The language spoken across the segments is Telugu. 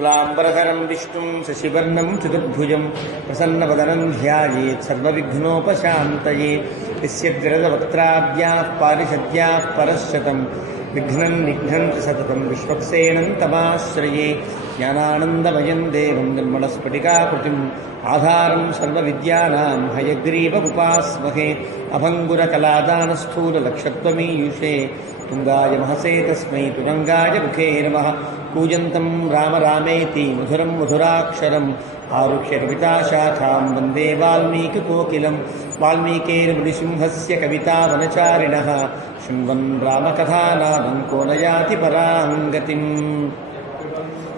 शुक्लाम्बरधरं विष्णुं शशिवर्णं चतुर्भुजं प्रसन्नवदनं ध्यायेत् सर्वविघ्नोपशान्तये यस्यद्विरदवक्त्राद्याः पारिषद्याः परश्शतं विघ्नं निघ्नन्ति सततं विश्वक्सेनं तमाश्रये ज्ञानानन्दमयं देवं निर्मलस्फटिकाकृतिम् आधारं सर्वविद्यानां हयग्रीवमुपास्महे अभङ्गुरकलादानस्थूललक्षत्वमीयुषे तुङ्गाय महसे तस्मै तुरङ्गाय मुखे नमः कूजन्तं राम रामेति मधुरं मधुराक्षरम् आरुह्य कविताशाखां वन्दे वाल्मीकिकोकिलं वाल्मीकेर्मृसिंहस्य कवितावनचारिणः शृण्वन् रामकथानादं को न याति परां गतिम्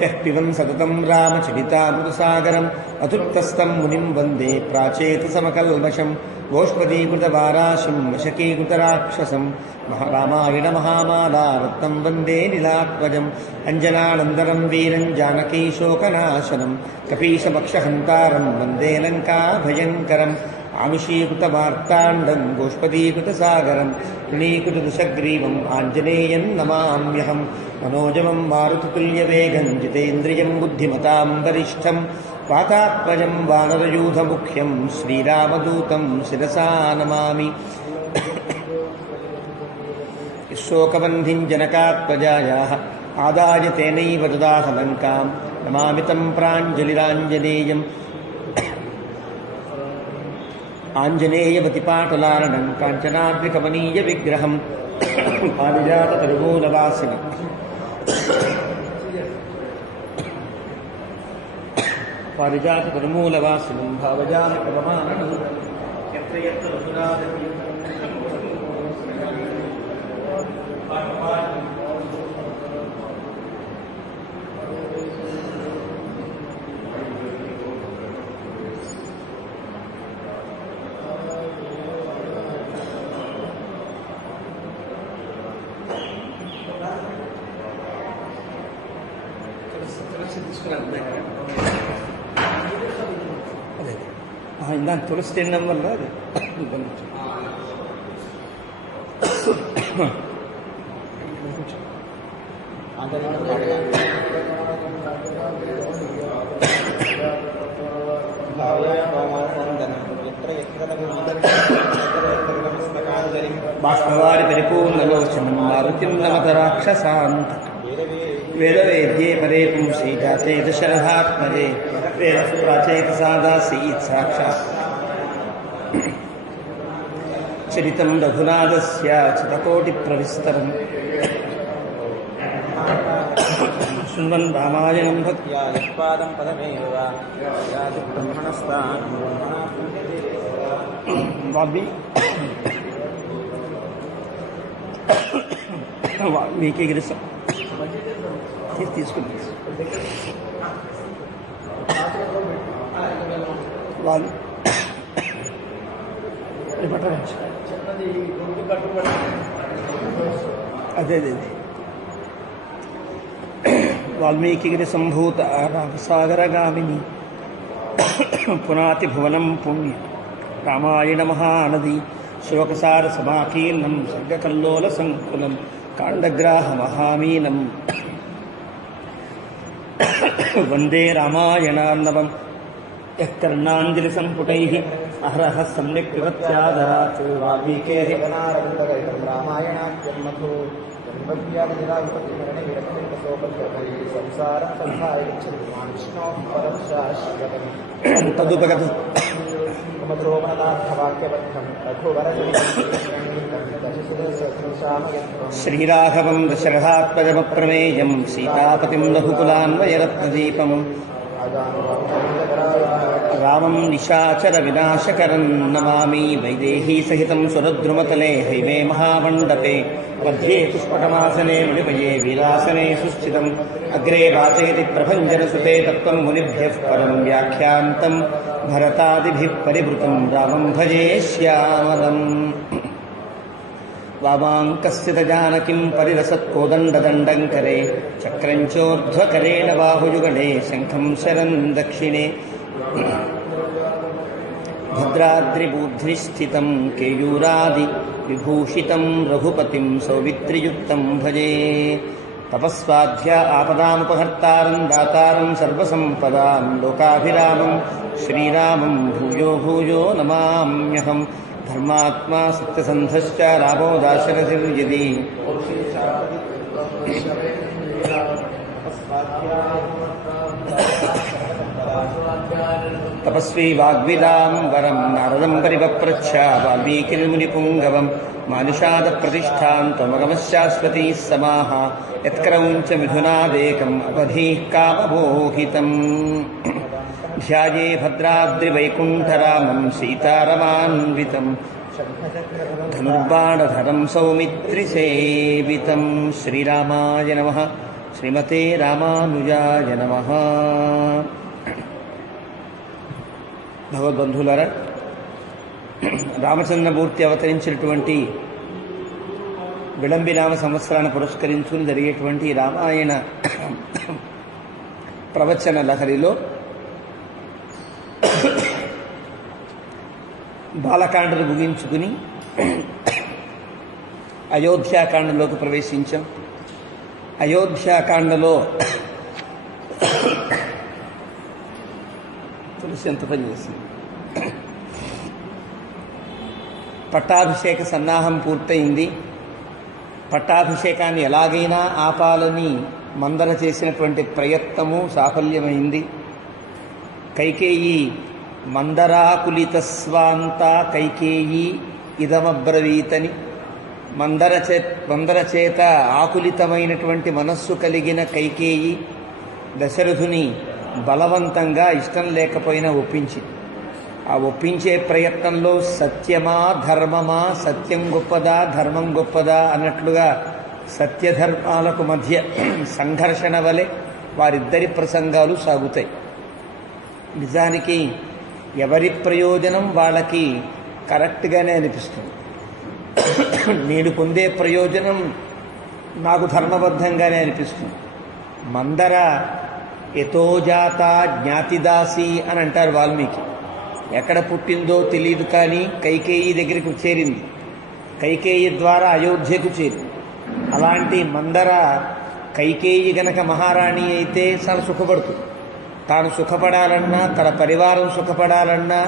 यः पिबन् सततं रामचरितामृतसागरम् अतृप्तस्तं मुनिं वन्दे प्राचेतसमकल्मषं गोष्पदीकृतवाराशिं वशकीकृतराक्षसं रामायणमहामाला रत्नं वन्दे नीलात्मजम् अञ्जनानन्दनं वीरं जानकीशोकनाशनं कपीशमक्षहन्तारं वन्दे लङ्काभयङ्करम् आमिषीकृतमार्ताण्डं गोष्पदीकृतसागरं तृणीकृतदशग्रीवम् आञ्जनेयं नमाम्यहं मनोजवं मारुततुल्यवेगं जितेन्द्रियं बुद्धिमतां वरिष्ठं वातात्मजं वानरयूथमुख्यं श्रीरामदूतं शिरसा नमामि शोकबन्धिं जनकात्मजायाः आदाय तेनैव ददाह लङ्कां नमामि तं प्राञ्जलिराञ्जनेयम् आञ्जनेयवतिपाटलारणं काञ्चनाद्रिकमनीयविग्रहं पारिजाततरुमूलवासिनं भावजामि पवमाननं यत्र यत्र रघुनाथं ఇందా తులసి తినడం వల్ల బాష్పవారి పరిపూర్ణలోచనం మారుతిం నమత రాక్షసాంత వేదవేద్యే పరే పుంసీ జాతే దశరథాత్మజే వేద ప్రాచేతసాదాసీత్ సాక్షాత్ చరితం రఘునాథస్య శతకోటిప్రవిస్తరం శృణ్వన్ రామాయణం భక్త్యా యత్పాదం పదమేవ యాతి బ్రహ్మణస్తాన్ వాల్మీకి గిరిసం తీసుకుంది వాళ్ళు అదే అదే వాల్మీకిగిరి సంభూత రామసాగరగామిని పునాతి భువనం పుణ్య రామాయణ మహానది శోకసార సమాకీర్ణం సర్గకల్లోల సంకులం కాండగ్రాహ మహామీనం వందే రామాయణార్ణవం యః కర్ణాంజలి సంపుటైః అహరః సమ్యక్ పిబత్యాదరాత్ వాల్మీకేః రామాయణాఖ్యమధు తదుపగత శ్రీరాఘవం దశరథాత్మజమప్రమేయం సీతాపతిం రఘుకులాన్వయరత్నదీపం రామం నిశాచర వినాశకరం నమామి వైదేహీ సహితం సురద్రుమతలే హైమే మహామండపే మధ్యే పుష్పటమాసనే మణిమయే వీరాసనే సుస్థితం అగ్రే వాచయతి ప్రభంజనసుతే తత్వం మునిభ్యః పరం వ్యాఖ్యాంతం భరతాదిభిః పరివృతం రామం భజే శ్యామలం వామాంకస్య జానకిం పరిరసత్కోదండదండం కరే చక్రం చోర్ధ్వకరేణ బాహుయుగళే శంఖం శరన్ దక్షిణే భద్రాద్రిబూద్ధిస్థితం కేయూరాది విభూషితం రఘుపతిం సౌమిత్రియుక్తం భజే తపస్వాధ్య ఆపదాముపహర్తారం దాతారం సర్వసంపదాం లోకాభిరామం శ్రీరామం భూయో భూయో నమామ్యహం. ధర్మాత్మా సత్యసంధశ్చ రామో దాశరథిర్యది. తపస్వీ వాగ్విదాం వరం నారదం పరివప్రచ్ఛ వాల్మీకిర్మునిపుంగవం మానుషాద ప్రతిష్టాం త్వమగమశాశ్వతీ సమాః యత్క్రౌంచ మిథునాదేకం అవధీః కామమోహితం. ధ్యాయే భద్రాద్రివైకుంఠరామం సీతారమాన్వితం ధనుర్బాణధరం సౌమిత్రిసేవితం. శ్రీరామాయ నమః. శ్రీమతే రామానుజాయ నమః. భగవద్బంధువులారా, రామచంద్రమూర్తి అవతరించినటువంటి విళంబినామ సంవత్సరాన్ని పురస్కరించుకుని జరిగేటువంటి రామాయణ ప్రవచన లహరిలో బాలకాండను ముగించుకుని అయోధ్యాకాండలోకి ప్రవేశించాం. అయోధ్యాకాండలో తులసి ఎంత పనిచేసింది. పట్టాభిషేక సన్నాహం పూర్తయింది. పట్టాభిషేకాన్ని ఎలాగైనా ఆపాలని మందర చేసినటువంటి ప్రయత్నము సాఫల్యమైంది. కైకేయి మందరాకులితస్వాంత కైకేయి ఇదమబ్రవీతని, మందర చేత ఆకులితమైనటువంటి మనస్సు కలిగిన కైకేయి దశరథుని బలవంతంగా ఇష్టం లేకపోయినా ఒప్పించింది. ఆ ఒప్పించే ప్రయత్నంలో సత్యమా ధర్మమా, సత్యం గొప్పదా ధర్మం గొప్పదా అన్నట్లుగా సత్యధర్మాలకు మధ్య సంఘర్షణ వలె వారిద్దరి ప్రసంగాలు సాగుతాయి. నిజానికి ఎవరి ప్రయోజనం వాళ్ళకి కరెక్ట్గానే అనిపిస్తుంది. నేను పొందే ప్రయోజనం నాకు ధర్మబద్ధంగానే అనిపిస్తుంది. మందర యతోజాత జ్ఞాతిదాసి అని అంటారు వాల్మీకి. ఎక్కడ పుట్టిందో తెలియదు, కానీ కైకేయి దగ్గరికి చేరింది. కైకేయి ద్వారా అయోధ్యకు చేరింది. అలాంటి మందర కైకేయి గనక మహారాణి అయితే చాలా సుఖపడుతుంది. తాను సుఖపడాలన్నా, తన పరివారం సుఖపడాలన్నా,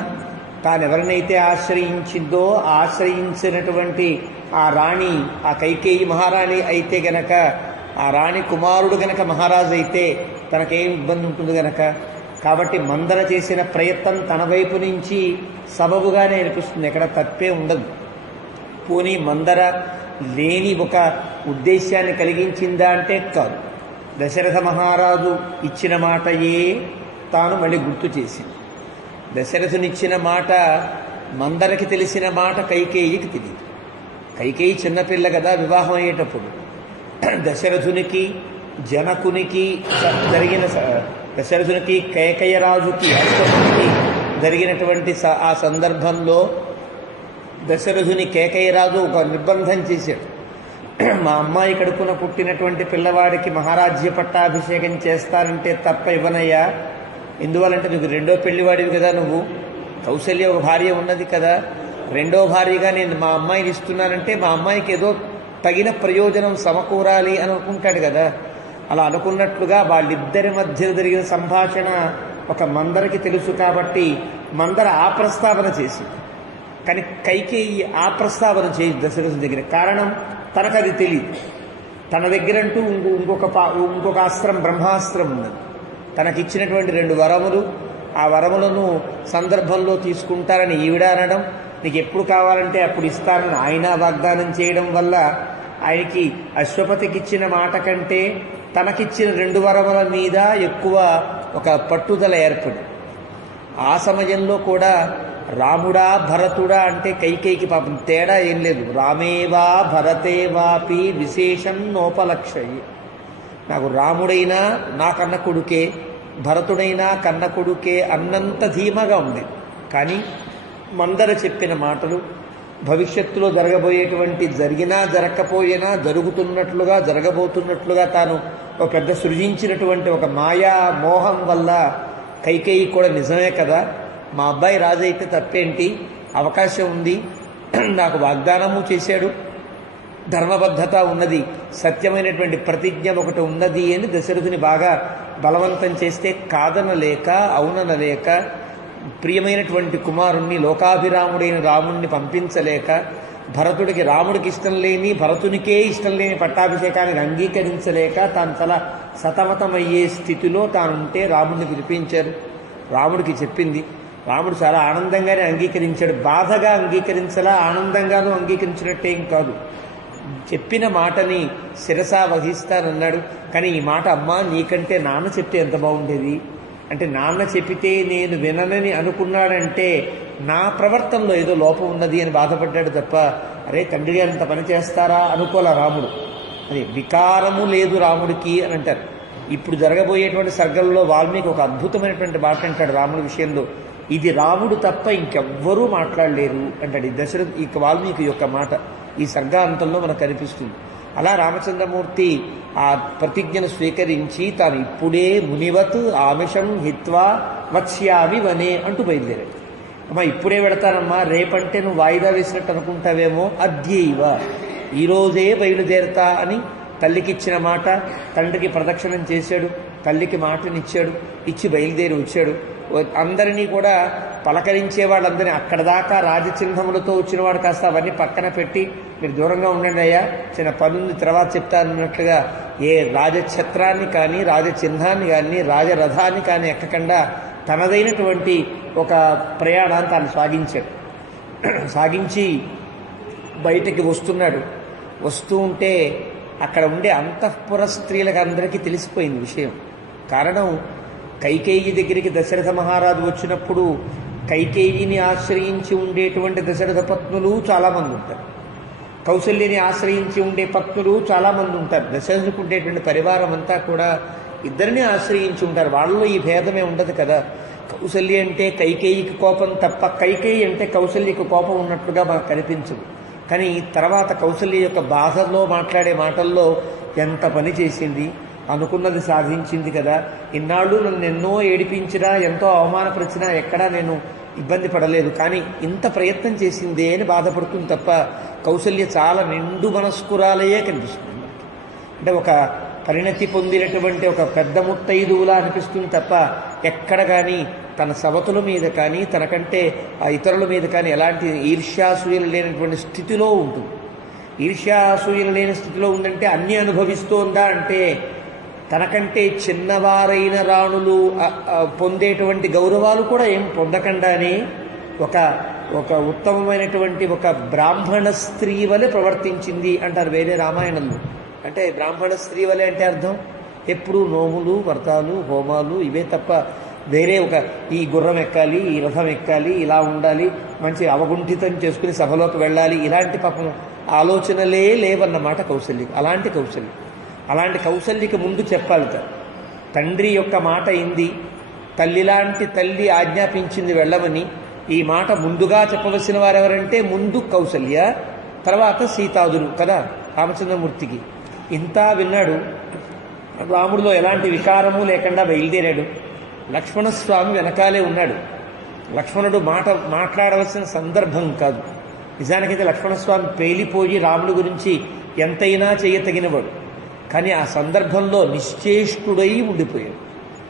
తాను ఎవరినైతే ఆశ్రయించిందో ఆశ్రయించినటువంటి ఆ రాణి, ఆ కైకేయి మహారాణి అయితే గనక, ఆ రాణి కుమారుడు గనక మహారాజు అయితే తనకేం ఇబ్బంది ఉంటుంది గనక. కాబట్టి మందర చేసిన ప్రయత్నం తన వైపు నుంచి సబబుగానే అనిపిస్తుంది, ఎక్కడ తప్పే ఉండదు. పోనీ మందర లేని ఒక ఉద్దేశాన్ని కలిగించిందా అంటే కాదు. దశరథ మహారాజు ఇచ్చిన మాటయే తాను మళ్ళీ గుర్తు చేసింది. దశరథునిచ్చిన మాట మందరకి తెలిసిన మాట కైకేయికి తెలియదు. కైకేయి చిన్నపిల్ల కదా వివాహం అయ్యేటప్పుడు. దశరథునికి జనకునికి దశరథునికి కేకయరాజుకి అశ్వతునికి జరిగినటువంటి ఆ సందర్భంలో దశరథుని కేకయరాజు ఒక నిర్బంధం చేశాడు. మా అమ్మాయి కడుపున పుట్టినటువంటి పిల్లవాడికి మహారాజ్య పట్టాభిషేకం చేస్తానంటే తప్ప ఇవ్వనయ్యా. ఎందువల్లంటే నువ్వు రెండో పెళ్లివాడివి కదా, నువ్వు కౌశల్య ఒక భార్య ఉన్నది కదా, రెండో భార్యగా నేను మా అమ్మాయిని ఇస్తున్నానంటే మా అమ్మాయికి ఏదో తగిన ప్రయోజనం సమకూరాలి అని అనుకుంటాడు కదా. అలా అనుకున్నట్లుగా వాళ్ళిద్దరి మధ్య జరిగిన సంభాషణ ఒక మందరకి తెలుసు కాబట్టి మందర ఆ ప్రస్తావన చేసింది. కానీ కైకేయి ఆ ప్రస్తావన చేయదు దశరథుని దగ్గర. కారణం తనకు అది తెలియదు. తన దగ్గరంటూ ఇంకొక అస్త్రం, బ్రహ్మాస్త్రం ఉన్నది. తనకిచ్చినటువంటి 2 వరములు, ఆ వరములను సందర్భంలో తీసుకుంటారని ఈవిడ అనడం, నీకు ఎప్పుడు కావాలంటే అప్పుడు ఇస్తానని ఆయన వాగ్దానం చేయడం వల్ల ఆయనకి అశ్వపతికి ఇచ్చిన మాట కంటే తనకిచ్చిన 2 వరముల మీద ఎక్కువ ఒక పట్టుదల ఏర్పడి, ఆ సమయంలో కూడా రాముడా భరతుడా అంటే కైకేయికి పాపం తేడా ఏం లేదు. రామేవా భరతేవాపి విశేషం నోపలక్షయి. నాకు రాముడైనా నా కన్న కొడుకే, భరతుడైనా కన్న కొడుకే అన్నంత ధీమగా ఉంది. కానీ మందర చెప్పిన మాటలు భవిష్యత్తులో జరగబోయేటువంటి, జరిగినా జరగకపోయినా జరుగుతున్నట్లుగా జరగబోతున్నట్లుగా తాను ఒక పెద్ద సృజించినటువంటి ఒక మాయా మోహం వల్ల కైకేయి కూడా నిజమే కదా, మా అబ్బాయి రాజు అయితే తప్పేంటి, అవకాశం ఉంది, నాకు వాగ్దానము చేశాడు, ధర్మబద్ధత ఉన్నది, సత్యమైనటువంటి ప్రతిజ్ఞ ఒకటి ఉన్నది అని దశరథుని బాగా బలవంతం చేస్తే కాదనలేక అవుననలేక ప్రియమైనటువంటి కుమారుణ్ణి లోకాభిరాముడైన రాముణ్ణి పంపించలేక భరతుడికి రాముడికి ఇష్టం లేని భరతునికే ఇష్టం లేని పట్టాభిషేకానికి అంగీకరించలేక తాను చాలా సతమతమయ్యే స్థితిలో తానుంటే రాముడిని పిలిపించారు. రాముడికి చెప్పింది. రాముడు చాలా ఆనందంగానే అంగీకరించాడు. బాధగా అంగీకరించలా, ఆనందంగానూ అంగీకరించినట్టేం కాదు. చెప్పిన మాటని శిరసా వహిస్తానన్నాడు. కానీ ఈ మాట అమ్మా నీకంటే నాన్న చెప్తే ఎంత బాగుండేది అంటే, నాన్న చెప్పితే నేను విననని అనుకున్నాడంటే నా ప్రవర్తనలో ఏదో లోపం ఉన్నది అని బాధపడ్డాడు తప్ప, అరే తండ్రి గారు ఇంత పని చేస్తారా అనుకోలే రాముడు. అది వికారము లేదు రాముడికి అని అంటారు. ఇప్పుడు జరగబోయేటువంటి సర్గంలో వాల్మీకి ఒక అద్భుతమైనటువంటి మాట అంటాడు రాముడి విషయంలో. ఇది రాముడు తప్ప ఇంకెవ్వరూ మాట్లాడలేరు అంటాడు. ఈ దశరథ ఈ వాల్మీకి యొక్క మాట ఈ సర్గాంతంలో మనకు కనిపిస్తుంది. అలా రామచంద్రమూర్తి ఆ ప్రతిజ్ఞను స్వీకరించి తాను ఇప్పుడే మునివత్ ఆమిషం హిత్వా వక్ష్యామి వనే అంటూ బయలుదేరాడు. అమ్మా ఇప్పుడే పెడతానమ్మా, రేపంటే నువ్వు వాయిదా వేసినట్టు అనుకుంటావేమో, అద్యైవ ఈరోజే బయలుదేరతా అని తల్లికి ఇచ్చిన మాట తండ్రికి ప్రదక్షిణం చేశాడు. తల్లికి మాటనిచ్చాడు, ఇచ్చి బయలుదేరి వచ్చాడు. అందరినీ కూడా పలకరించే వాళ్ళందరినీ అక్కడ దాకా రాజచిహ్నములతో వచ్చినవాడు కాస్త అవన్నీ పక్కన పెట్టి మీరు దూరంగా ఉండండి అయ్యా, చిన్న పనుంది తర్వాత చెప్తానన్నట్లుగా ఏ రాజఛత్రాన్ని కానీ రాజచిహ్నాన్ని కానీ రాజరథాన్ని కానీ ఎక్కకుండా తనదైనటువంటి ఒక ప్రయాణాన్ని తాను సాగించి బయటికి వస్తున్నాడు. వస్తూ ఉంటే అక్కడ ఉండే అంతఃపుర స్త్రీలకు అందరికీ తెలిసిపోయింది విషయం. కారణం, కైకేయి దగ్గరికి దశరథ మహారాజు వచ్చినప్పుడు కైకేయిని ఆశ్రయించి ఉండేటువంటి దశరథ పత్నులు చాలామంది ఉంటారు, కౌసల్యని ఆశ్రయించి ఉండే పత్నులు చాలామంది ఉంటారు. దశరథుకు ఉండేటువంటి పరివారం అంతా కూడా ఇద్దరిని ఆశ్రయించి ఉంటారు. వాళ్ళలో ఈ భేదమే ఉండదు కదా. కౌసల్య అంటే కైకేయికి కోపం తప్ప కైకేయి అంటే కౌసల్యకి కోపం ఉన్నట్లుగా మనకు కనిపించదు. కానీ తర్వాత కౌసల్య యొక్క బాధలో మాట్లాడే మాటల్లో ఎంత పని చేసింది, అనుకున్నది సాధించింది కదా, ఇన్నాళ్ళు నన్ను ఎన్నో ఏడిపించినా ఎంతో అవమానపరిచినా ఎక్కడా నేను ఇబ్బంది పడలేదు, కానీ ఇంత ప్రయత్నం చేసిందే అని బాధపడుతుంది తప్ప కౌసల్య చాలా నిండు మనస్కురాలయే కనిపిస్తుంది. అంటే ఒక పరిణతి పొందినటువంటి ఒక పెద్ద ముత్తైదువులా అనిపిస్తుంది తప్ప ఎక్కడ కానీ తన సవతుల మీద కానీ తనకంటే ఆ ఇతరుల మీద కానీ ఎలాంటి ఈర్ష్యాసూయలు లేనటువంటి స్థితిలో ఉంటుంది. ఈర్ష్యాసూయలు లేని స్థితిలో ఉందంటే అన్నీ అనుభవిస్తోందా అంటే, తనకంటే చిన్నవారైన రాణులు పొందేటువంటి గౌరవాలు కూడా ఏం పొందకుండానే ఒక ఒక ఉత్తమమైనటువంటి ఒక బ్రాహ్మణ స్త్రీ వలె ప్రవర్తించింది అంటారు వేరే రామాయణంలో. అంటే బ్రాహ్మణ స్త్రీ వలె అంటే అర్థం ఎప్పుడు నోములు వ్రతాలు హోమాలు ఇవే తప్ప వేరే ఒక ఈ గుర్రం ఎక్కాలి, ఈ రథం ఎక్కాలి, ఇలా ఉండాలి, మంచి అవగుంఠితం చేసుకుని సభలోకి వెళ్ళాలి, ఇలాంటి పాపం ఆలోచనలే లేవన్నమాట కౌసల్యకి. అలాంటి కౌసల్యకి ముందు చెప్పాలి. తండ్రి యొక్క మాట ఇంది, తల్లిలాంటి తల్లి ఆజ్ఞాపించింది వెళ్ళమని. ఈ మాట ముందుగా చెప్పవలసిన వారెవరంటే ముందు కౌసల్య, తర్వాత సీతాదులు కదా రామచంద్రమూర్తికి. ఇంత విన్నాడు. రాముడిలో ఎలాంటి వికారము లేకుండా బయలుదేరాడు. లక్ష్మణస్వామి వెనకాలే ఉన్నాడు. లక్ష్మణుడు మాట్లాడవలసిన సందర్భం కాదు. నిజానికైతే లక్ష్మణస్వామి పేలిపోయి రాముడి గురించి ఎంతైనా చేయతగినవాడు. కానీ ఆ సందర్భంలో నిశ్చేష్టుడై ఉండిపోయాడు.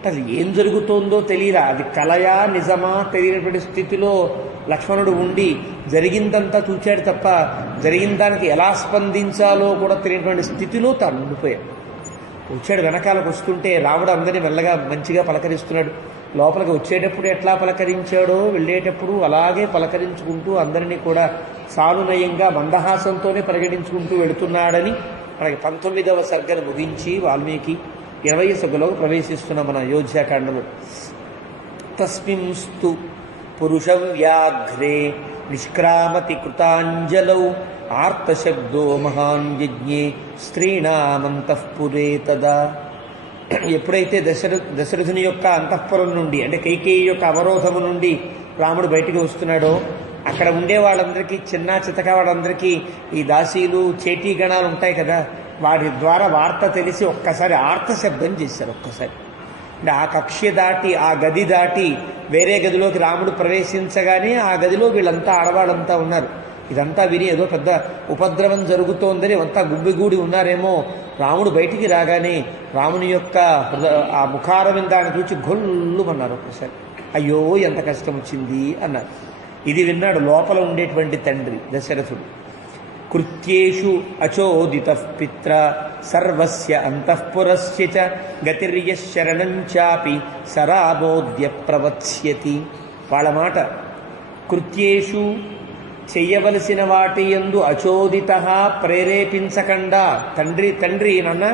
అది ఏం జరుగుతోందో తెలియదా, అది కలయా నిజమా తెలియనటువంటి స్థితిలో లక్ష్మణుడు ఉండి జరిగిందంతా చూచాడు తప్ప జరిగిన దానికి ఎలా స్పందించాలో కూడా తెలియనటువంటి స్థితిలో తాను ఉండిపోయాడు. వచ్చాడు, వెనకాలకు వస్తుంటే రాముడు అందరినీ మెల్లగా మంచిగా పలకరిస్తున్నాడు. లోపలికి వచ్చేటప్పుడు ఎట్లా పలకరించాడో వెళ్ళేటప్పుడు అలాగే పలకరించుకుంటూ అందరినీ కూడా సానునయంగా మందహాసంతోనే పరిగణించుకుంటూ వెళుతున్నాడని మనకి 19వ సర్గను ముగించి వాల్మీకి 20వ సర్గలో ప్రవేశిస్తున్న మన అయోధ్యాకాండలో. తస్మింస్తు పురుష వ్యాఘ్రే నిష్క్రామతి కృతాంజలౌ ఆర్తశబ్దో మహాన్ యజ్ఞే స్త్రీణామంతఃపురే తదా. ఎప్పుడైతే దశరథుని యొక్క అంతఃపురం నుండి అంటే కైకేయి యొక్క అవరోధము నుండి రాముడు బయటికి వస్తున్నాడో అక్కడ ఉండే వాళ్ళందరికీ చిన్న చితక వాళ్ళందరికీ ఈ దాసీలు చేటీగణాలు ఉంటాయి కదా, వారి ద్వారా వార్త తెలిసి ఒక్కసారి ఆర్తశబ్దం చేశారు. ఒక్కసారి అంటే ఆ కక్ష దాటి ఆ గది దాటి వేరే గదిలోకి రాముడు ప్రవేశించగానే ఆ గదిలో వీళ్ళంతా ఆడవాళ్ళంతా ఉన్నారు. ఇదంతా విని ఏదో పెద్ద ఉపద్రవం జరుగుతోందని అంతా గుబ్బిగూడి ఉన్నారేమో. రాముడు బయటికి రాగానే రాముని యొక్క ఆ ముఖారవిందాన్ని చూచి గొల్లుమన్నారు ఒకసారి. అయ్యో ఎంత కష్టం వచ్చింది అన్నారు. ఇది విన్నాడు లోపల ఉండేటువంటి తండ్రి దశరథుడు. కృత్యేషు అచోదిత పిత్ర సర్వస్య అంతఃపురస్య చ గతిర్యశరణం చాపి సరామోద్య ప్రవత్స్యతి. వాళ్ళ మాట కృత్యేషు చెయ్యవలసిన వాటి యందు అచోదిత ప్రేరేపించకుండా, తండ్రి నాన్న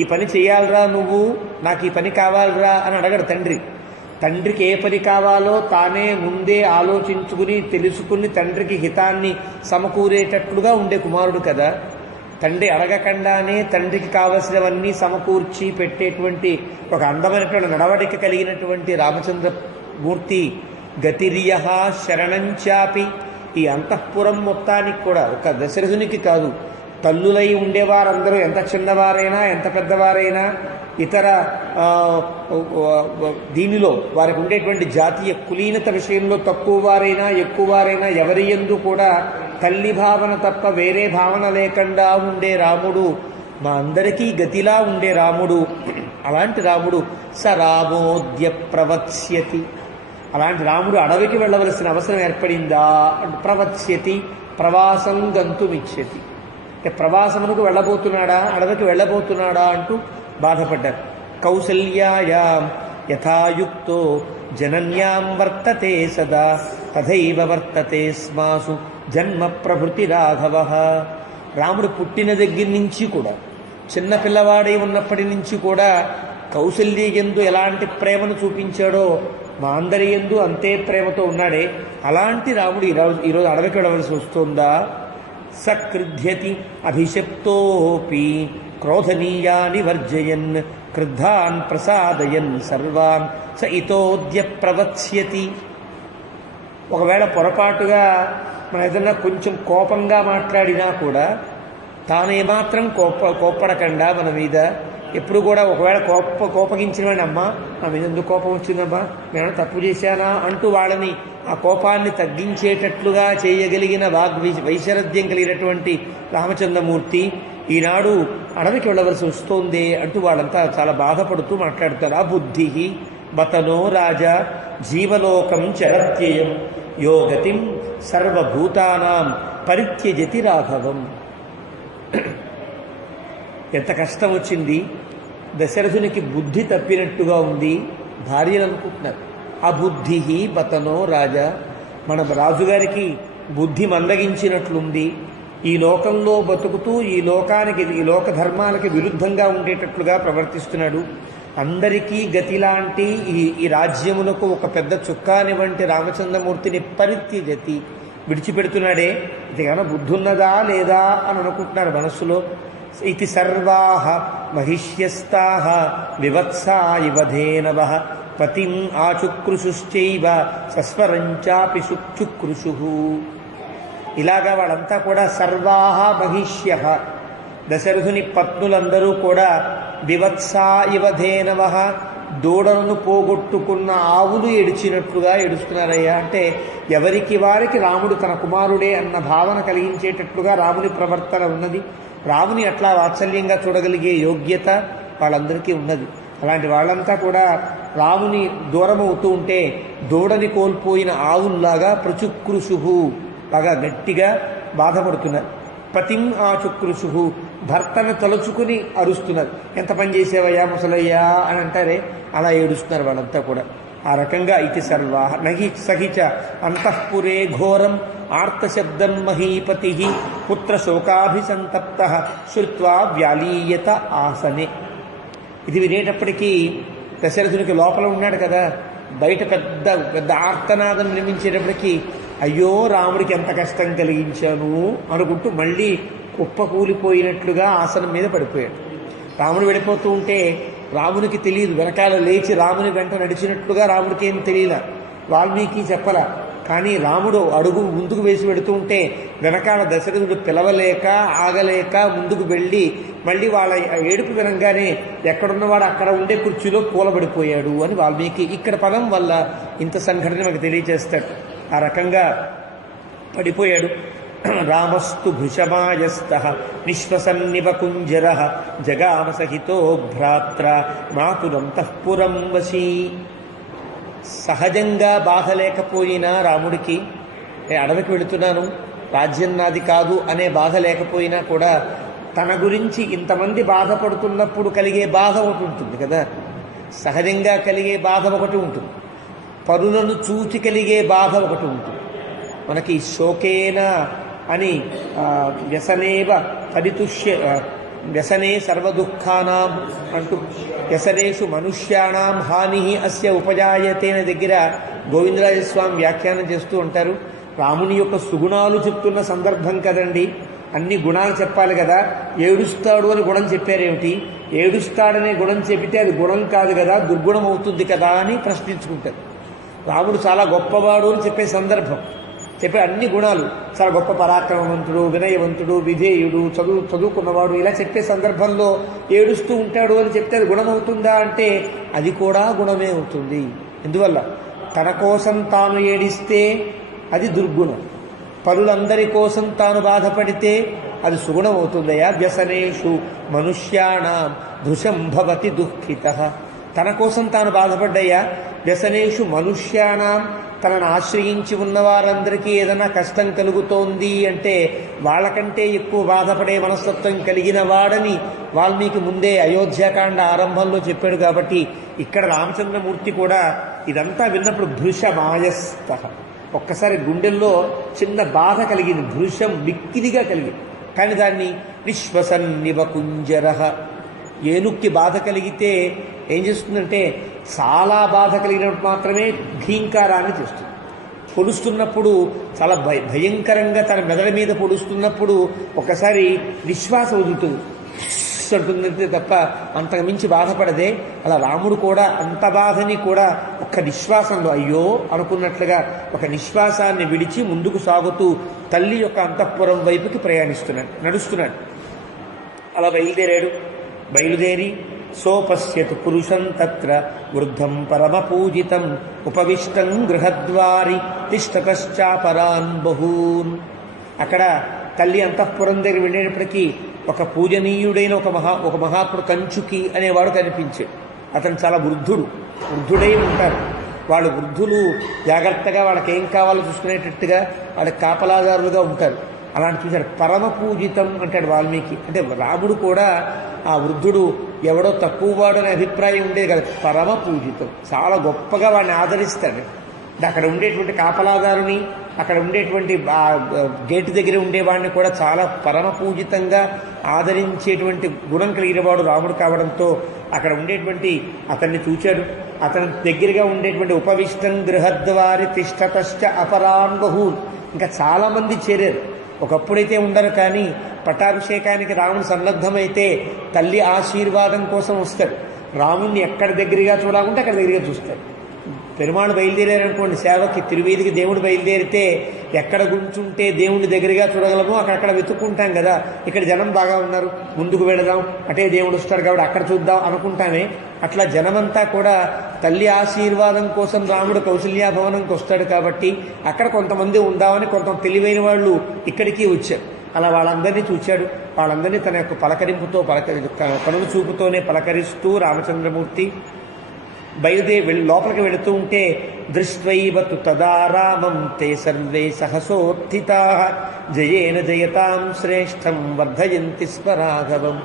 ఈ పని చేయాలరా, నువ్వు నాకు ఈ పని కావాలరా అని అడగడు తండ్రి. తండ్రికి ఏ పని కావాలో తానే ముందే ఆలోచించుకుని తెలుసుకుని తండ్రికి హితాన్ని సమకూరేటట్లుగా ఉండే కుమారుడు కదా. తండ్రి అడగకుండానే తండ్రికి కావలసినవన్నీ సమకూర్చి పెట్టేటువంటి ఒక అందమైనటువంటి నడవడిక కలిగినటువంటి రామచంద్రమూర్తి. గతిర్య శరణంచాపి, ఈ అంతఃపురం మొత్తానికి కూడా ఒక దశరథునికి కాదు, తల్లులై ఉండేవారందరూ ఎంత చిన్నవారైనా ఎంత పెద్దవారైనా ఇతర దీనిలో వారికి ఉండేటువంటి జాతీయ కులీనత విషయంలో తక్కువ వారైనా ఎక్కువ వారైనా ఎవరి యందు కూడా తల్లి భావన తప్ప వేరే భావన లేకుండా ఉండే రాముడు, మా అందరికీ గతిలా ఉండే రాముడు. అలాంటి రాముడు సరామోద్య ప్రవత్స్యతి. అలాంటి రాముడు అడవికి వెళ్ళవలసిన అవసరం ఏర్పడిందా అంటే ప్రవత్స్యతి, ప్రవాసం గంతుమిచ్చతి. ప్రవాసమునకు వెళ్ళబోతున్నాడా, అడవికి వెళ్ళబోతున్నాడా అంటూ బాధపడ్డారు. కౌసల్యాయాం యథాయుక్తో జనన్యాం వర్తతే సదా తథైవ వర్తతే స్మాసు జన్మ ప్రభృతి రాఘవ. రాముడు పుట్టిన దగ్గర నుంచి కూడా, చిన్న పిల్లవాడై ఉన్నప్పటి నుంచి కూడా కౌసల్య యందు ఎలాంటి ప్రేమను చూపించాడో మా అందరి యందు అంతే ప్రేమతో ఉన్నాడే. అలాంటి రాముడు ఈరోజు అడవికి వెళ్ళవలసి వస్తుందా. సకృధ్యతి అభిషప్తోపి క్రోధనీయాని వర్జయన్ క్రుద్ధాన్ ప్రసాదయన్ సర్వాన్ స ఇతోద్య ప్రవత్స్యతి. ఒకవేళ పొరపాటుగా మన ఏదన్నా కొంచెం కోపంగా మాట్లాడినా కూడా తానేమాత్రం కోప్పడకుండా మన మీద ఎప్పుడు కూడా ఒకవేళ కోపగించిన వాడిని, అమ్మా నా మీద ఎందుకు కోపం వచ్చిందమ్మా, నేను తప్పు చేశానా అంటూ వాళ్ళని ఆ కోపాన్ని తగ్గించేటట్లుగా చేయగలిగిన వైశరథ్యం కలిగినటువంటి రామచంద్రమూర్తి ఈనాడు అడవికి వెళ్ళవలసి వస్తోంది అంటూ వాళ్ళంతా చాలా బాధపడుతూ మాట్లాడతారు. ఆ బుద్ధి బతనో రాజా జీవలోకం చరత్యయం యోగతిం సర్వభూతానాం పరిత్యజతి రాఘవం. ఎంత కష్టం వచ్చింది. దశరథునికి బుద్ధి తప్పినట్టుగా ఉంది. భార్యలు అనుకుంటున్నారు ఆ బుద్ధి బతనో రాజా, మన రాజుగారికి బుద్ధి మందగించినట్లుంది. ఈ లోకంలో బతుకుతూ ఈ లోక ధర్మాలకి విరుద్ధంగా ఉండేటట్లుగా ప్రవర్తిస్తున్నాడు. అందరికీ గతిలాంటి ఈ రాజ్యములకు ఒక పెద్ద చుక్కాని వంటి రామచంద్రమూర్తిని పరిత్యజతి విడిచిపెడుతున్నాడే. ఇది కానీ బుద్ధి ఉన్నదా లేదా అని అనుకుంటున్నారు మనస్సులో. ఇది సర్వాః మహిష్యస్తాః వివత్సా ఇవ ధేనవః పతిం ఆచుక్రుషుశ్చైవ సస్వరంచాపి చుక్రుషుః. ఇలాగా వాళ్ళంతా కూడా సర్వాః మహిష్యః, దశరథుని పత్నులందరూ కూడా వివత్సా ఇవ ధేనవః, దూడలను పోగొట్టుకున్న ఆవులు ఏడిచినట్లుగా ఏడుస్తున్నారయ్యా. అంటే ఎవరికి వారికి రాముడు తన కుమారుడే అన్న భావన కలిగించేటట్లుగా రాముని ప్రవర్తన ఉన్నది. రాముని అట్లా వాత్సల్యంగా చూడగలిగే యోగ్యత వాళ్ళందరికీ ఉన్నది. అలాంటి వాళ్ళంతా కూడా రాముని దూరం అవుతూ ఉంటే దూడని కోల్పోయిన ఆవుల్లాగా ప్రచుక్రుషు బాగా గట్టిగా బాధపడుతున్నారు. పతిం ఆచుక్రుషు, భర్తను తలుచుకుని అరుస్తున్నారు. ఎంత పని చేసేవయ్యా ముసలయ్యా అని అంటారే, అలా ఏడుస్తున్నారు వాళ్ళంతా కూడా. ఆ రకంగా ఇది సర్వా నహి సహిచ అంతఃపురే ఘోరం ఆర్తశబ్దం మహీపతి పుత్రశోకాభిసంతప్త శ్రుత్వా వ్యాలీయత ఆసనే. ఇది వినేటప్పటికీ దశరథునికి లోపల ఉన్నాడు కదా, బయట పెద్ద పెద్ద ఆర్తనాదం నిర్మించేటప్పటికీ అయ్యో రాముడికి ఎంత కష్టం కలిగించాను అనుకుంటూ మళ్ళీ కుప్పకూలిపోయినట్లుగా ఆసనం మీద పడిపోయాడు. రాముడు వెళ్ళిపోతూ ఉంటే రామునికి తెలియదు, వెనకాల లేచి రాముని వెంట నడిచినట్లుగా రాముడికి ఏం తెలియలా, వాల్మీకి చెప్పలా. కానీ రాముడు అడుగు ముందుకు వేసి పెడుతూ ఉంటే వెనకాల దశరథుడు పిలవలేక ఆగలేక ముందుకు వెళ్ళి మళ్ళీ వాళ్ళ ఏడుపు వినంగానే ఎక్కడున్నవాడు అక్కడ ఉండే కుర్చీలో కూలబడిపోయాడు అని వాల్మీకి ఇక్కడ పదం వల్ల ఇంత సంఘటన మనకు తెలియజేస్తాడు. ఆ రకంగా పడిపోయాడు. రామస్తు భృశమాయస్తః నిశ్వసన్నివ కుంజరః జగామ సహితో భ్రాత్ర మాతులంతఃపురం వశీ. సహజంగా బాధ లేకపోయినా రాముడికి, నేను అడవికి వెళుతున్నాను, రాజ్యం నాది కాదు అనే బాధ లేకపోయినా కూడా తన గురించి ఇంతమంది బాధపడుతున్నప్పుడు కలిగే బాధ ఒకటి ఉంటుంది కదా. సహజంగా కలిగే బాధ ఒకటి ఉంటుంది, పరులను చూచి కలిగే బాధ ఒకటి ఉంటుంది. మనకి శోకేన అని వ్యసనేవ పరితుష్య వ్యసనే సర్వదుఃఖానాం అంటూ వ్యసనేషు మనుష్యాణం హాని అస్య ఉపజాయతే అనే దగ్గర గోవిందరాజస్వామి వ్యాఖ్యానం చేస్తూ ఉంటారు. రాముని యొక్క సుగుణాలు చెప్తున్న సందర్భం కదండి, అన్ని గుణాలు చెప్పాలి కదా. ఏడుస్తాడు అని గుణం చెప్పారేమిటి, ఏడుస్తాడనే గుణం చెబితే అది గుణం కాదు కదా, దుర్గుణం అవుతుంది కదా అని ప్రశ్నించుకుంటారు. రాముడు చాలా గొప్పవాడు అని చెప్పే సందర్భం, చెప్పే అన్ని గుణాలు, చాలా గొప్ప పరాక్రమవంతుడు, వినయవంతుడు, విధేయుడు, చదువుకున్నవాడు, ఇలా చెప్పే సందర్భంలో ఏడుస్తూ ఉంటాడు అని చెప్తే అది గుణం అవుతుందా అంటే అది కూడా గుణమే అవుతుంది. ఎందువల్ల తన కోసం తాను ఏడిస్తే అది దుర్గుణం, పరులందరి కోసం తాను బాధపడితే అది సుగుణం అవుతుందయా. వ్యసనేషు మనుష్యాణం భృశం భవతి దుఃఖితః. తన కోసం తాను బాధపడ్డయ్యా. వ్యసనేషు మనుష్యాణం, తనను ఆశ్రయించి ఉన్న వారందరికీ ఏదైనా కష్టం కలుగుతోంది అంటే వాళ్ళకంటే ఎక్కువ బాధపడే మనస్తత్వం కలిగిన వాడని వాల్మీకి ముందే అయోధ్యాకాండ ఆరంభంలో చెప్పాడు. కాబట్టి ఇక్కడ రామచంద్రమూర్తి కూడా ఇదంతా విన్నప్పుడు భృశమాయస్తః, ఒక్కసారి గుండెల్లో చిన్న బాధ కలిగింది, భృశం మిక్కిలిగా కలిగింది. కానీ దాన్ని నిశ్వసన్నివ కుంజరః, ఏనుక్కి బాధ కలిగితే ఏం చేస్తుందంటే చాలా బాధ కలిగినప్పుడు మాత్రమే ఘీంకారాన్ని చేస్తుంది. పొడుస్తున్నప్పుడు చాలా భయంకరంగా తన మెదడు మీద పొడుస్తున్నప్పుడు ఒకసారి నిశ్వాసం వదులుతుంది అంటుందంటే తప్ప అంతకు మించి బాధపడదే. అలా రాముడు కూడా అంత బాధని కూడా ఒక్క నిశ్వాసంలో అయ్యో అనుకున్నట్లుగా ఒక నిశ్వాసాన్ని విడిచి ముందుకు సాగుతూ తల్లి యొక్క అంతఃపురం వైపుకి నడుస్తున్నాడు. అలా బయలుదేరి సోపశ్యతు పురుషం తత్ర వృద్ధం పరమపూజితం ఉపవిష్టం గృహద్వారి తిష్టతశ్చాపరాన్ బహూన్. అక్కడ తల్లి అంతఃపురం దగ్గర వెళ్ళేటప్పటికీ ఒక పూజనీయుడైన ఒక మహాత్ముడు కంచుకి అనేవాడు కనిపించాడు. అతను చాలా వృద్ధుడై ఉంటారు. వాళ్ళు వృద్ధులు జాగ్రత్తగా వాళ్ళకి ఏం కావాలో చూసుకునేటట్టుగా వాళ్ళకి కాపలాదారులుగా ఉంటారు. అలాంటి చూశాడు. పరమ పూజితం అంటాడు వాల్మీకి. అంటే రాముడు కూడా ఆ వృద్ధుడు ఎవడో తక్కువవాడు అనే అభిప్రాయం ఉండేది కదా, పరమ పూజితం, చాలా గొప్పగా వాడిని ఆదరిస్తాడు. అక్కడ ఉండేటువంటి కాపలాదారుని, అక్కడ ఉండేటువంటి గేటు దగ్గర ఉండేవాడిని కూడా చాలా పరమ పూజితంగా ఆదరించేటువంటి గుణం కలిగినవాడు రాముడు కావడంతో అక్కడ ఉండేటువంటి అతన్ని చూచాడు. అతని దగ్గరగా ఉండేటువంటి ఉపవిష్టం గృహద్వారి తిష్టతశ్చ అపరాన్ బహూన్, ఇంకా చాలామంది చేరారు. ఒకప్పుడైతే ఉండరు, కానీ పట్టాభిషేకానికి రాముడు సన్నద్ధమైతే తల్లి ఆశీర్వాదం కోసం వస్తాడు. రాముడిని ఎక్కడ దగ్గరగా చూడాలంటే అక్కడ దగ్గరగా చూస్తాడు. పెరుమాళ్ళు బయలుదేరారనుకోండి సేవకి, తిరువీధికి దేవుడు బయలుదేరితే ఎక్కడ గుంచుంటే దేవుడి దగ్గరగా చూడగలమో అక్కడక్కడ వెతుక్కుంటాం కదా. ఇక్కడ జనం బాగా ఉన్నారు, ముందుకు వెళదాం, అటే దేవుడు వస్తాడు కాబట్టి అక్కడ చూద్దాం అనుకుంటామే. అట్లా జనమంతా కూడా తల్లి ఆశీర్వాదం కోసం రాముడు కౌసల్యాభవనంకి వస్తాడు కాబట్టి అక్కడ కొంతమంది ఉందామని కొంత తెలివైన వాళ్ళు ఇక్కడికి వచ్చారు. అలా వాళ్ళందరినీ చూచాడు. వాళ్ళందరినీ తన యొక్క పలకరింపుతో కనుల చూపుతోనే పలకరిస్తూ రామచంద్రమూర్తి లోపలికి వెళుతూ ఉంటే దృష్ట్వైవతు తదా రామం తే సర్వే సహసోత్థితాః జయేన జయతాం శ్రేష్టం వర్ధయంతి స్మ రాఘవం.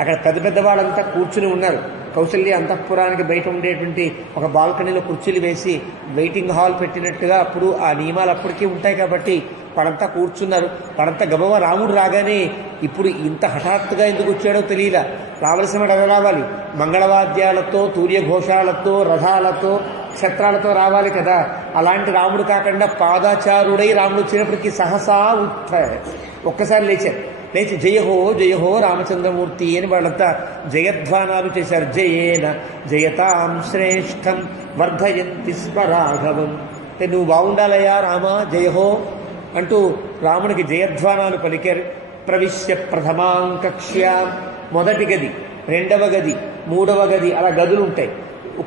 అక్కడ పెద్ద వాళ్ళంతా కూర్చుని ఉన్నారు. కౌసల్య అంతఃపురానికి బయట ఉండేటువంటి ఒక బాల్కనీలో కుర్చీలు వేసి వెయిటింగ్ హాల్ పెట్టినట్టుగా అప్పుడు ఆ నియమాలు అప్పటికీ ఉంటాయి కాబట్టి వాళ్ళంతా కూర్చున్నారు. వాళ్ళంతా గబవ రాముడు రాగానే ఇప్పుడు ఇంత హఠాత్తుగా ఎందుకు వచ్చాడో తెలియలా. రావలసిన వాడు రావాలి, మంగళవాద్యాలతో, తూర్యఘోషాలతో, రథాలతో, ఛత్రాలతో రావాలి కదా. అలాంటి రాముడు కాకుండా పాదాచారుడై రాముడు వచ్చినప్పటికీ సహసా ఒక్కసారి లేచి జయహో జయహో రామచంద్రమూర్తి అని వాళ్ళంతా జయధ్వానాలు చేశారు. జయేన జయతాం శ్రేష్టం వర్ధయంతి స్మ రాఘవం. అంటే నువ్వు బాగుండాలయ్యా రామా జయహో అంటూ రాముడికి జయధ్వానాలు పలికారు. ప్రవిశ్య ప్రథమాం కక్ష్యాం, మొదటి గది, రెండవ గది, మూడవ గది, అలా గదులు ఉంటాయి.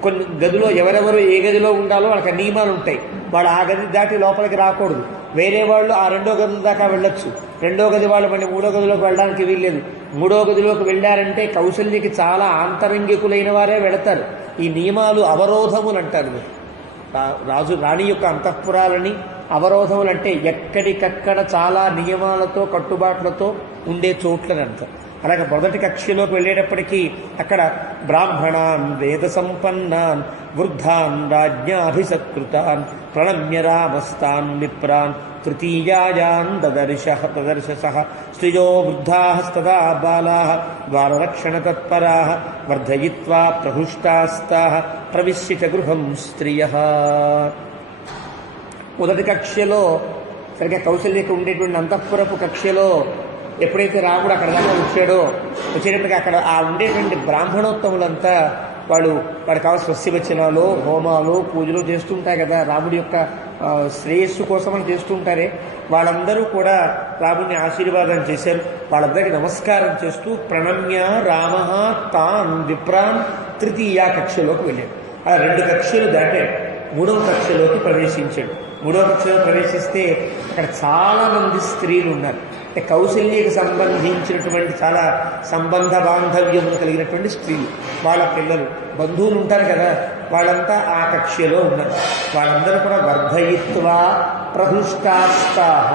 కొన్ని గదిలో ఎవరెవరు ఏ గదిలో ఉండాలో వాళ్ళకి నియమాలు ఉంటాయి. వాళ్ళు ఆ గది దాటి లోపలికి రాకూడదు. వేరే వాళ్ళు ఆ రెండో గది దాకా వెళ్ళొచ్చు, రెండో గది వాళ్ళు మళ్ళీ మూడో గదిలోకి వెళ్ళడానికి వీల్లేదు. మూడో గదిలోకి వెళ్ళారంటే కౌశల్యకి చాలా ఆంతరంగికులైన వారే వెళతారు. ఈ నియమాలు అవరోధములు అంటారు. రాణి యొక్క అంతఃపురాలని అవరోధములు అంటే ఎక్కడికక్కడ చాలా నియమాలతో కట్టుబాట్లతో ఉండే చోట్లని అంటారు. అలాగే మొదటి కక్షలోకి వెళ్ళేటప్పటికీ అక్కడ బ్రాహ్మణాన్ వేద సంపన్నాన్ వృద్ధాన్ రాజ్ఞాభిసత్కృతాన్ ప్రణమ్య రామస్తాన్ విప్రాన్ తృతీయాయాన్ దదర్శసః స్త్రియో వృద్ధాస్తదా బాలాః ద్వారరక్షణతత్పరాః వర్ధయిత్వా ప్రహృష్టాస్తాః ప్రవిశ్య చ గృహం స్త్రియః. మొదటి కక్షలో సరిగ్గా కౌశల్యకు ఉండేటువంటి అంతఃపురపు కక్షలో ఎప్పుడైతే రాముడు అక్కడ దాకా వచ్చేటప్పటికి అక్కడ ఆ ఉండేటువంటి బ్రాహ్మణోత్తములంతా వాడికి కావాల్సిన స్వస్యవచనాలు, హోమాలు, పూజలు చేస్తుంటాయి కదా, రాముడి యొక్క శ్రేయస్సు కోసమని చేస్తుంటారే. వాళ్ళందరూ కూడా రాముడిని ఆశీర్వాదం చేశారు. వాళ్ళందరికీ నమస్కారం చేస్తూ ప్రణమ్య రామ తాన్ విప్రాన్ తృతీయ కక్షలోకి వెళ్ళాడు. అలా 2 కక్షలు దాటాడు. 3వ కక్షలోకి ప్రవేశించాడు. 3వ కక్షలో ప్రవేశిస్తే అక్కడ చాలామంది స్త్రీలు ఉన్నారు. కౌశల్యకు సంబంధించినటువంటి చాలా సంబంధ బాంధవ్యములు కలిగినటువంటి స్త్రీలు, వాళ్ళ పిల్లలు, బంధువులు ఉంటారు కదా, వాళ్ళంతా ఆ కక్షలో ఉన్నారు. వాళ్ళందరూ కూడా వర్ధయిత్వా ప్రహృష్టాస్తాః.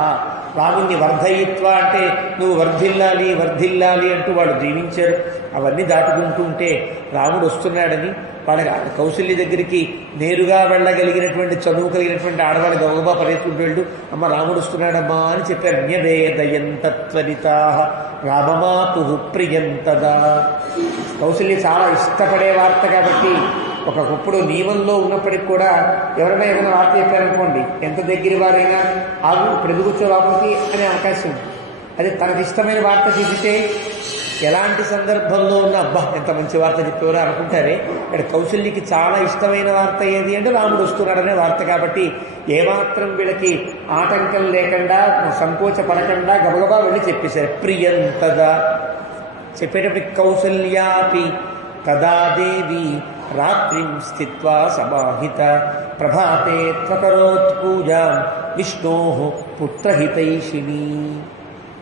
రాముణ్ణి వర్ధయిత్వా అంటే నువ్వు వర్ధిల్లాలి వర్ధిల్లాలి అంటూ వాళ్ళు దీవించారు. అవన్నీ దాటుకుంటూ ఉంటే రాముడు వస్తున్నాడని వాళ్ళకి కౌశల్య దగ్గరికి నేరుగా వెళ్ళగలిగినటువంటి చదువు కలిగినటువంటి ఆడవాళ్ళ గౌరవ పరిగెత్తుకుంటూ వెళ్ళు, అమ్మ రాముడు వస్తున్నాడమ్మా అని చెప్పారు. న్యవేదయంతత్వరితాః రామమాతు ప్రియంతదా. కౌశల్య చాలా ఇష్టపడే వార్త కాబట్టి ఒకప్పుడు నియమంలో ఉన్నప్పటికి కూడా ఎవరైనా ఏమైనా వార్త చెప్పారనుకోండి, ఎంత దగ్గర వారైనా ఆగు ఇప్పుడు ఎదుగు కూర్చో లోపలికి అనే అవకాశం ఉంది. అదే తనకి ఇష్టమైన వార్త చెబితే ఎలాంటి సందర్భంలో ఉన్న అబ్బా ఎంత మంచి వార్త చెప్పేవారో అనుకుంటారే. ఇక్కడ కౌశల్యకి చాలా ఇష్టమైన వార్త ఏది అంటే రాముడు వస్తున్నాడనే వార్త కాబట్టి ఏమాత్రం వీళ్ళకి ఆటంకం లేకుండా సంకోచపడకుండా గబగబా వెళ్ళి చెప్పేశారు. ప్రియంతదా చెప్పేటప్పటికి కౌసల్యాపి తదా దేవి రాత్రిం స్థిత్వా సమాహిత ప్రభాతే త్వకరోత్ పూజాం విష్ణోః పుత్రహితైషిణీ.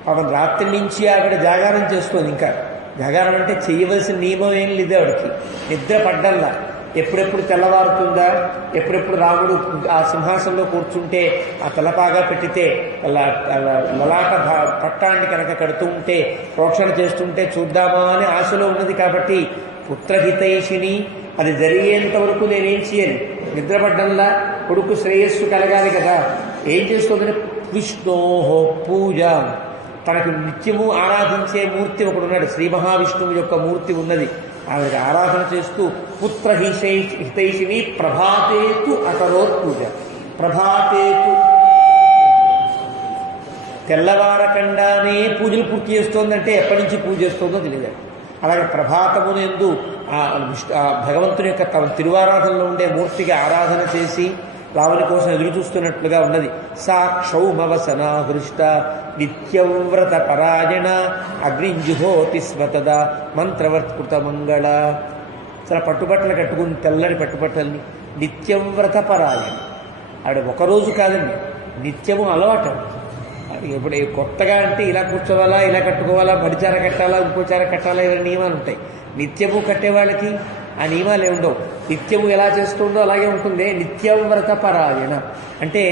పాపం రాత్రి నుంచి ఆవిడ జాగారం చేస్తుంది. ఇంకా జాగారం అంటే చేయవలసిన నియమం ఏం లేదు ఆవిడకి, నిద్ర పడ్డల్లా. ఎప్పుడెప్పుడు తెల్లవారుతుందా, ఎప్పుడెప్పుడు రాముడు ఆ సింహాసనంలో కూర్చుంటే ఆ తలపాగా పెట్టితే లలాట పట్టాన్ని కనుక కడుతూ ఉంటే ప్రోక్షణ చేస్తుంటే చూద్దామా అని ఆశలో ఉన్నది. కాబట్టి పుత్రహితైషిణి అది జరిగేంత వరకు నేనేం చేయాలి, నిద్రపడ్డంలా కొడుకు శ్రేయస్సు కలగాలి కదా. ఏం చేస్తుందంటే విష్ణోః పూజ, తనకు నిత్యము ఆరాధించే మూర్తి ఒకడున్నాడు, శ్రీ మహావిష్ణువు యొక్క మూర్తి ఉన్నది. ఆమెకు ఆరాధన చేస్తూ పుత్రహితైషిని ప్రభాతేతు అకరోత్ పూజ. ప్రభాతేతు తెల్లవారకండానే పూజలు పూర్తి చేస్తోందంటే ఎప్పటి నుంచి పూజ చేస్తోందో తెలియదు. అలాగే ప్రభాతమునందు భగవంతుని యొక్క తమ తిరువారాధనలో ఉండే మూర్తికి ఆరాధన చేసి రాముని కోసం ఎదురు చూస్తున్నట్లుగా ఉన్నది. సా క్షౌమవసనాహృష్ట నిత్యవ్రత పరాయణ అగ్నింజుహోతి స్వతద మంత్రవర్కృత మంగళ. చాలా పట్టుబట్టలు కట్టుకుని తెల్లని పట్టుబట్టల్ని నిత్యవ్రత పరాయణ. ఆవిడ ఒకరోజు కాదండి, నిత్యము అలవాటు. ఇప్పుడు కొత్తగా అంటే ఇలా కూర్చోవాలా, ఇలా కట్టుకోవాలా, మడిచార కట్టాలా, ఇంకోచార కట్టాలా, ఇవన్నీ నియమాలు ఉంటాయి. నిత్యము కట్టే వాళ్ళకి ఆ నియమాలు ఏముండవు. నిత్యము ఎలా చేస్తుందో అలాగే ఉంటుంది. నిత్యవ్రత పరాయణ అంటే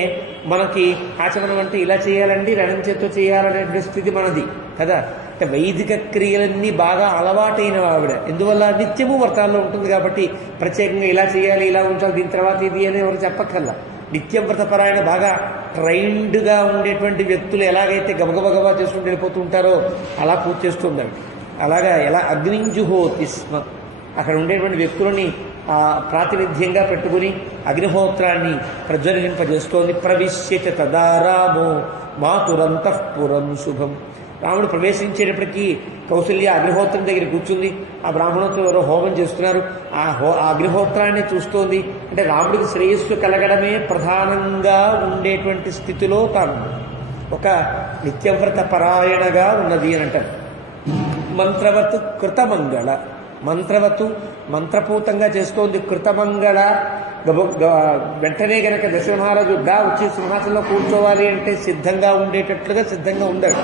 మనకి ఆచమనం అంటే ఇలా చేయాలండి, రణం చేత్తో చేయాలనే స్థితి మనది కదా. అంటే వైదిక క్రియలన్నీ బాగా అలవాటైన ఆవిడ. ఎందువల్ల నిత్యము వ్రతాల్లో ఉంటుంది కాబట్టి ప్రత్యేకంగా ఇలా చేయాలి, ఇలా ఉంచాలి, దీని తర్వాత ఇది అని ఎవరు చెప్పక్కర్లా. నిత్యవ్రత పరాయణ బాగా ట్రైన్డ్గా ఉండేటువంటి వ్యక్తులు ఎలాగైతే గబగబగబా చేసుకుంటూ వెళ్ళిపోతూ ఉంటారో అలా పూజ చేస్తుంది. అలాగా ఎలా అగ్నింజుహోతి స్మ, అక్కడ ఉండేటువంటి వ్యక్తులని ప్రాతినిధ్యంగా పెట్టుకుని అగ్నిహోత్రాన్ని ప్రజ్వలింపజేస్తోంది. ప్రవిశ్యత తదా రామో మాతురంతఃపురం శుభం. రాముడు ప్రవేశించేటప్పటికీ కౌసల్య అగ్నిహోత్రం దగ్గర కూర్చుంది. ఆ బ్రాహ్మణోత్రం ఎవరో హోమం చేస్తున్నారు. ఆ అగ్నిహోత్రాన్ని చూస్తోంది. అంటే రాముడికి శ్రేయస్సు కలగడమే ప్రధానంగా ఉండేటువంటి స్థితిలో తాను ఒక నిత్యవ్రత పరాయణగా ఉన్నది అని అంటారు. మంత్రవత్ కృతమంగళ, మంత్రవతు మంత్రపూతంగా చేస్తోంది. కృతమంగళ వెంటనే గనక దశరథ మహారాజు వచ్చి సింహాసనంలో కూర్చోవాలి అంటే సిద్ధంగా ఉండేటట్లుగా సిద్ధంగా ఉండాడు.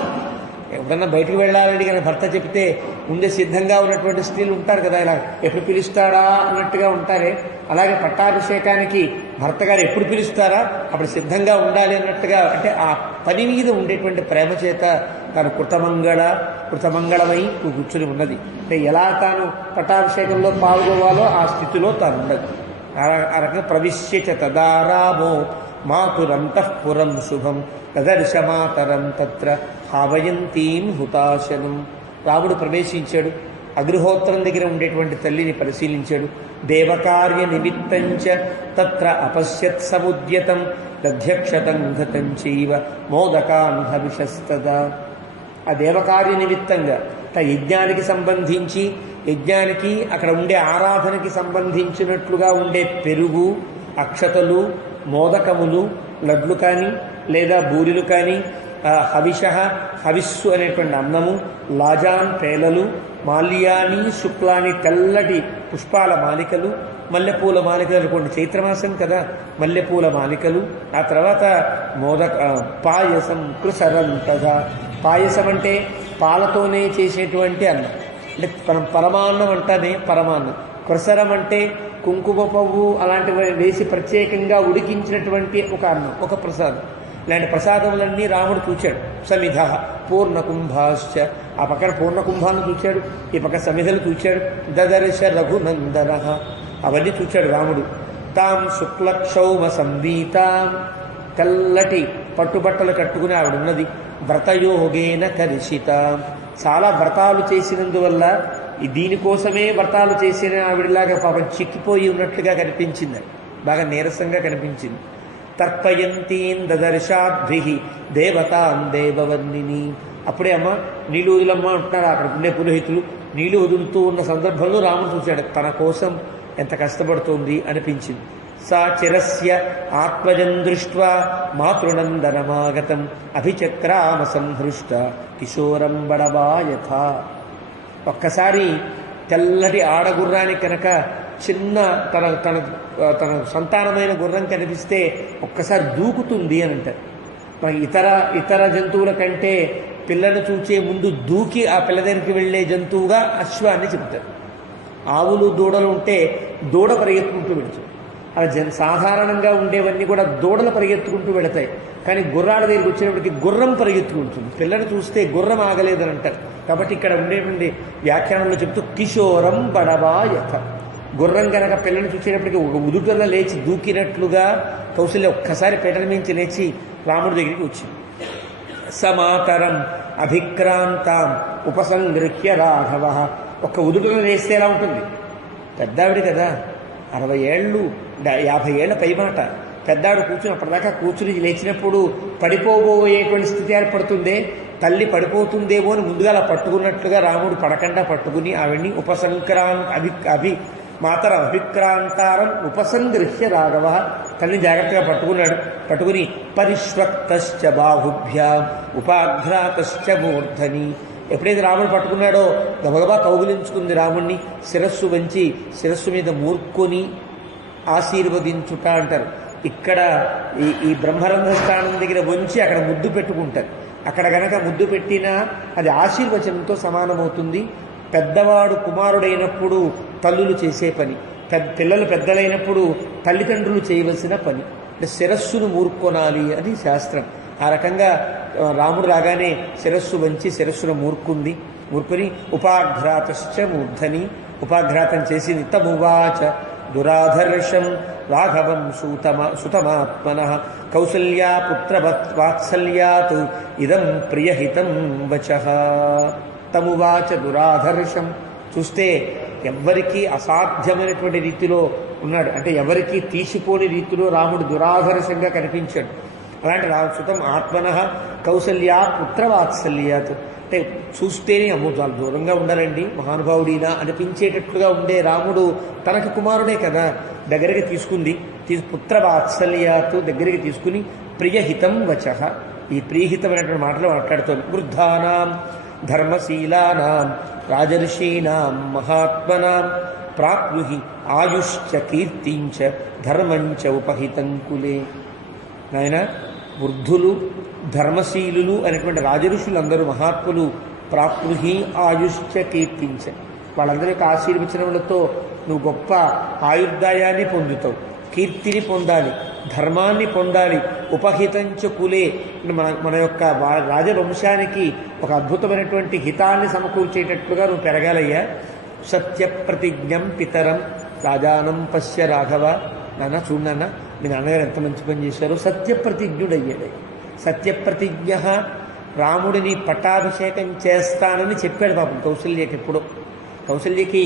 ఎవరన్నా బయటకు వెళ్ళాలని కనుక భర్త చెప్తే ముందే సిద్ధంగా ఉన్నటువంటి స్త్రీలు ఉంటారు కదా, ఇలా ఎప్పుడు పిలుస్తాడా అన్నట్టుగా ఉంటారే, అలాగే పట్టాభిషేకానికి భర్త గారు ఎప్పుడు పిలుస్తారా అప్పుడు సిద్ధంగా ఉండాలి అన్నట్టుగా, అంటే ఆ పని మీద ఉండేటువంటి ప్రేమ చేత తాను కృతమంగళమై కూర్చుని ఉన్నది. అంటే ఎలా తాను పట్టాభిషేకంలో పాల్గొవాలో ఆ స్థితిలో తాను ఉండదు. ఆ రకంగా ప్రవిశ్య తదా రామో మాతురంతఃపురం శుభం తదర్శమాతరం తత్ర హావయంతీం హుతాశనం. రాముడు ప్రవేశించాడు, అగ్నిహోత్రం దగ్గర ఉండేటువంటి తల్లిని పరిశీలించాడు. దేవకార్య నిమిత్తంచ తత్ర అపశ్యత్ సముద్యతం దధ్యక్షతం ఘతం చైవ మోదకాన్ హవిషస్తదా. ఆ దేవకార్య నిమిత్తంగా యజ్ఞానికి సంబంధించి, యజ్ఞానికి అక్కడ ఉండే ఆరాధనకి సంబంధించినట్లుగా ఉండే పెరుగు, అక్షతలు, మోదకములు, లడ్లు కానీ లేదా బూరిలు కానీ, హవిస్సు అనేటువంటి అన్నము, లాజాన్ పేలలు, మాల్యాని శుక్లాని తెల్లటి పుష్పాల మాలికలు, మల్లెపూల మాలికలు అనుకోండి, చైత్రమాసం కదా, మల్లెపూల మాలికలు. ఆ తర్వాత పాయసం కృసరంతగా. పాయసం అంటే పాలతోనే చేసేటువంటి అన్నం, అంటే పరమాన్నం అంటేనే పరమాన్నం. కృసరం అంటే కుంకుమ పువ్వు అలాంటివి వేసి ప్రత్యేకంగా ఉడికించినటువంటి ఒక అన్నం, ఒక ప్రసాదం. ఇలాంటి ప్రసాదములన్నీ రాముడు చూచాడు. సమిధ పూర్ణకుంభాశ్చ, ఆ పక్కన పూర్ణకుంభాలను చూచాడు, ఈ పక్క సమిధలు చూచాడు. దదర్శ రఘునందన, అవన్నీ చూచాడు రాముడు. తాం శుక్లక్షౌమ సంవీతాం, తెల్లటి పట్టుబట్టలు కట్టుకుని ఆవిడున్నది. వ్రతయోగేన కరిషిత, చాలా వ్రతాలు చేసినందువల్ల దీనికోసమే వ్రతాలు చేసిన ఆవిడలాగా పాపం చిక్కిపోయి ఉన్నట్లుగా కనిపించింది, బాగా నీరసంగా కనిపించింది. తర్పయంతీం దదర్శాద్భి దేవతాం దేవవర్ణిని. అప్పుడే అమ్మ నీళ్ళు వదులమ్మ అంటున్నారు అక్కడ ఉండే పురోహితులు. నీళ్ళు వదులుతూ ఉన్న సందర్భంలో రాముడు చూశాడు, తన కోసం ఎంత కష్టపడుతోంది అనిపించింది. సా చిరస్య ఆత్మజం దృష్ట్వా మాతృనందనమాగతం అభిచక్రామ సంహృష్ట కిశోరం బడవాయథ. ఒక్కసారి తెల్లటి ఆడగుర్రానికి కనుక చిన్న తన తన తన సంతానమైన గుర్రం కనిపిస్తే ఒక్కసారి దూకుతుంది అని అంటారు. మనకి ఇతర జంతువుల కంటే పిల్లను చూచే ముందు దూకి ఆ పిల్ల దగ్గరికి వెళ్ళే జంతువుగా అశ్వాన్ని చెప్తారు. ఆవులు దూడలు ఉంటే దూడ పరిగెత్తుకుంటూ వెళుతుంది. అలా సాధారణంగా ఉండేవన్నీ కూడా దూడలు పరిగెత్తుకుంటూ వెళతాయి, కానీ గుర్రాల దగ్గరికి వచ్చినప్పటికీ గుర్రం పరిగెత్తుకుంటుంది. పిల్లని చూస్తే గుర్రం ఆగలేదని అంటారు. కాబట్టి ఇక్కడ ఉండేటువంటి వ్యాఖ్యానంలో చెప్తూ కిశోరం బడవాయథ, గుర్రం కనుక పిల్లని చూసేటప్పటికీ ఒక ఉదుటన లేచి దూకినట్లుగా కౌశల్య ఒక్కసారి పీటల మించి లేచి రాముడి దగ్గరికి వచ్చింది. సమాతరం అభిక్రాంతాం ఉపసంగృహ్య రాఘవ. ఒక్క ఉదుటన లేస్తే ఎలా ఉంటుంది, పెద్దావిడి కదా, 60 ఏళ్ళు 50 ఏళ్ల పైమాట పెద్దాడు కూర్చుని అప్పటిదాకా కూర్చుని లేచినప్పుడు పడిపోబోయేటువంటి స్థితి ఏర్పడుతుందే, తల్లి పడిపోతుందేమో అని ముందుగా అలా పట్టుకున్నట్లుగా రాముడు పడకుండా పట్టుకుని ఆవిడ్ని మాతర అభిక్రాంతారం ఉపసంగృహ్య రాఘవ, తల్లిని జాగ్రత్తగా పట్టుకున్నాడు. పట్టుకుని పరిష్వక్తశ్చ బాహుభ్యాం ఉపాఘ్రాతశ్చ మూర్ధని. ఎప్పుడైతే రాముడు పట్టుకున్నాడో గబగబా కౌగులించుకుంది రాముణ్ణి. శిరస్సు వంచి శిరస్సు మీద మూర్కొని ఆశీర్వదించుట అంటారు. ఇక్కడ ఈ బ్రహ్మరంధ్ర స్థానం దగ్గర వంచి అక్కడ ముద్దు పెట్టుకుంటారు. అక్కడ గనక ముద్దు పెట్టినా అది ఆశీర్వచనంతో సమానమవుతుంది. పెద్దవాడు కుమారుడైనప్పుడు తల్లులు చేసే పని, పిల్లలు పెద్దలైనప్పుడు తల్లిదండ్రులు చేయవలసిన పని. శిరస్సును మూర్కొనాలి అని శాస్త్రం. ఆ రకంగా రాముడు రాగానే శిరస్సు వంచి శిరస్సును మూర్కొని ఉపాఘ్రాతశ్చ మూర్ధని, ఉపాఘ్రాతం చేసింది. తమువాచ దురాధర్షం రాఘవం సుతమాత్మన కౌసల్యా పుత్రవాత్సల్యాత్ ఇదం ప్రియహితం వచః. తమువాచ దురాధర్షం, చూస్తే ఎవ్వరికీ అసాధ్యమైనటువంటి రీతిలో ఉన్నాడు, అంటే ఎవరికీ తీసిపోని రీతిలో రాముడు దురాధర్షంగా కనిపించాడు. అలాంటి సుతం ఆత్మన కౌసల్యా పుత్రవాత్సల్యాత్, అంటే చూస్తేనే అమ్మో చాలా దూరంగా ఉండాలండి మహానుభావుడినా అనిపించేటట్లుగా ఉండే రాముడు తనకి కుమారుడే కదా, దగ్గరికి తీసుకుంది. పుత్రవాత్సల్యాత్ దగ్గరికి తీసుకుని ప్రియహితం వచః, ఈ ప్రియహితమైనటువంటి మాటలు మాట్లాడుతోంది. వృద్ధానాం ధర్మశీలానాం రాజర్షీనాం మహాత్మనాం ప్రాప్నుహి ఆయుశ్చ కీర్తించ ధర్మంచ ఉపహితంకులే. నాయన వృద్ధులు ధర్మశీలులు అనేటువంటి రాజఋషులందరూ మహాత్ములు ప్రాప్నుహి ఆయుశ్చ కీర్తించ, వాళ్ళందరి యొక్క ఆశీర్వచనములతో నువ్వు గొప్ప ఆయుర్దాయాన్ని పొందుతావు, కీర్తిని పొందాలి, ధర్మాన్ని పొందాలి. ఉపహితంచ కులే, మన యొక్క రాజవంశానికి ఒక అద్భుతమైనటువంటి హితాన్ని సమకూర్చేటట్లుగా నువ్వు పెరగాలయ్యా. సత్యప్రతిజ్ఞం పితరం రాజానం పశ్య రాఘవ. నాన్న చూడు నాన్న, మీ నాన్నగారు ఎంత మంచి పని చేశారో, సత్యప్రతిజ్ఞుడయ్యాడు. సత్యప్రతిజ్ఞ, రాముడిని పట్టాభిషేకం చేస్తానని చెప్పాడు పాపం కౌసల్యకి. ఎప్పుడో కౌసల్యకి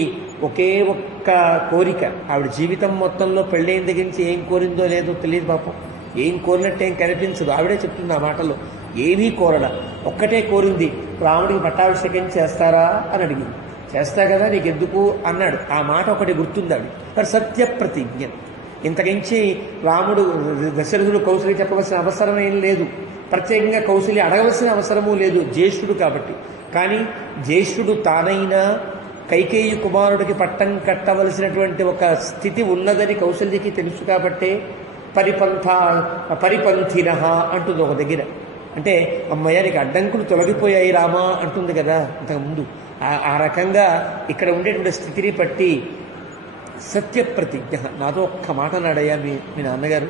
ఒకే ఒక్క కోరిక, ఆవిడ జీవితం మొత్తంలో పెళ్ళైన దగ్గర నుంచి ఏం కోరిందో లేదో తెలియదు పాపం, ఏం కోరినట్టు ఏం కనిపించదు. ఆవిడే చెప్తుంది ఆ మాటలో, ఏమీ కోరడా, ఒక్కటే కోరింది, రాముడికి పట్టాభిషేకం చేస్తారా అని అడిగింది. చేస్తా కదా, నీకెందుకు అన్నాడు. ఆ మాట ఒకటి గుర్తుందాడు. మరి సత్యప్రతిజ్ఞ, ఇంతకించి రాముడు దశరథుడు కౌసల్య చెప్పవలసిన అవసరం ఏం లేదు, ప్రత్యేకంగా కౌసల్య అడగవలసిన అవసరమూ లేదు, జ్యేష్ఠుడు కాబట్టి. కానీ జ్యేష్ఠుడు తానైనా కైకేయి కుమారుడికి పట్టం కట్టవలసినటువంటి ఒక స్థితి ఉన్నదని కౌసల్యకి తెలుసు కాబట్టే పరిపంథిన అంటుంది ఒక దగ్గర. అంటే అమ్మయ్య నీకు అడ్డంకులు తొలగిపోయాయి రామా అంటుంది కదా ఇంతకుముందు. ఆ రకంగా ఇక్కడ ఉండేటువంటి స్థితిని బట్టి సత్యప్రతిజ్ఞ, నాతో ఒక్క మాట అన్నాడయ్యా మీ నాన్నగారు,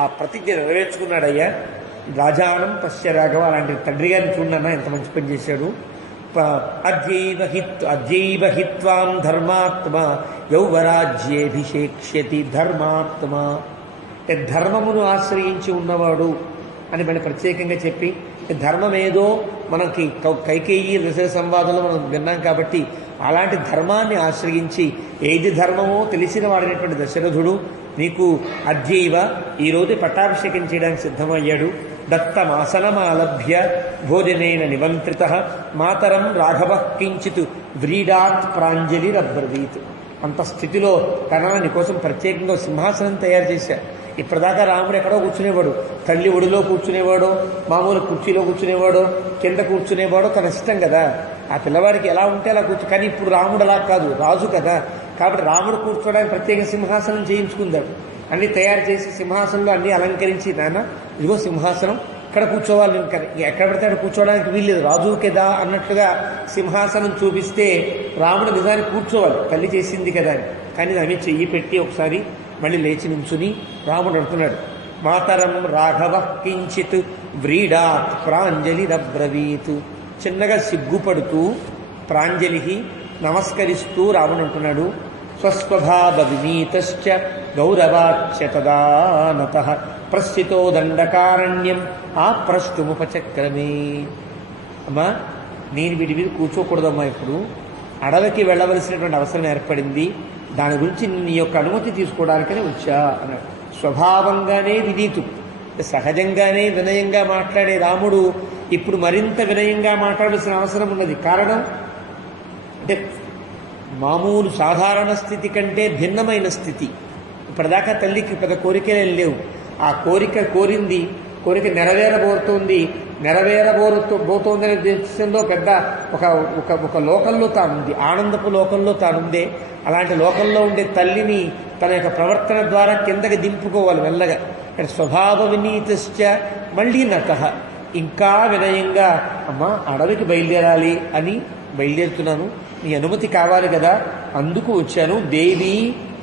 ఆ ప్రతిజ్ఞ నెరవేర్చుకున్నాడయ్యా. రాజానం పశ్య రాఘవ, అలాంటి తండ్రి గారిని చూడన్నా ఎంత మంచి పని చేశాడు. అద్యైవ హిత్వాం ధర్మాత్మ యౌవరాజ్యేభిషేక్ష్యతి. ధర్మాత్మ అంటే ధర్మమును ఆశ్రయించి ఉన్నవాడు అని మనం ప్రత్యేకంగా చెప్పి, ధర్మమేదో మనకి కైకేయి దశరథ సంవాదంలో మనం విన్నాం కాబట్టి అలాంటి ధర్మాన్ని ఆశ్రయించి ఏది ధర్మమో తెలిసిన వాడినటువంటి దశరథుడు నీకు అద్యైవ ఈరోజు పట్టాభిషేకం చేయడానికి సిద్ధమయ్యాడు. దత్తమాసనమాలభ్య భోజనేన నిమంత్రిత మాతరం రాఘవ కించిత్ వ్రీడాత్ ప్రాంజలిరబ్రవీత్. అంత స్థితిలో కన్నా నీకోసం ప్రత్యేకంగా సింహాసనం తయారు చేశారు. ఇప్పటిదాకా రాముడు ఎక్కడో కూర్చునేవాడు, తల్లి ఒడిలో కూర్చునేవాడో, మామూలు కుర్చీలో కూర్చునేవాడో, కింద కూర్చునేవాడో తన ఇష్టం కదా. ఆ పిల్లవాడికి ఎలా ఉంటే అలా కానీ ఇప్పుడు రాముడు అలా కాదు, రాజు కదా. కాబట్టి రాముడు కూర్చోడానికి ప్రత్యేక సింహాసనం చేయించుకుందాడు. అన్నీ తయారు చేసి సింహాసనంలో అన్నీ అలంకరించి, నాన్న ఇదిగో సింహాసనం, ఇక్కడ కూర్చోవాలి, ఎక్కడ పడితే అక్కడ కూర్చోవడానికి వీల్లేదు, రాజు కదా అన్నట్లుగా సింహాసనం చూపిస్తే రాముడు నిజానికి కూర్చోవాలి, తల్లి చేసింది కదా అని. కానీ ఆమె చెయ్యి పెట్టి ఒకసారి మళ్ళీ లేచి నుంచుని రాముడు అంటున్నాడు, మాతరం రాఘవ కించిత్ వ్రీడాత్ ప్రాంజలిరబ్రవీత్. చిన్నగా సిగ్గుపడుతూ ప్రాంజలి నమస్కరిస్తూ రాముడు అంటున్నాడు, స్వస్వభావ వినీతశ్చ గౌరవాచ్య తదానత ప్రస్థితో దండకారణ్యం ఆప్రష్టుముపచక్రమే. అమ్మా నేను వీటి మీద కూర్చోకూడదమ్మా, ఇప్పుడు అడవికి వెళ్ళవలసినటువంటి అవసరం ఏర్పడింది, దాని గురించి నీ యొక్క అనుమతి తీసుకోవడానికనే వచ్చా అన్నాడు. స్వభావంగానే వినీతుడు, సహజంగానే వినయంగా మాట్లాడే రాముడు ఇప్పుడు మరింత వినయంగా మాట్లాడాల్సిన అవసరం ఉన్నది. కారణం అంటే మామూలు సాధారణ స్థితి కంటే భిన్నమైన స్థితి. ఇప్పటిదాకా తల్లికి పెద్ద కోరికలేం లేవు, ఆ కోరిక నెరవేరబోతోందనే దేశంలో పెద్ద ఒక లోకంలో తానుంది, ఆనందపు లోకంలో తానుందే. అలాంటి లోకంలో ఉండే తల్లిని తన యొక్క ప్రవర్తన ద్వారా కిందకి దింపుకోవాలి మెల్లగా. ఇక్కడ స్వభావ వినీతశ్చ, మళ్ళీ నత ఇంకా వినయంగా, అమ్మా అడవికి బయలుదేరాలి అని బయలుదేరుతున్నాను, నీ అనుమతి కావాలి కదా, అందుకు వచ్చాను. దేవి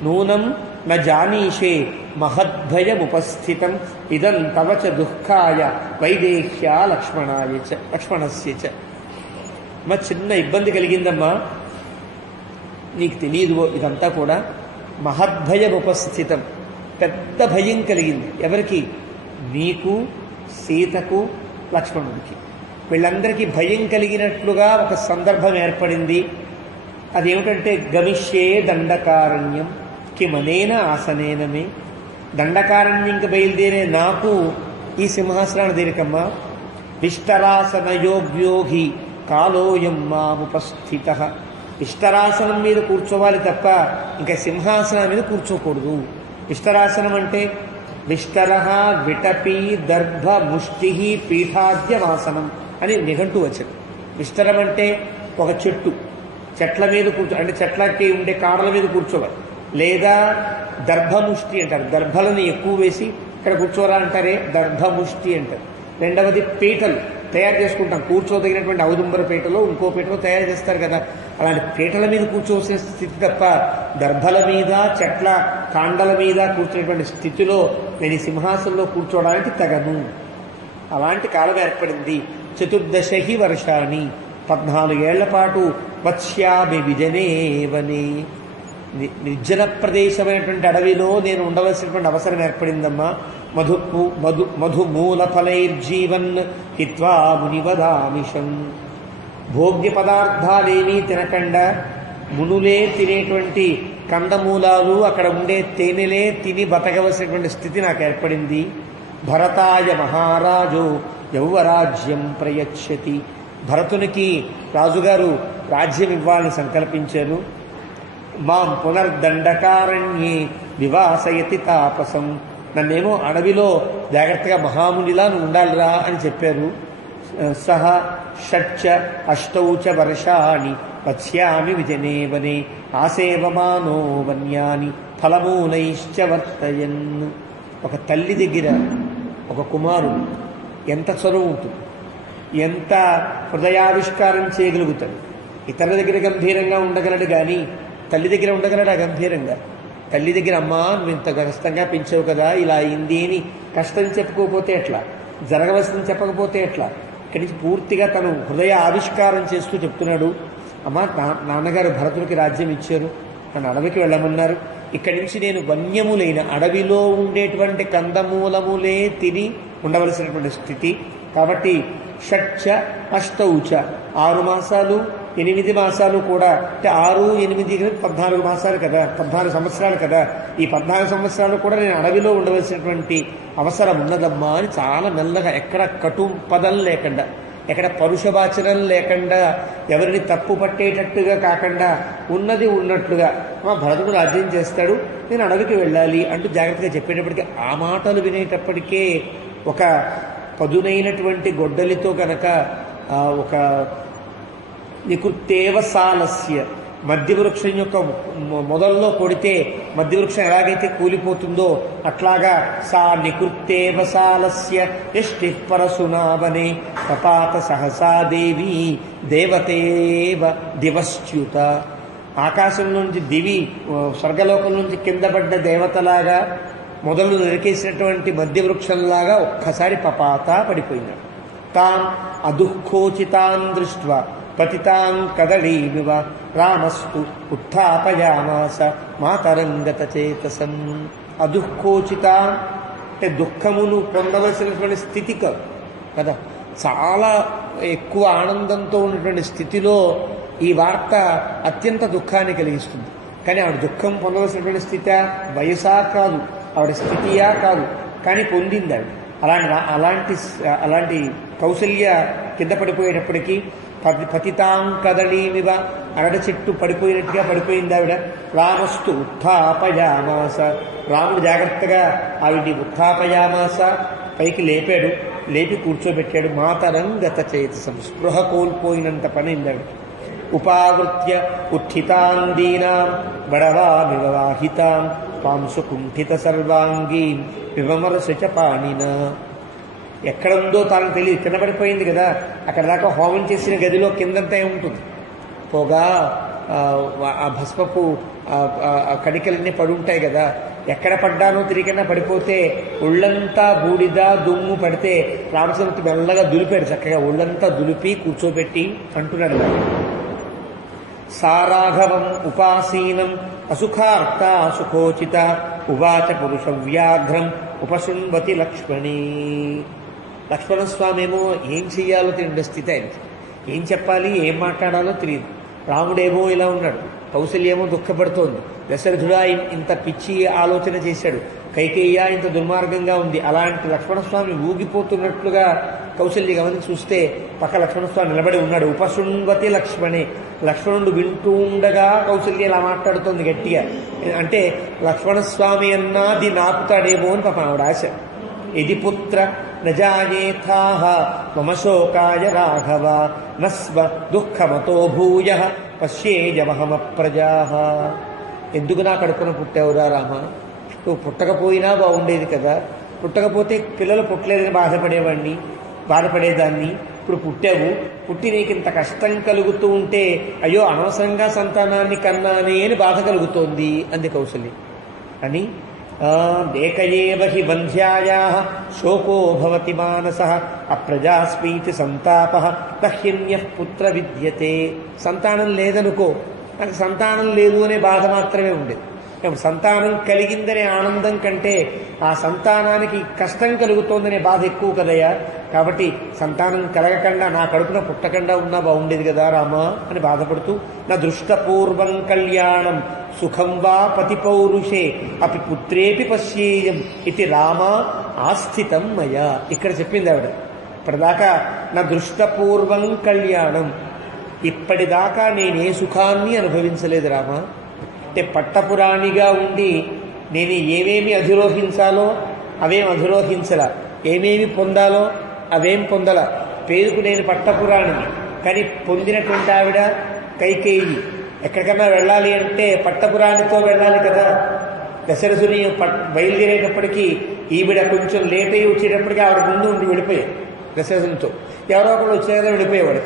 నూనం న జానీషే మహద్భయముపస్థితం ఇదం తవ చ దుఃఖాయ వైదేహ్య లక్ష్మణస్య చ. మా చిన్న ఇబ్బంది కలిగిందమ్మా, నీకు తెలియదు, ఇదంతా కూడా మహద్భయముపస్థితం, పెద్ద భయం కలిగింది. ఎవరికి? నీకు, సీతకు, లక్ష్మణుడికి, వీళ్ళందరికీ భయం కలిగినట్లుగా ఒక సందర్భం ఏర్పడింది. అదేమిటంటే గమిష్యే దండకారణ్యం కిమనేన ఆసనేనమే. దండకారణ్యంకి బయలుదేరే నాకు ఈ సింహాసనాన్ని దేనికమ్మా? విష్టరాసనయోగ్యోగి కాలోయం మాముపస్థిత. విష్టరాసనం మీద కూర్చోవాలి తప్ప ఇంకా సింహాసనం మీద కూర్చోకూడదు. విష్టరాసనం అంటే విష్టర విటపి దర్భ ముష్టి పీఠాద్యమాసనం అని నిఘంటు వచనం. విష్టరం అంటే ఒక చెట్టు, చెట్ల మీద అంటే చెట్లకి ఉండే కాడల మీద కూర్చోవాలి. లేదా దర్భముష్టి అంటారు, దర్భలను ఎక్కువ వేసి ఇక్కడ కూర్చోరా అంటారే, దర్భముష్టి అంటారు. రెండవది పీటలు తయారు చేసుకుంటాం, కూర్చోదగినటువంటి ఔదుంబర పీటలో ఇంకో పీటలో తయారు చేస్తారు కదా, అలాంటి పీటల మీద కూర్చోవలసిన స్థితి తప్ప దర్భల మీద చెట్ల కాండల మీద కూర్చునేటువంటి స్థితిలో నేను ఈ సింహాసనంలో కూర్చోవడానికి తగను. అలాంటి కాలం ఏర్పడింది. 14 వర్షాన్ని 14 ఏళ్ల పాటు వత్స్యామి విజనే వనే, నిర్జన ప్రదేశమైనటువంటి అడవిలో నేను ఉండవలసినటువంటి అవసరం ఏర్పడిందమ్మా. మధుమూల ఫలైర్జీవన్ హిత్వా మునివదామిషం. భోగ్య పదార్థాలేమీ తినకుండా మునులే తినేటువంటి కందమూలాలు, అక్కడ ఉండే తేనెలే తిని బతకవలసినటువంటి స్థితి నాకు ఏర్పడింది. భరతాయ మహారాజు యౌవరాజ్యం ప్రయచ్చతి. భరతునికి రాజుగారు రాజ్యం ఇవ్వాలని సంకల్పించారు. మాం పునర్దండకారణ్యే వివాసయతి తాపసం. నన్నేమో అడవిలో జాగ్రత్తగా మహామునిలా నువ్వు ఉండాలిరా అని చెప్పారు. సహ షట్చ అష్టౌచ వర్షాణి వత్స్యామి విజనే వనే ఆసేవమానో వన్యాని ఫలమూలైశ్చ వర్తయన్. ఒక తల్లి దగ్గర ఒక కుమారుడు ఎంత చదువు ఉంటుంది, ఎంత హృదయావిష్కారం చేయగలుగుతాడు. ఇతరుల దగ్గర గంభీరంగా ఉండగలడు కానీ తల్లి దగ్గర ఉండగలడు గంభీరంగా. తల్లి దగ్గర అమ్మా నువ్వు ఇంత కష్టంగా పెంచావు కదా, ఇలా అయింది అని కష్టం చెప్పుకోకపోతే ఎట్లా, జరగవలసింది చెప్పకపోతే ఎట్లా. ఇక్కడి నుంచి పూర్తిగా తను హృదయ ఆవిష్కారం చేస్తూ చెప్తున్నాడు. అమ్మా నాన్నగారు భరతుడికి రాజ్యం ఇచ్చారు, నన్ను అడవికి వెళ్ళమన్నారు. ఇక్కడి నుంచి నేను వన్యములైన అడవిలో ఉండేటువంటి కందమూలములే తిని ఉండవలసినటువంటి స్థితి. కాబట్టి షట్చ అష్టౌచ 6 మాసాలు 8 మాసాలు కూడా, అంటే 6, 8 14 మాసాలు కదా, 14 సంవత్సరాలు కదా. ఈ 14 సంవత్సరాలు కూడా నేను అడవిలో ఉండవలసినటువంటి అవసరం ఉన్నదమ్మా అని చాలా మెల్లగా, ఎక్కడ కటు పదం లేకుండా, ఎక్కడ పరుషవాచనం లేకుండా, ఎవరిని తప్పు పట్టేటట్టుగా కాకుండా ఉన్నది ఉన్నట్లుగా మా భరతుడు రాజ్యం చేస్తాడు, నేను అడవికి వెళ్ళాలి అంటూ జాగ్రత్తగా చెప్పేటప్పటికీ ఆ మాటలు వినేటప్పటికే ఒక పదునైనటువంటి గొడ్డలితో కనుక ఒక నికృత్తేవ సాలస్య, మధ్యవృక్షం యొక్క మొదల్లో కొడితే మధ్యవృక్షం ఎలాగైతే కూలిపోతుందో అట్లాగా సా నికృత్తేవ సాలస్య యష్టి పరశునావనే ప్రపాత సహసాదేవి దేవతేవ దివశ్చ్యుత. ఆకాశం నుంచి దివి స్వర్గలోకం నుంచి కింద పడ్డ దేవతలాగా మొదలు నరికేసినటువంటి మధ్యవృక్షంలాగా ఒక్కసారి పపాత పడిపోయినాడు. తాం అదుఃఖోచితాన్ దృష్ట్వా పతితాం కదళీమివ రామస్తు ఉత్థాపయామాస మాతరంగత చేతసం. అదుఃఖోచిత అంటే దుఃఖమును పొందవలసినటువంటి స్థితి కదా, చాలా ఎక్కువ ఆనందంతో ఉన్నటువంటి స్థితిలో ఈ వార్త అత్యంత దుఃఖాన్ని కలిగిస్తుంది. కానీ ఆవిడ దుఃఖం పొందవలసినటువంటి స్థితి వయసా కాదు, ఆవిడ స్థితియా కాదు, కానీ పొందింది ఆవిడ. అలాంటి కౌసల్య కింద పడిపోయేటప్పటికీ పతితాం కదళీమివ, అరటి చెట్టు పడిపోయినట్టుగా పడిపోయింది ఆవిడ. రామస్తు ఉత్థాపయామాస, రాముడు జాగ్రత్తగా ఆవిడ్ని ఉత్థాపయామాస, పైకి లేపాడు, లేపి కూర్చోబెట్టాడు. మాతరంగత చేతసం, స్పృహ కోల్పోయినంత పనింది ఆవిడ. ఉపావృత్య ఉత్థితాం దీనాం బడవామివ వాహితాం పాంసు కుంఠిత సర్వాంగీం వివమరసచ పాణిన. ఎక్కడ ఉందో తాను తెలియదు, కింద పడిపోయింది కదా, అక్కడ దాకా హోమం చేసిన గదిలో కిందంతా ఏముంటుంది, పొగ, ఆ భస్మపు కణికలన్నీ పడి ఉంటాయి కదా. ఎక్కడ పడ్డానో తిరిగినా పడిపోతే ఒళ్ళంతా బూడిద దుమ్ము పడితే రామచంద్రుడు మెల్లగా దులిపాడు, చక్కగా ఒళ్ళంతా దులిపి కూర్చోబెట్టి అంటున్నాడు. సారాఘవం ఉపాసీనం అసుఖార్త సుఖోచిత ఉవాచ పురుష వ్యాఘ్రం ఉపశృణ్వతి లక్ష్మణి. లక్ష్మణస్వామి ఏమో ఏం చెయ్యాలో తెలియని స్థితి ఆయనకి, ఏం చెప్పాలి ఏం మాట్లాడాలో తెలియదు. రాముడేమో ఇలా ఉన్నాడు, కౌసల్యేమో దుఃఖపడుతోంది, దశరథుడా ఇంత పిచ్చి ఆలోచన చేశాడు, కైకేయ్య ఇంత దుర్మార్గంగా ఉంది. అలాంటి లక్ష్మణస్వామి ఊగిపోతున్నట్లుగా కౌసల్య గమనించి చూస్తే పక్క లక్ష్మణస్వామి నిలబడి ఉన్నాడు. ఉపశృణ్వతి లక్ష్మణి, లక్ష్మణుడు వింటూ ఉండగా కౌసల్య ఇలా మాట్లాడుతోంది గట్టిగా. అంటే లక్ష్మణస్వామి అన్నా దీన్ని ఆపుతాడేమో అని పాప ఆవిడ ఆశ. ఇది పుత్ర నజాయేథాహ మమ శోకాయ రాఘవ నస్వ దుఃఖమతో భూయ పశ్యేయమహమప్రజా. ఎందుకు నా కడుపున పుట్టావురా రామ? నువ్వు పుట్టకపోయినా బాగుండేది కదా. పుట్టకపోతే పిల్లలు పుట్టలేదని బాధపడేదాన్ని. ఇప్పుడు పుట్టావు, పుట్టి నీకు ఇంత కష్టం కలుగుతూ ఉంటే అయ్యో అనవసరంగా సంతానాన్ని కన్నానే అని బాధ కలుగుతోంది అంది కౌసల్య అని. ఏకయేవ హి బంధ్యాయా శోకో భవతి మానసః అప్రజాస్మీతి సంతాపః నహ్యన్యః పుత్ర విద్యతే. సంతానం లేదనుకో, నాకు సంతానం లేదు అనే బాధ మాత్రమే ఉండేది. ఇప్పుడు సంతానం కలిగిందనే ఆనందం కంటే ఆ సంతానానికి కష్టం కలుగుతోందనే బాధ ఎక్కువ కదయ్యా. కాబట్టి సంతానం కలగకుండా నా కడుపున పుట్టకుండా ఉన్నా బాగుండేది కదా రామా అని బాధపడుతూ, నా దృష్టపూర్వం కళ్యాణం సుఖం వా పతి పౌరుషే అపి పుత్రేపి పశ్యేయం ఇది రామ ఆస్థితం మయా. ఇక్కడ చెప్పింది ఆవిడ. ఇప్పటిదాకా నా దృష్టపూర్వం కళ్యాణం, ఇప్పటిదాకా నేనే సుఖాన్ని అనుభవించలేదు రామా. అంటే పట్టపురాణిగా ఉండి నేను ఏమేమి అధిరోహించాలో అవేం అధిరోహించలా, ఏమేమి పొందాలో అవేం పొందల. పేరుకు నేను పట్టపురాణిని, కానీ పొందినటువంటి ఆవిడ కైకేయి. ఎక్కడికన్నా వెళ్ళాలి అంటే పట్టపురాణితో వెళ్ళాలి కదా. దశరథుని బయలుదేరేటప్పటికీ ఈవిడ కొంచెం లేట్ అయ్యి వచ్చేటప్పటికీ ఆవిడ ముందు ఉండి వెళ్ళిపోయాడు దశరథునితో. ఎవరో ఒకళ్ళు వచ్చేదా వెళ్ళిపోయేవాడు.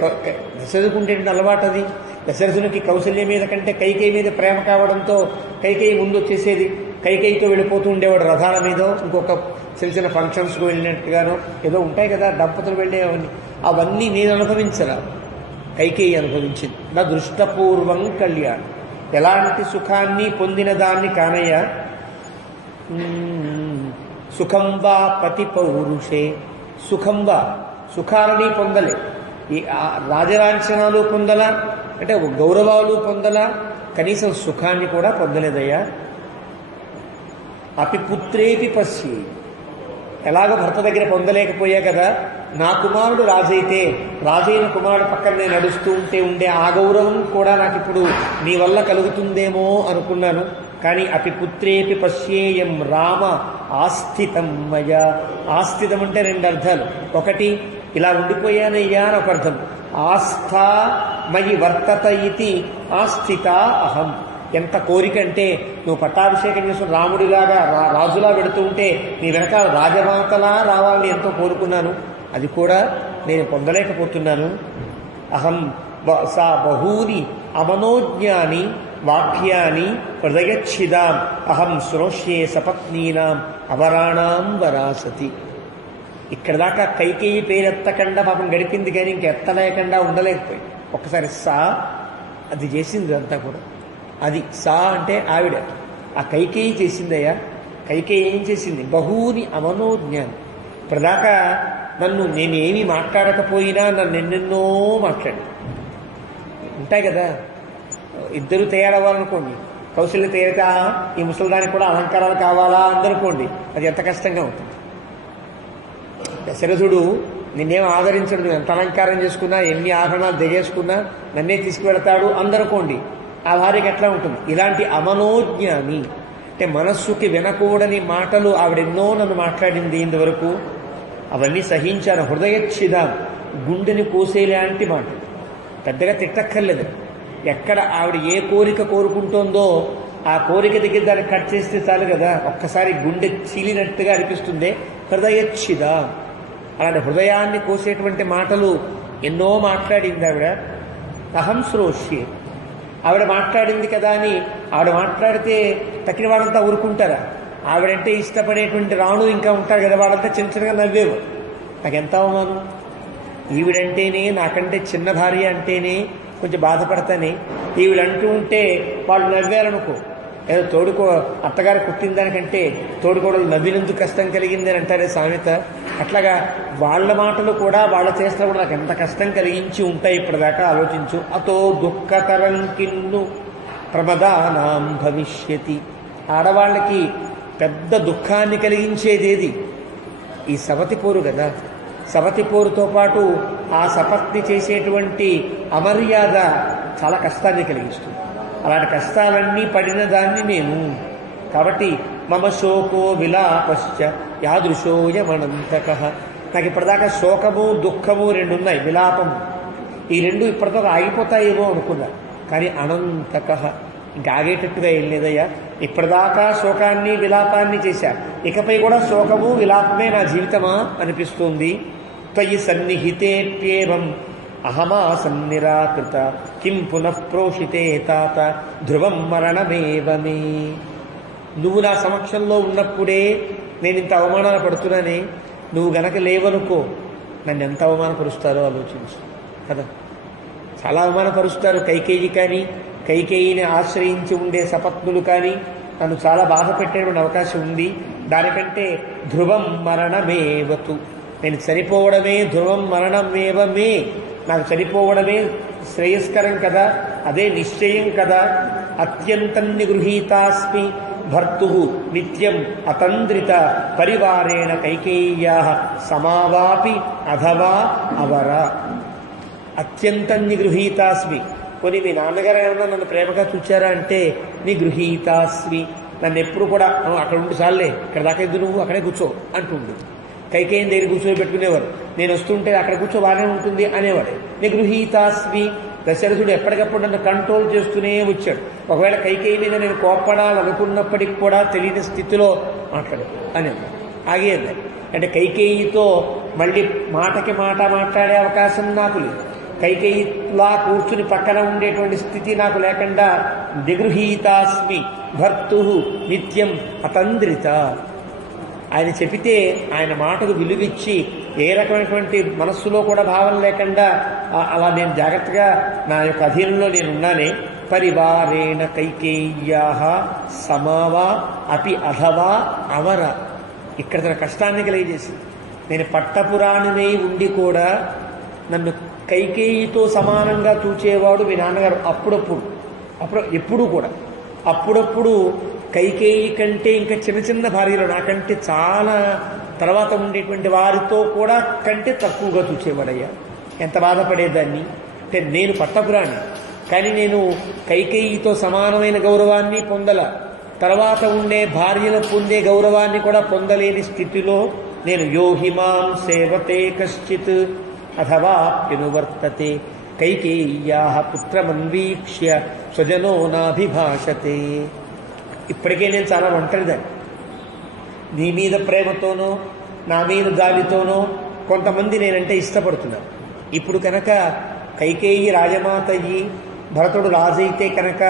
దశరథుకు ఉంటే అలవాటు అది. దశరథునికి కౌసల్య మీద కంటే కైకేయి మీద ప్రేమ కావడంతో కైకేయి ముందు వచ్చేసేది. కైకేయితో వెళ్ళిపోతూ ఉండేవాడు రథాల మీద. ఇంకొక చిన్న చిన్న ఫంక్షన్స్కు వెళ్ళినట్టుగానో ఏదో ఉంటాయి కదా దంపతులు వెళ్ళేవన్నీ. అవన్నీ నేను అనుభవించరా, కైకేయి అనుభవించింది. నా దృష్టపూర్వం కళ్యాణం, ఎలాంటి సుఖాన్ని పొందిన దాన్ని కానయ్య. సుఖం వా పతి పౌరుషే, సుఖం వా సుఖాలని పొందలే, ఈ రాజలాంఛనాలు పొందలా, అంటే గౌరవాలు పొందలా, కనీసం సుఖాన్ని కూడా పొందలేదయ్యా. అపి పుత్రేపి పశ్యి, ఎలాగో భర్త దగ్గర పొందలేకపోయా కదా, నా కుమారుడు రాజైతే రాజైన కుమారుడు పక్కన నేను నడుస్తూ ఉండే ఆ గౌరవం కూడా నాకు ఇప్పుడు నీ వల్ల కలుగుతుందేమో అనుకున్నాను. కానీ అపి పుత్రేపి పశ్యేయం రామ ఆస్థితం మయా. ఆస్థితం అంటే రెండు అర్థాలు. ఒకటి ఇలా ఉండిపోయానయ్యా అని ఒక అర్థం. ఆస్థా మయి వర్తత ఇది ఆస్థిత అహం. ఎంత కోరిక అంటే నువ్వు పట్టాభిషేకం చేసుకుని రాముడిలాగా రాజులా పెడుతూ ఉంటే నీ వెనకాల రాజమాతలా రావాలని ఎంతో కోరుకున్నాను. అది కూడా నేను పొందలేకపోతున్నాను. అహం సా బహూని అమనోజ్ఞాని వాక్యాన్ని హృదయచ్ఛిదాం అహం శ్రోష్యే సపత్నీనాం అవరాణాం వరాసతి. ఇక్కడ దాకా కైకేయి పేరెత్తకుండా పాపం గడిపింది, కానీ ఇంకెత్తలేకుండా ఉండలేకపోయింది. ఒక్కసారి సా అది చేసింది అంతా కూడా. అది సా అంటే ఆవిడ, ఆ కైకేయి చేసిందయ్యా. కైకేయి ఏం చేసింది? బహూని అమనోజ్ఞాని. ఇప్పటిదాకా నేనేమి మాట్లాడకపోయినా నన్ను ఎన్నెన్నో మాట్లాడి ఉంటాయి కదా. ఇద్దరు తయారవ్వాలనుకోండి, కౌశల్య తయారైతే ఈ ముసలిదానికి కూడా అలంకారాలు కావాలా అందనుకోండి, అది ఎంత కష్టంగా ఉంటుంది. దశరథుడు నిన్నేం ఆదరించడు, నువ్వు ఎంత అలంకారం చేసుకున్నా ఎన్ని ఆభరణాలు దిగేసుకున్నా నన్నే తీసుకువెడతాడు అందనుకోండి, ఆ భార్యకి ఎట్లా ఉంటుంది? ఇలాంటి అమనోజ్ఞాని అంటే మనస్సుకి వినకూడని మాటలు ఆవిడెన్నో నన్ను మాట్లాడింది ఇంతవరకు, అవన్నీ సహించాను. హృదయచ్ఛిదాం, గుండెని కోసేలాంటి మాట. పెద్దగా తిట్టక్కర్లేదు. ఎక్కడ ఆవిడ ఏ కోరిక కోరుకుంటోందో ఆ కోరిక దగ్గర దాన్ని కట్ చేస్తే చాలు కదా, ఒక్కసారి గుండె చీలినట్టుగా అనిపిస్తుంది. హృదయచ్ఛిదాం, అలాంటి హృదయాన్ని కోసేటువంటి మాటలు ఎన్నో మాట్లాడింది ఆవిడ. అహం శ్రోష్యే, ఆవిడ మాట్లాడింది కదా అని ఆవిడ మాట్లాడితే తక్కిన వాళ్ళంతా ఊరుకుంటారా? ఆవిడంటే ఇష్టపడేటువంటి రాణు ఇంకా ఉంటారు కదా, వాళ్ళంతా చిన్న చిన్నగా నవ్వేవు. నాకెంత అవమానం. ఈవిడంటేనే, నాకంటే చిన్న భార్య అంటేనే కొంచెం బాధపడతానే, ఈవిడంటూ ఉంటే వాళ్ళు నవ్వారనుకో, ఏదో అత్తగారు కుట్టిన దానికంటే తోడుకోడలు నవ్వినందుకు కష్టం కలిగిందని అంటారే సామెత. అట్లాగా వాళ్ళ మాటలు కూడా వాళ్ళ చేష్టలు కూడా నాకు ఎంత కష్టం కలిగించి ఉంటాయి ఇప్పటిదాకా ఆలోచించు. అతో దుఃఖతరం కిన్ను ప్రమదానాం భవిష్యతి. ఆడవాళ్ళకి పెద్ద దుఃఖాన్ని కలిగించేదేది? ఈ సవతి పోరు కదా. సవతి పోరుతో పాటు ఆ సపత్ని చేసేటువంటి అమర్యాద చాలా కష్టాన్ని కలిగిస్తుంది. అలాంటి కష్టాలన్నీ పడిన దాన్ని నేను. కాబట్టి మమ శోకో విలాపశ్చ యాదృశోయమనంతక. నాకు ఇప్పటిదాకా శోకము దుఃఖము రెండు ఉన్నాయి, విలాపము. ఈ రెండు ఇప్పటిదాకా ఆగిపోతాయేమో అనుకున్నా, కానీ అనంతక ఇంకా ఆగేటట్టుగా ఏం లేదయ్యా. ఇప్పటిదాకా శోకాన్ని విలాపాన్ని చేశా, ఇకపై కూడా శోకము విలాపమే నా జీవితమా అనిపిస్తుంది. త్వయి సన్నిహితేప్యేవం అహమాసం నిరాకృత కిం పునః ప్రోషితే తాత ధ్రువం మరణమేవ మే. నువ్వు నా సమక్షంలో ఉన్నప్పుడే నేను ఇంత అవమానాలు పడుతున్నానే, నువ్వు గనక లేవనుకో నన్ను ఎంత అవమానపరుస్తారో ఆలోచించు కదా. చాలా అవమానపరుస్తారు. కైకేయి కానీ, కైకేయిని ఆశ్రయించి ఉండే సపత్నులు కానీ నన్ను చాలా బాధ పెట్టేటువంటి అవకాశం ఉంది. దానికంటే ధ్రువం మరణమేవతు, నేను చనిపోవడమే ధ్రువం మరణమేవమే, నాకు చనిపోవడమే శ్రేయస్కరం కదా, అదే నిశ్చయం కదా. అత్యంతం నిగృహీతాస్మి భర్తు నిత్యం అతంద్రిత పరివారేణ కైకేయ్యా సమావాపి అథవా అవర. అత్యంతం నిగృహీతాస్మి. కొని మీ నాన్నగారు ఏమన్నా నన్ను ప్రేమగా చూచారా అంటే నిగృహీతాస్మి, నన్ను ఎప్పుడు కూడా అక్కడ ఉండి చాలే, ఇక్కడ దాకా ఎద్దు నువ్వు అక్కడే కూర్చో అంటుండు. కైకేయిని దగ్గర కూర్చొని పెట్టుకునేవారు. నేను వస్తుంటే అక్కడ కూర్చో బాగానే ఉంటుంది అనేవాడు. నిగృహీతాస్మి. దశరథుడు ఎప్పటికప్పుడు నన్ను కంట్రోల్ చేస్తూనే వచ్చాడు. ఒకవేళ కైకేయి మీద నేను కోప్పడాలనుకున్నప్పటికి కూడా తెలియని స్థితిలో మాట్లాడు అనేవాడు. ఆగేది అంటే కైకేయితో మళ్ళీ మాటకి మాట మాట్లాడే అవకాశం నాకు లేదు. కైకేయిలా కూర్చుని పక్కన ఉండేటువంటి స్థితి నాకు లేకుండా నిగృహీతాస్మి భర్తు నిత్యం అతంద్రిత. ఆయన చెబితే ఆయన మాటకు విలువిచ్చి ఏ రకమైనటువంటి మనస్సులో కూడా భావన లేకుండా అలా నేను జాగ్రత్తగా నా యొక్క అధీనంలో నేనున్నానే. పరివారేణ కైకేయ్యా సమావా అపి అధవా అవర. ఇక్కడ తన కష్టాన్ని కలిగజేసింది. నేను పట్టపురాణినై ఉండి కూడా నన్ను కైకేయితో సమానంగా చూచేవాడు మీ నాన్నగారు. ఎప్పుడు కూడా అప్పుడప్పుడు కైకేయి కంటే ఇంకా చిన్న చిన్న భార్యలు నాకంటే చాలా తర్వాత ఉండేటువంటి వారితో కూడా కంటే తక్కువగా చూసేవాడయ్యా. ఎంత బాధపడేదాన్ని అంటే నేను పట్టపురాణి, కానీ నేను కైకేయితో సమానమైన గౌరవాన్ని పొందల, తర్వాత ఉండే భార్యలు పొందే గౌరవాన్ని కూడా పొందలేని స్థితిలో నేను యోహిమాం సేవతే కశ్చిత్ అథవాప్యనువర్తతే కైకేయ్యా పుత్రమన్వీక్ష్య స్వజనో నాభిభాషతే. ఇప్పటికే నేను చాలా ఒంటరిదాన్ని. నీ మీద ప్రేమతోనో నా మీద జాలితోనో కొంతమంది నేనంటే ఇష్టపడుతున్నాను. ఇప్పుడు కనుక కైకేయి రాజమాత అయ్యి భరతుడు రాజైతే కనుక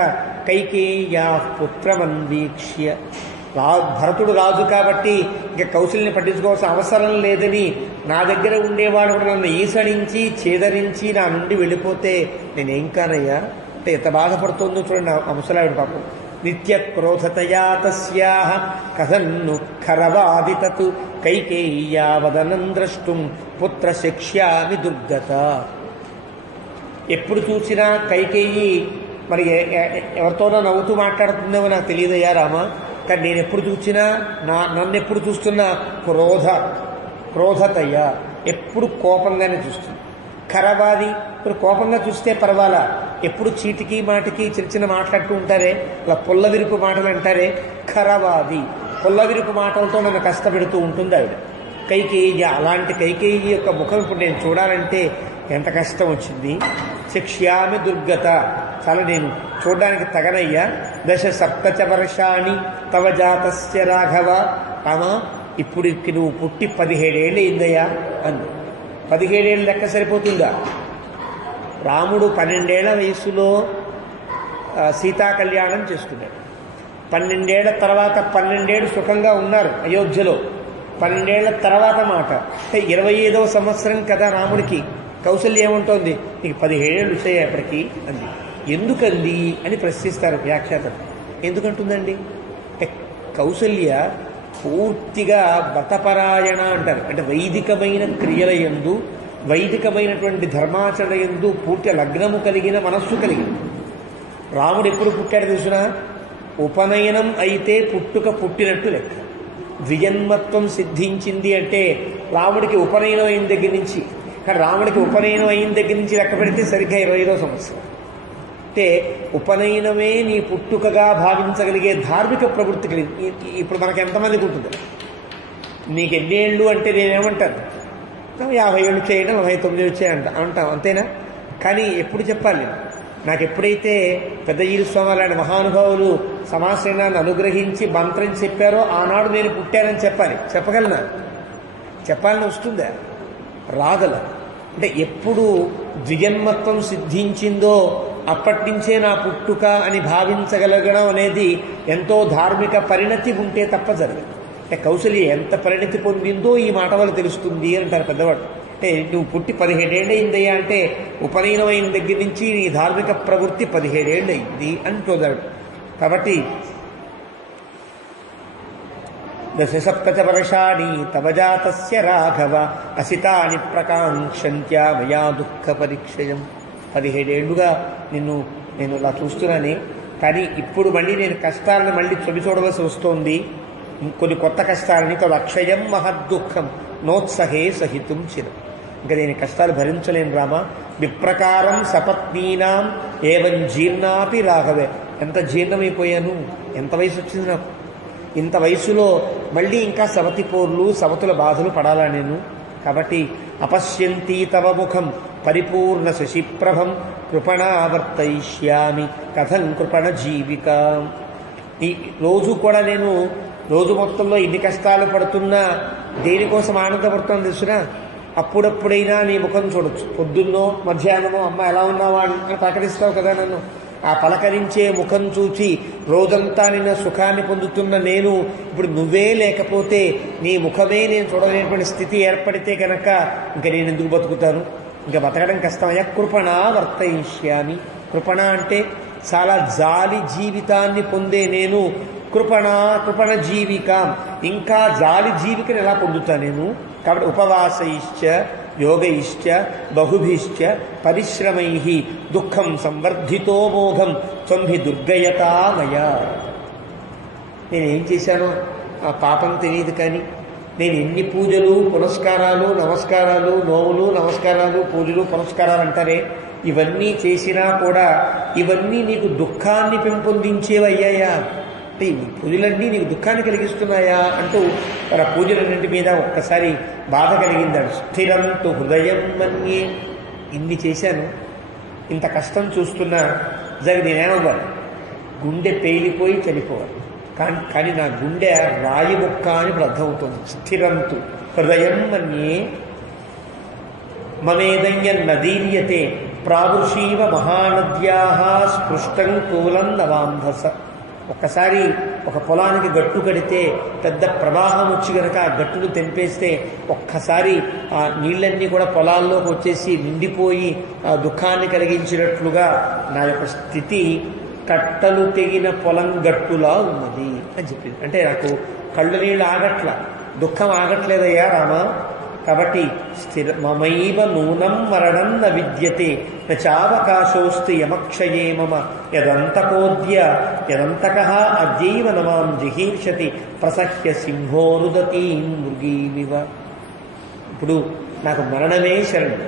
కైకేయ్యా పుత్రమన్వీక్ష్య, భరతుడు రాజు కాబట్టి ఇంకా కౌశల్ని పట్టించుకోవాల్సిన అవసరం లేదని నా దగ్గర ఉండేవాడు కూడా నన్ను ఈసడించి ఛేదరించి నా నుండి వెళ్ళిపోతే నేనేం కానయ్యా అంటే ఎంత బాధపడుతుందో చూడండి ఆ ముసలావిడ పాపం. నిత్య క్రోధతయా తస్యాః కథన్ను ఖరవాదితత్ కైకేయ్యా వదనం ద్రష్టుం పుత్ర శక్ష్యామి దుర్గత. ఎప్పుడు చూసినా కైకేయి మరి ఎవరితోనో నవ్వుతూ మాట్లాడుతుందేమో నాకు తెలియదయ్యా రామా, కానీ నేను ఎప్పుడు చూసినా నన్ను ఎప్పుడు చూస్తున్నా క్రోధతయ్యా, ఎప్పుడు కోపంగానే చూస్తుంది. ఖరవాది ఇప్పుడు కోపంగా చూస్తే పర్వాలా, ఎప్పుడు చీటికి మాటికి చిన్న చిన్న మాట్లాడుతూ ఉంటారే, అలా పొల్లవిరుపు మాటలు అంటారే, ఖరవాది పొల్లవిరుపు మాటలతో నన్ను కష్టపెడుతూ ఉంటుంది ఆవిడ కైకేయి. అలాంటి కైకేయి యొక్క ముఖం ఇప్పుడు నేను చూడాలంటే ఎంత కష్టం వచ్చింది. శిక్ష్యామి దుర్గత, చాలా నేను చూడడానికి తగనయ్యా. దశ సప్తచ వర్షాణి తవ జాతస్య రాఘవ. రామా ఇప్పుడు నువ్వు పుట్టి 17 ఏళ్ళు అయిందయ్యా అంది. 17 ఏళ్ళు లెక్క సరిపోతుందా? రాముడు 12 ఏళ్ల వయసులో సీతా కళ్యాణం చేసుకున్నాడు. 12 ఏళ్ల తర్వాత 12 ఏళ్ళు సుఖంగా ఉన్నారు అయోధ్యలో. 12 ఏళ్ల తర్వాత మాట అంటే 25వ సంవత్సరం కదా రాముడికి. కౌసల్య ఏమంటోంది, నీకు 17 ఏళ్ళు వచ్చాయి అప్పటికి అంది. ఎందుకంది అని ప్రశ్నిస్తారు వ్యాఖ్యాతలు. ఎందుకంటుందండి అంటే కౌసల్య పూర్తిగా వ్రతపరాయణ అంటారు, అంటే వైదికమైన క్రియల యందు వైదికమైనటువంటి ధర్మాచరణ యందు పూర్తి లగ్నము కలిగిన మనస్సు కలిగింది. రాముడు ఎప్పుడు పుట్టాడు తెలుసిన, ఉపనయనం అయితే పుట్టినట్టు లెక్క. ద్విజన్మత్వం సిద్ధించింది అంటే రాముడికి ఉపనయనం అయిన దగ్గర నుంచి, కానీ రాముడికి ఉపనయనం అయిన దగ్గర నుంచి లెక్క పెడితే సరిగ్గా 25వ సంవత్సరం. అంటే ఉపనయనమే నీ పుట్టుకగా భావించగలిగే ధార్మిక ప్రవృత్తి కలిగింది. ఇప్పుడు మనకు ఎంతమందికి ఉంటుంది? నీకు ఎన్నేళ్ళు అంటే నేనేమంటాను, 50 ఏళ్ళు చేయండి, 49 వచ్చాయంట అంటాం, అంతేనా? కానీ ఎప్పుడు చెప్పాలి, నాకు ఎప్పుడైతే పెద్దజీవి స్వామి లాంటి మహానుభావులు సమాశ్రయాన్ని అనుగ్రహించి మంత్రం చెప్పారో ఆనాడు నేను పుట్టానని చెప్పాలి. చెప్పగలనా? చెప్పాలని వస్తుందా? రాగల. అంటే ఎప్పుడు ద్విజన్మత్వం సిద్ధించిందో అప్పటి నుంచే నా పుట్టుక అని భావించగలగడం అనేది ఎంతో ధార్మిక పరిణతి ఉంటే తప్ప జరగదు. అంటే కౌసల్య ఎంత పరిణతి పొందిందో ఈ మాట వల్ల తెలుస్తుంది అంటారు పెద్దవాడు. అంటే నువ్వు పుట్టి 17 ఏళ్ళు అయిందయ్యా అంటే ఉపనయనమైన దగ్గర నుంచి నీ ధార్మిక ప్రవృత్తి 17 ఏళ్ళు అయింది అంటున్నాడు. కాబట్టి దశసప్తచ వర్షాణి తవ జాతస్య రాఘవ అసితాని ప్రకాంక్షంత్యా మయా దుఃఖ పరీక్షయం. 17 ఏళ్లుగా నేను ఇలా చూస్తున్నానే, కానీ ఇప్పుడు మళ్ళీ నేను కష్టాలను మళ్ళీ చూడవలసి వస్తోంది. కొన్ని కొత్త కష్టాలని అక్షయం మహద్దుఃఖం నోత్సహే సహితం చిరం. ఇంకా నేను కష్టాలు భరించలేను రామ. విప్రకారం సపత్నీనాం ఏవం జీర్ణాపి రాఘవే. ఎంత జీర్ణమైపోయాను, ఎంత వయసు వచ్చింది నాకు. ఇంత వయసులో మళ్ళీ ఇంకా సవతి పోర్లు సవతుల బాధలు పడాలా నేను? కాబట్టి అపశ్యంతి తవ ముఖం పరిపూర్ణ శశిప్రభం కృపణావర్తయిష్యామి కథం కృపణ జీవిక. ఈ రోజు కూడా నేను రోజు మొత్తంలో ఇన్ని కష్టాలు పడుతున్నా దేనికోసం ఆనందపడుతుంది తెలుసునా? అప్పుడప్పుడైనా నీ ముఖం చూడొచ్చు. పొద్దున్నో మధ్యాహ్నమో అమ్మ ఎలా ఉన్నావా అని పలకరిస్తావు కదా నన్ను. ఆ పలకరించే ముఖం చూచి రోజంతా నిన్న సుఖాన్ని పొందుతున్న నేను ఇప్పుడు నువ్వే లేకపోతే నీ ముఖమే నేను చూడలేనటువంటి స్థితి ఏర్పడితే కనుక ఇంకా నేను ఎందుకు బతుకుతాను? ఇంకా బతకడం కష్టమయ్యా. కృపణ వర్తయిష్యామి. కృపణ అంటే చాలా జాలి జీవితాన్ని పొందే నేను కృపణ జీవిక, ఇంకా జాలి జీవికను ఎలా పొందుతా నేను? కాబట్టి ఉపవాసైశ్చ యోగైశ్చ బహుభిశ్చ పరిశ్రమై దుఃఖం సంవర్ధితో మోఘం త్వంభి దుర్గయతామయ. నేనేం చేశానో ఆ పాపం తెలియదు, కానీ నేను ఎన్ని పూజలు పునస్కారాలు నమస్కారాలు నోములు నమస్కారాలు పూజలు పునస్కారాలు అంటారే, ఇవన్నీ చేసినా కూడా ఇవన్నీ నీకు దుఃఖాన్ని పెంపొందించేవయ్యాయా? అంటే ఈ పూజలన్నీ నీకు దుఃఖాన్ని కలిగిస్తున్నాయా అంటూ తన పూజలన్నింటి మీద ఒక్కసారి బాధ కలిగిందాడు. స్థిరంతు హృదయం మన్యే. ఇన్ని చేశాను, ఇంత కష్టం చూస్తున్నా జరిగి నేనేమవ్వాలి? గుండె పేలిపోయి చనిపోవాలి. కానీ నా గుండె రాయి ముక్క అని ఇప్పుడు అర్థమవుతుంది. స్థిరంతు హృదయం మన్యే మమేదయ్య నదీర్యతే ప్రావృషీవ మహానద్యా స్పృష్టం కూలం నవాంధస. ఒక్కసారి ఒక పొలానికి గట్టు కడితే పెద్ద ప్రవాహం వచ్చి కనుక ఆ గట్టును తెంపేస్తే ఒక్కసారి ఆ నీళ్ళన్నీ కూడా పొలాల్లోకి వచ్చేసి నిండిపోయి ఆ దుఃఖాన్ని కలిగించినట్లుగా నా యొక్క స్థితి కట్టలు తెగిన పొలం గట్టులా ఉన్నది అని చెప్పింది. అంటే నాకు కళ్ళు నీళ్ళు ఆగట్ల, దుఃఖం ఆగట్లేదయ్యా రామ. కాబట్టి మమైవ నూనం మరణం న విద్యతే నావకాశోస్తి యమక్షయే మమ యదంతకోద్య యదంతకః అద్యైవ నమాం జిహీర్షతి ప్రసహ్య సింహోరుదతీం మృగీమివ. ఇప్పుడు నాకు మరణమే శరణం.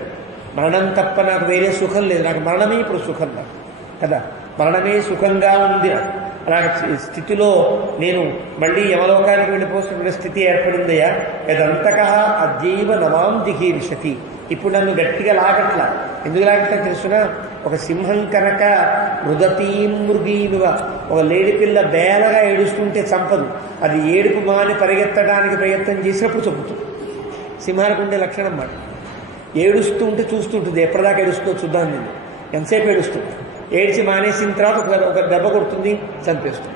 మరణం తప్ప నాకు వేరే సుఖం లేదు. నాకు మరణమే ఇప్పుడు సుఖం నాకు కదా. మరణమే సుఖంగా ఉంది. అలాగే స్థితిలో నేను మళ్ళీ యమలోకానికి వెళ్ళిపోతున్న స్థితి ఏర్పడిందయ్యా. యదంతకః అద్యైవ నమాం జిహీర్షతి. ఇప్పుడు నన్ను గట్టిగా లాగట్లా. ఎందుకు లాగట్లా తెలుసునా? ఒక సింహం కనుక మృదతీం మృగీమివ, ఒక లేడి పిల్ల బేలగా ఏడుస్తుంటే చంపదు, అది ఏడుపు మాని పరిగెత్తడానికి ప్రయత్నం చేసినప్పుడు చంపుతుంది. సింహానికి ఉండే లక్షణం మాట. ఏడుస్తూ ఉంటే చూస్తూ ఉంటుంది, ఎప్పటిదాకా ఏడుస్తుందో చూద్దాం, నేను ఎంతసేపు ఏడుస్తుంది. ఏడ్చి మానేసిన తర్వాత ఒక దెబ్బ కొడుతుంది, చంపేస్తుంది.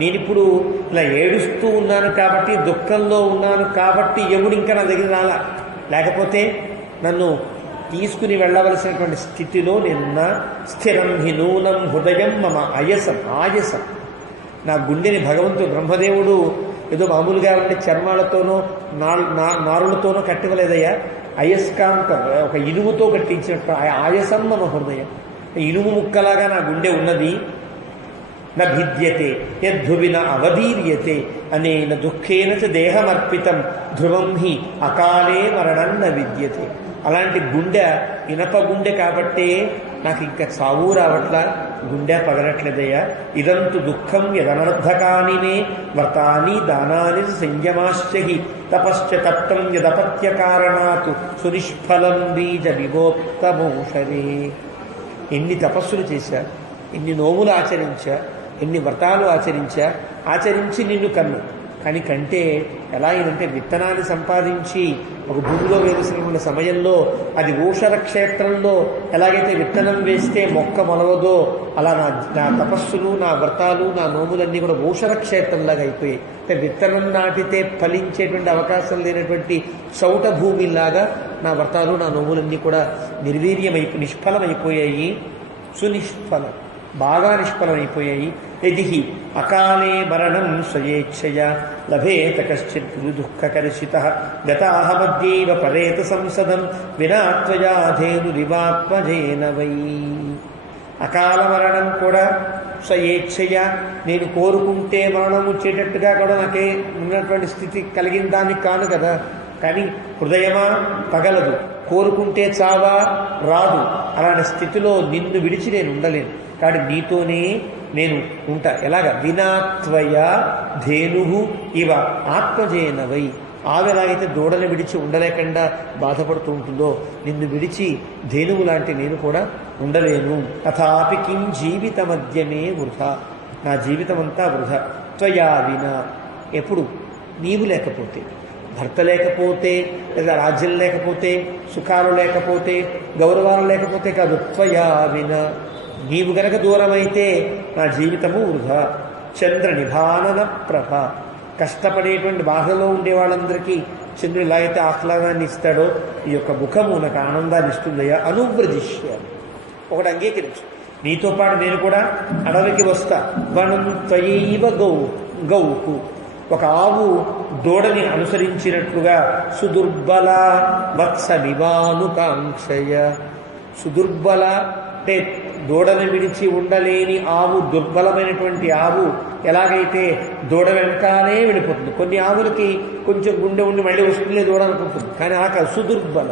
నేను ఇప్పుడు ఇలా ఏడుస్తూ ఉన్నాను కాబట్టి, దుఃఖంలో ఉన్నాను కాబట్టి యముడు ఇంకా నా దగ్గర రాలా. లేకపోతే నన్ను తీసుకుని వెళ్ళవలసినటువంటి స్థితిలో నేనున్నా. స్థిరం హి నూనం హృదయం మమ ఆయాసం. నా గుండెని భగవంతుడు బ్రహ్మదేవుడు ఏదో మామూలుగా ఉండే చర్మాలతోనో నారులతోనో కట్టివలేదయ్యా. అయస్కాంతం ఒక ఇనుముతో కట్టించినట్టు ఆయాసం మమ హృదయం. ఇనుము ముక్కలాగా నా గుండె ఉన్నది. న భిద్యతే యద్భువిన అవధీర్యతే అనేన దుఃఖేన చ దేహమర్పితం ధ్రువం హి అకాలే మరణం న విద్యతే. అలాంటి గుండె ఇనప గుండె కాబట్టే నాకు ఇంకా చావు రావట్లా, గుండె పగలట్లేదయ్యా. ఇదంతు దుఃఖం యదనర్థకాని మే వ్రతాని దానాని సంయమాశ్చహి తపశ్చ తప్తం యదపత్య కారణాతు సునిష్ఫలం బీజ విభోక్తమోషరే. ఎన్ని తపస్సులు చేశా, ఎన్ని నోములు ఆచరించా, ఎన్ని వ్రతాలు ఆచరించి నిన్ను కన్ను. కానీ కంటే ఎలా అయిందంటే విత్తనాన్ని సంపాదించి ఒక భూమిలో వేసిన సమయంలో అది ఊషర క్షేత్రంలో ఎలాగైతే విత్తనం వేస్తే మొక్క మొలవదో అలా నా తపస్సులు, నా వ్రతాలు, నా నోములన్నీ కూడా ఊషర క్షేత్రంలాగా అయిపోయాయి. అంటే విత్తనం నాటితే ఫలించేటువంటి అవకాశం లేనటువంటి చౌట భూమిలాగా నా వ్రతాలు, నా నోములన్నీ కూడా నిష్ఫలమైపోయాయి. సునిష్ఫలం, బాగా నిష్ఫలమైపోయాయి. యది అకాలే మరణం స్వయేచ్ఛయా లభేత కశ్చిత్ దుఃఖకర్షితః గతాః మధ్యేవ పరేత సంసదం వినా త్వయా ధేనురివాత్మజేన వై. అకాల మరణం కూడా స్వయేచ్ఛయా, నేను కోరుకుంటే మరణం వచ్చేటట్టుగా కూడా నాకే ఉన్నటువంటి స్థితి కలిగిన దానికి కాను కదా. కానీ హృదయమా పగలదు, కోరుకుంటే చావా రాదు. అలాంటి స్థితిలో నిన్ను విడిచి నేను ఉండలేను. కాబట్టి నీతోనే నేను ఉంటా. ఎలాగ వినాత్వయ ధేను ఇవ ఆత్మజేనవై. ఆవెలాగైతే దూడని విడిచి ఉండలేకుండా బాధపడుతూ ఉంటుందో నిన్ను విడిచి ధేనువు లాంటి నేను కూడా ఉండలేను. తథాపి కిం జీవిత మధ్యమే వృధా, నా జీవితం అంతా వృధా. త్వయా వినా, ఎప్పుడు నీవు లేకపోతే, భర్త లేకపోతే, లేదా రాజ్యం లేకపోతే, సుఖాలు లేకపోతే, గౌరవాలు లేకపోతే కాదు. త్వయా వినా, నీవు గనక దూరమైతే నా జీవితము వృధా. చంద్ర నిభానన ప్రభ, కష్టపడేటువంటి బాధలో ఉండే వాళ్ళందరికీ చంద్రుడు ఎలా అయితే ఆహ్లాదాన్ని ఇస్తాడో ఈ యొక్క ముఖము నాకు ఆనందాన్ని ఇస్తుందయ్యా. అనువ్రజిష్య, ఒకటి అంగీకరించు, నీతో పాటు నేను కూడా అడవికి వస్తా. వనం త్వయైవ గౌకు, ఒక ఆవు దూడని అనుసరించినట్లుగా. సుదుర్బల వత్స నివానుకాంక్షయ, సుదుర్బల అంటే దూడని విడిచి ఉండలేని ఆవు, దుర్బలమైనటువంటి ఆవు ఎలాగైతే దూడ వెనకాలే వెళ్ళిపోతుంది. కొన్ని ఆవులకి కొంచెం గుండె ఉండి మళ్ళీ వస్తుందే దూడ అనుకుంటుంది, కానీ ఆ సుదుర్బల,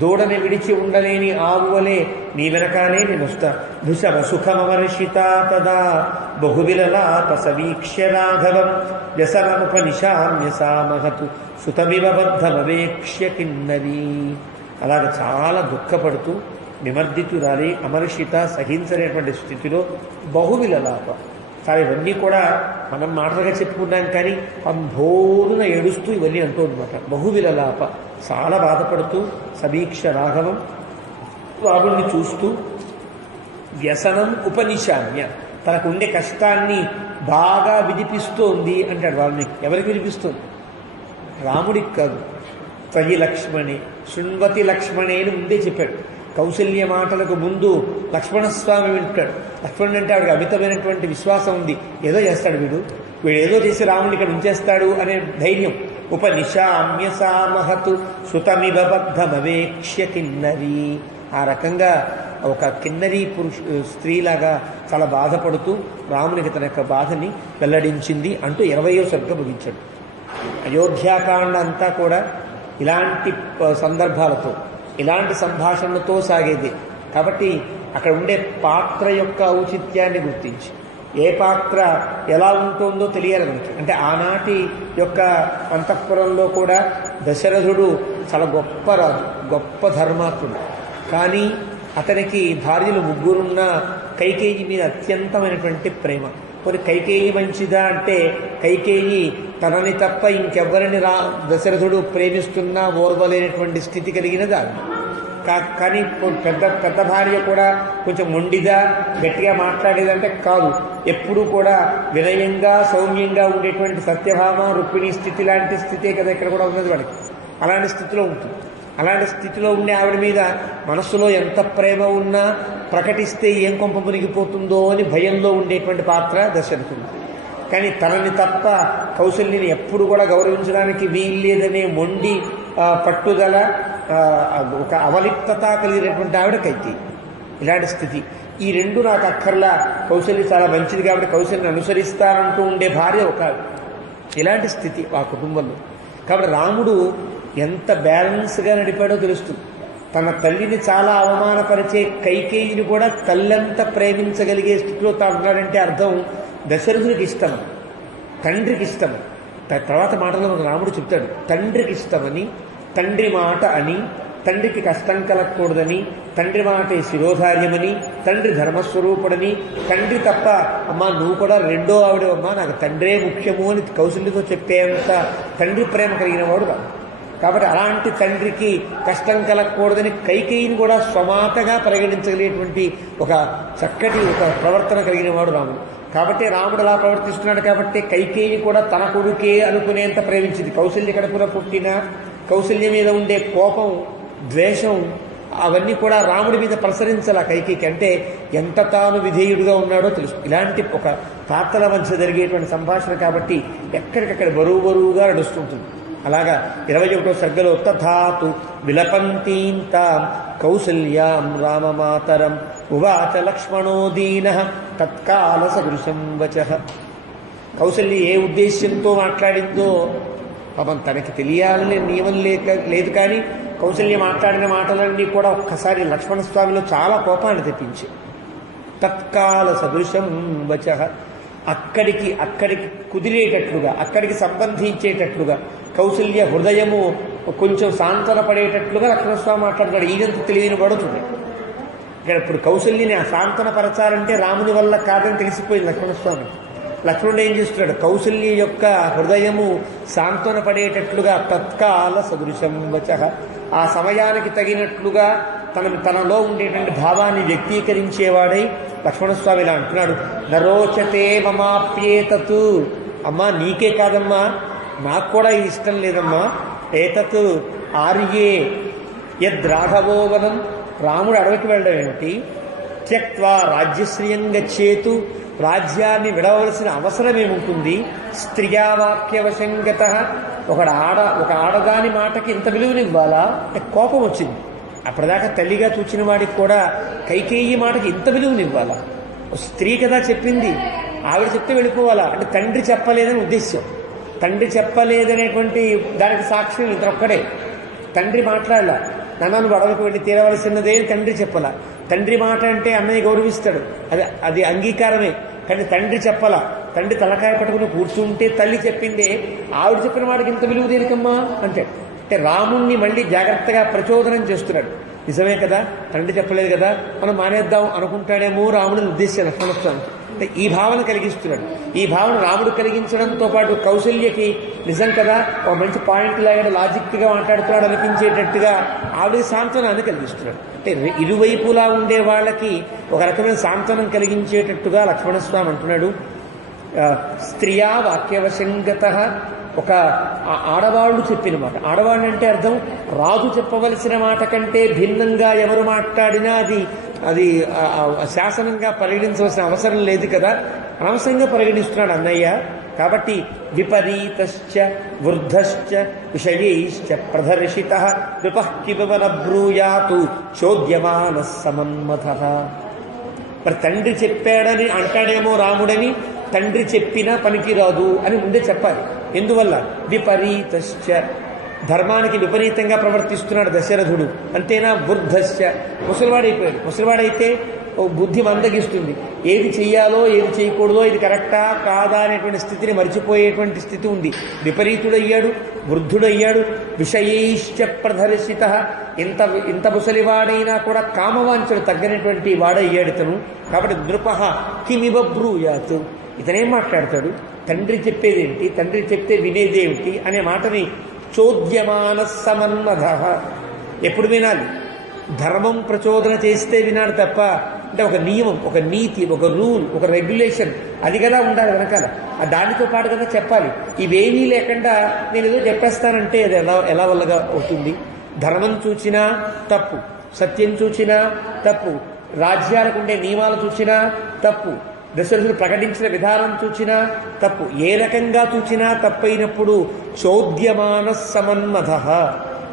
దూడని విడిచి ఉండలేని ఆవు వలె నీ వెనకాలే నేను వస్తా. ధృషభ సుఖమవర్షిత తదా బహువిలలాప సమీక్ష్య రాఘవం వ్యసనముపనిశామ్య సామహతు సుతమివ బద్ధమవేక్ష్య కిన్నరీ. అలాగ చాలా దుఃఖపడుతూ నిమర్దితురాలి, అమర్షిత, సహించలేటువంటి స్థితిలో బహువిలలాప. చాలా ఇవన్నీ కూడా మనం మాటలుగా చెప్పుకున్నాం, కానీ అంభోరున ఏడుస్తూ ఇవన్నీ అంటూ అనమాట. బహువిలలాప, చాలా బాధపడుతూ, సమీక్ష రాఘవం, రాముడిని చూస్తూ, వ్యసనం ఉపనిశామ్య, తనకుండే కష్టాన్ని బాగా విడిపిస్తోంది అంటాడు వాల్మీకి. ఎవరికి వినిపిస్తుంది? రాముడికి కాదు. త్వయి లక్ష్మణి శృణ్వతి లక్ష్మణి అని ముందే చెప్పాడు. కౌశల్య మాటలకు ముందు లక్ష్మణస్వామి వింటాడు. లక్ష్మణుడు అంటే ఆవిడకి అమితమైనటువంటి విశ్వాసం ఉంది, ఏదో చేస్తాడు వీడు ఏదో చేసి రాముడిని ఇక్కడ ఉంచేస్తాడు అనే ధైర్యం. ఉపనిశామ్య సామహతు సుతమివ బద్ధమవేక్ష్య కిన్నరీ. ఆ రకంగా ఒక కిన్నరీ స్త్రీలాగా చాలా బాధపడుతూ రామునికి తన యొక్క బాధని వెల్లడించింది అంటూ 20వ సర్గ ముగించాడు. అయోధ్యాకాండ అంతా కూడా ఇలాంటి సందర్భాలతో, ఇలాంటి సంభాషణలతో సాగేది. కాబట్టి అక్కడ ఉండే పాత్ర యొక్క ఔచిత్యాన్ని గుర్తించి, ఏ పాత్ర ఎలా ఉంటుందో తెలియాలి మనకి. అంటే ఆనాటి యొక్క అంతఃపురంలో కూడా దశరథుడు చాలా గొప్ప రాజు, గొప్ప ధర్మాత్ముడు. కానీ అతనికి భార్యలు ముగ్గురున్న కైకేయి మీద అత్యంతమైనటువంటి ప్రేమ. మరి కైకేయి మంచిదా అంటే, కైకేయి తనని తప్ప ఇంకెవ్వరిని దశరథుడు ప్రేమిస్తున్నా ఓర్వలేనటువంటి స్థితి కలిగినదా. కానీ పెద్ద భార్య కూడా కొంచెం మొండిదా, గట్టిగా మాట్లాడేదంటే కాదు. ఎప్పుడూ కూడా వినయంగా, సౌమ్యంగా ఉండేటువంటి సత్యభామ, రుక్మిణి స్థితి లాంటి స్థితే కదా ఇక్కడ కూడా ఉన్నది వాడికి. అలాంటి స్థితిలో ఉంటుంది. అలాంటి స్థితిలో ఉండే ఆవిడ మీద మనస్సులో ఎంత ప్రేమ ఉన్నా ప్రకటిస్తే ఏం కొంప మునిగిపోతుందో అని భయంలో ఉండేటువంటి పాత్ర దశరథుడు. కానీ తనని తప్ప కౌశల్యని ఎప్పుడు కూడా గౌరవించడానికి వీల్లేదనే మొండి పట్టుదల, ఒక అవలిప్తత కలిగినటువంటి ఆవిడ కైకేయి. ఇలాంటి స్థితి. ఈ రెండు నాకు అక్కర్లా, కౌశల్య చాలా మంచిది కాబట్టి కౌశల్యని అనుసరిస్తానంటూ ఉండే భార్య ఒక ఇలాంటి స్థితి ఆ కుటుంబంలో. కాబట్టి రాముడు ఎంత బ్యాలెన్స్గా నడిపాడో తెలుస్తుంది. తన తల్లిని చాలా అవమానపరిచే కైకేయిని కూడా తల్లంత ప్రేమించగలిగే స్థితిలో తాను ఉన్నాడంటే అర్థం దశరథుడికి ఇష్టం, తండ్రికి ఇష్టం. తర్వాత మాటలో రాముడు చెప్తాడు, తండ్రికి ఇష్టమని, తండ్రి మాట అని తండ్రికి కష్టం కలగకూడదని, తండ్రి మాటే శిరోధార్యమని, తండ్రి ధర్మస్వరూపుడని, తండ్రి తప్ప అమ్మా నువ్వు కూడా రెండో ఆవిడవమ్మా నాకు తండ్రే ముఖ్యము అని కౌశల్యతో చెప్పేంత తండ్రి ప్రేమ కలిగిన వాడు కాదు. కాబట్టి అలాంటి తండ్రికి కష్టం కలగకూడదని కైకేయిని కూడా స్వమాతగా పరిగణించగలిగేటువంటి ఒక చక్కటి ఒక ప్రవర్తన కలిగిన వాడు రాముడు. కాబట్టి రాముడు అలా ప్రవర్తిస్తున్నాడు కాబట్టి కైకేయిని కూడా తన కొడుకే అనుకునేంత ప్రేమించింది. కౌశల్య కడుపున పుట్టిన కౌశల్య మీద ఉండే కోపం, ద్వేషం అవన్నీ కూడా రాముడి మీద ప్రసరించాల కైకేయికి. అంటే ఎంత తాను విధేయుడిగా ఉన్నాడో తెలుసు. ఇలాంటి ఒక తాతల మధ్య జరిగేటువంటి సంభాషణ కాబట్టి ఎక్కడికక్కడ బరువుగా నడుస్తుంటుంది. అలాగా 21వ సర్గలో తథాతు విలపంతీంతాం కౌసల్యాం రామమాతరం ఉవాచ లక్ష్మణో దీనః తత్కాల సదృశం వచః. కౌసల్య ఏ ఉద్దేశ్యంతో మాట్లాడిందో పాపం తనకి తెలియాలనే నియమం లేదు. కానీ కౌసల్య మాట్లాడిన మాటలన్నీ కూడా ఒక్కసారి లక్ష్మణస్వామిలో చాలా కోపాన్ని తెప్పించి తత్కాల సదృశం వచః, అక్కడికి కుదిరేటట్లుగా, అక్కడికి సంబంధించేటట్లుగా, కౌసల్య హృదయము కొంచెం సాంతన పడేటట్లుగా లక్ష్మణస్వామి మాట్లాడతాడు. ఈయంత తెలియని పడుతుంది ఇక్కడ. ఇప్పుడు కౌసల్యని ఆ సాంతన పరచాలంటే రాముని వల్ల కాదని తెలిసిపోయింది లక్ష్మణస్వామి. లక్ష్మణుడు ఏం చేస్తున్నాడు? కౌసల్య యొక్క హృదయము సాంతన పడేటట్లుగా తత్కాల సదృశం వచః, ఆ సమయానికి తగినట్లుగా తనలో ఉండేటువంటి భావాన్ని వ్యక్తీకరించేవాడై లక్ష్మణస్వామి ఇలా అంటున్నాడు, నరోచతే మమాప్యేతత్, అమ్మా నీకే కాదమ్మా నాకు కూడా ఇది ఇష్టం లేదమ్మా. ఏతత్ ఆర్యే యద్రాఘవోవనం, రాముడు అడవికి వెళ్ళడం ఏమిటి? త్యక్వా రాజ్యశ్రియం గచ్చేతు, రాజ్యాన్ని విడవలసిన అవసరం ఏముంటుంది? స్త్రియావాక్యవశంగత, ఒక ఆడదాని మాటకి ఇంత విలువనివ్వాలా అంటే కోపం వచ్చింది. అప్పటిదాకా తల్లిగా చూచిన వాడికి కూడా కైకేయి మాటకి ఇంత విలువనివ్వాలా? స్త్రీ కదా చెప్పింది, ఆవిడ చెప్తే వెళ్ళిపోవాలా అంటే తండ్రి చెప్పలేదని ఉద్దేశ్యం. తండ్రి చెప్పలేదనేటువంటి దానికి సాక్ష్యం ఇతరొక్కడే. తండ్రి మాట్లాడాల, నన్ను గొడవకు వెళ్ళి తీరవలసినదే తండ్రి చెప్పాల. తండ్రి మాట అంటే అన్నయ్య గౌరవిస్తాడు, అది అంగీకారమే. కానీ తండ్రి చెప్పాల. తండ్రి తలకాయ పట్టుకుని కూర్చుంటే తల్లి చెప్పిందే, ఆవిడ చెప్పిన వాడికి ఇంత విలువ దేనికమ్మా అంటే రాముణ్ణి మళ్ళీ జాగ్రత్తగా ప్రచోదనం చేస్తున్నాడు. నిజమే కదా, తండ్రి చెప్పలేదు కదా, మనం మానేద్దాం అనుకుంటాడేమో రాముడిని ఉద్దేశించిన లక్ష్మణస్వామి. అంటే ఈ భావన కలిగిస్తున్నాడు. ఈ భావన రాముడు కలిగించడంతో పాటు కౌశల్యకి నిజం కదా ఒక మంచి పాయింట్ లాగా లాజిక్గా మాట్లాడుతున్నాడు అనిపించేటట్టుగా ఆవిడ సాంత్వనాన్ని కలిగిస్తున్నాడు. అంటే ఇరువైపులా ఉండే వాళ్ళకి ఒక రకమైన సాంత్వనం కలిగించేటట్టుగా లక్ష్మణస్వామి అంటున్నాడు. స్త్రియా వాక్యవశంగత, ఒక ఆడవాళ్ళు చెప్పిన మాట. ఆడవాళ్ళు అంటే అర్థం రాజు చెప్పవలసిన మాట కంటే భిన్నంగా ఎవరు మాట్లాడినా అది శాసనంగా పరిగణించవలసిన అవసరం లేదు కదా, అనవసరంగా పరిగణిస్తున్నాడు అన్నయ్య. కాబట్టి విపరీతశ్చ వృద్ధశ్చ విషయైశ్చ ప్రదర్శితః విపః కిమన బ్రూయాతు చోద్యమానః సమన్మథః. మరి తండ్రి చెప్పాడని అంటాడేమో రాముడని, తండ్రి చెప్పినా పనికిరాదు అని ముందే చెప్పాలి. ఎందువల్ల? విపరీతశ్చ, ధర్మానికి విపరీతంగా ప్రవర్తిస్తున్నాడు దశరథుడు. అంతేనా? వృద్ధశ్చ, ముసలివాడైపోయాడు. ముసలివాడైతే బుద్ధి మందగిస్తుంది. ఏది చెయ్యాలో ఏది చేయకూడదో, ఇది కరెక్టా కాదా అనేటువంటి స్థితిని మరిచిపోయేటువంటి స్థితి ఉంది. విపరీతుడయ్యాడు, వృద్ధుడయ్యాడు. విషయైశ్చ ప్రదర్శిత, ఇంత ముసలివాడైనా కూడా కామవాంఛలు తగ్గనటువంటి వాడయ్యాడు ఇతను. కాబట్టి నృపః కిమివ బ్రూయాత్, ఇతనేం మాట్లాడతాడు? తండ్రి చెప్పేదేమిటి, తండ్రి చెప్తే వినేదేమిటి అనే మాటని చోద్యమాన సమన్మథః, ఎప్పుడు వినాలి? ధర్మం ప్రచోదన చేస్తే వినాడు తప్ప, అంటే ఒక నియమం, ఒక నీతి, ఒక రూల్, ఒక రెగ్యులేషన్ అది కదా ఉండాలి వెనకాల. దానితో పాటు కదా చెప్పాలి. ఇవేమీ లేకుండా నేను ఏదో చెప్పేస్తానంటే అది ఎలా వల్లగా అవుతుంది? ధర్మం చూచినా తప్పు, సత్యం చూచినా తప్పు, రాజ్యాలకు ఉండే నియమాలు చూచినా తప్పు, దశరథుడు ప్రకటించిన విధానం చూచినా తప్పు. ఏ రకంగా చూచినా తప్పైనప్పుడు చోద్యమాన సమన్మథః.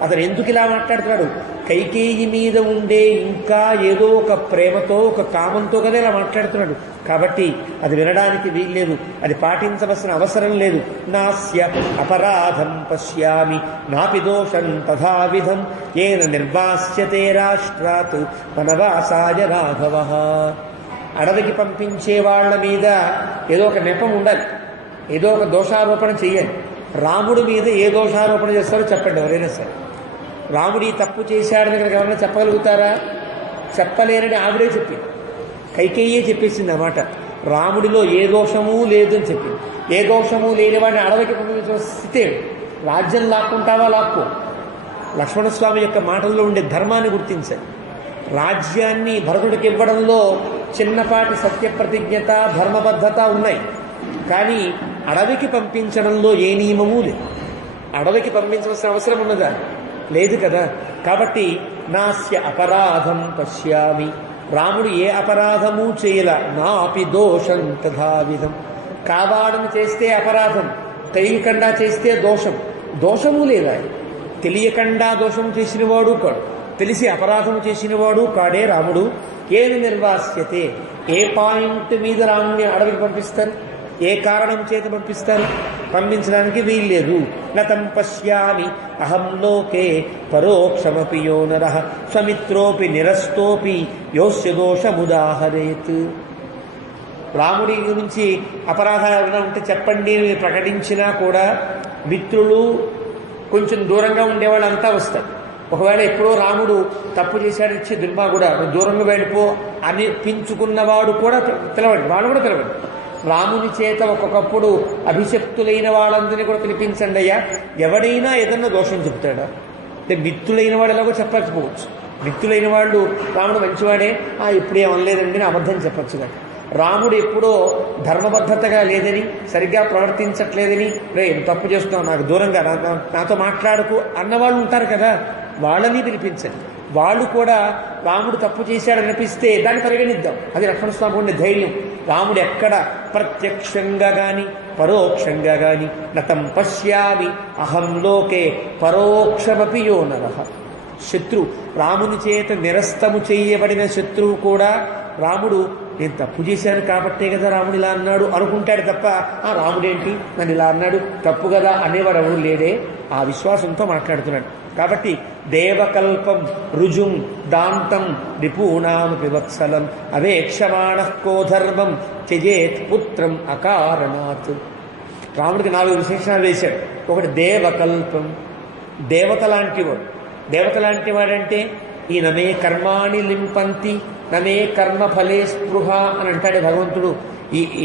అతను ఎందుకు ఇలా మాట్లాడుతున్నాడు? కైకేయి మీద ఉండే ఇంకా ఏదో ఒక ప్రేమతో, ఒక కామంతో కదా ఇలా మాట్లాడుతున్నాడు. కాబట్టి అది వినడానికి వీల్లేదు, అది పాటించవలసిన అవసరం లేదు. నాస్య అపరాధం పశ్యామి నాపి దోషం తథావిధం ఏన నిర్వాస్యతే రాష్ట్రాత్ వనవాసాయ రాఘవః. అడవికి పంపించే వాళ్ళ మీద ఏదో ఒక నెపం ఉండాలి, ఏదో ఒక దోషారోపణ చేయాలి. రాముడి మీద ఏ దోషారోపణ చేస్తారో చెప్పండి ఎవరైనా సరే. రాముడు ఈ తప్పు చేశాడని కనుక ఎవరైనా చెప్పగలుగుతారా? చెప్పలేరని ఆవిడే చెప్పింది. కైకేయే చెప్పేసింది అన్నమాట. రాముడిలో ఏ దోషమూ లేదని చెప్పింది. ఏ దోషము లేని వాడిని అడవికి పంపించిన స్థితే. రాజ్యం లాక్కుంటావా? లాక్కో. లక్ష్మణస్వామి యొక్క మాటల్లో ఉండే ధర్మాన్ని గుర్తించాలి. రాజ్యాన్ని భరతుడికి ఇవ్వడంలో చిన్నపాటి సత్యప్రతిజ్ఞత, ధర్మబద్ధత ఉన్నాయి. కానీ అడవికి పంపించడంలో ఏ నియమమూ లేదు. అడవికి పంపించవలసిన అవసరం ఉన్నదా? లేదు కదా. కాబట్టి నాస్య అపరాధం పశ్యామి, రాముడు ఏ అపరాధము చేయల. నాపి దోషం తథావిధం, కావాలని చేస్తే అపరాధం, తెలియకుండా చేస్తే దోషం. దోషము లేదా? తెలియకుండా దోషము చేసినవాడు కాడు, తెలిసి అపరాధము చేసినవాడు కాడే రాముడు. ఏది నిర్వాస్యతే, ఏ పాయింట్ మీద రాముడిని అడవికి పంపిస్తారు? ఏ కారణం చేత పంపిస్తారు? పంపించడానికి వీల్లేదు. నతం పశ్యామి అహం లోకే పరోక్షమపి యో నరః స్వమిత్రోపి నిరస్తోపి యోస్య దోషముదాహరేత్. రాముడి గురించి అపరాధాలు ఏమైనా ఉంటే చెప్పండి అని ప్రకటించినా కూడా మిత్రులు, కొంచెం దూరంగా ఉండేవాళ్ళంతా వస్తారు. ఒకవేళ ఎప్పుడో రాముడు తప్పు చేశాడు ఇచ్చి దుర్మార్గుడా దూరంగా వెళ్ళిపో అని పించుకున్నవాడు కూడా పిలవండి, వాళ్ళు కూడా పిలవండి. రాముని చేత ఒక్కొక్కప్పుడు అభిషక్తులైన వాళ్ళందరినీ కూడా పిలిపించండి అయ్యా. ఎవడైనా ఏదన్నా దోషం చెప్తాడా? అంటే మిత్రులైన వాడు ఎలాగో చెప్పకపోవచ్చు. మిత్రులైన వాళ్ళు రాముడు మంచివాడే, ఇప్పుడు ఏమనలేదండి అని అబద్ధం చెప్పచ్చు కదా. రాముడు ఎప్పుడో ధర్మబద్ధతగా లేదని, సరిగ్గా ప్రవర్తించట్లేదని, రే తప్పు చేస్తున్నావు, నాకు దూరంగా నాతో మాట్లాడుకు అన్నవాళ్ళు ఉంటారు కదా, వాళ్ళని పిలిపించండి. వాళ్ళు కూడా రాముడు తప్పు చేశాడు అనిపిస్తే దాన్ని పరిగణిద్దాం. అది లక్ష్మణస్వామి ఉండే ధైర్యం. రాముడు ఎక్కడ ప్రత్యక్షంగా కానీ పరోక్షంగా కానీ నతం పశ్యామి అహం లోకే పరోక్షమపి యో నరః. శత్రు, రాముని చేత నిరస్తము చేయబడిన శత్రువు కూడా రాముడు నేను తప్పు చేశాను కాబట్టే కదా రాముడు ఇలా అన్నాడు అనుకుంటాడు తప్ప రాముడేంటి నన్ను ఇలా అన్నాడు తప్పు కదా అనేవాడు ఎవరు లేడే. ఆ విశ్వాసంతో మాట్లాడుతున్నాడు. కాబట్టి దేవకల్పం రుజుం దాంతం రిపూణామపి వత్సలం అవేక్షమాణః కో ధర్మం త్యజేత్ పుత్రం అకారణాత్. రాముడికి 4 విశేషణాలు వేశాడు. ఒకటి దేవకల్పం, దేవత లాంటివాడు. దేవత లాంటి వాడంటే ఈ నమే కర్మాణి లింపంతి నమే కర్మఫలే స్పృహ అని అంటాడే భగవంతుడు.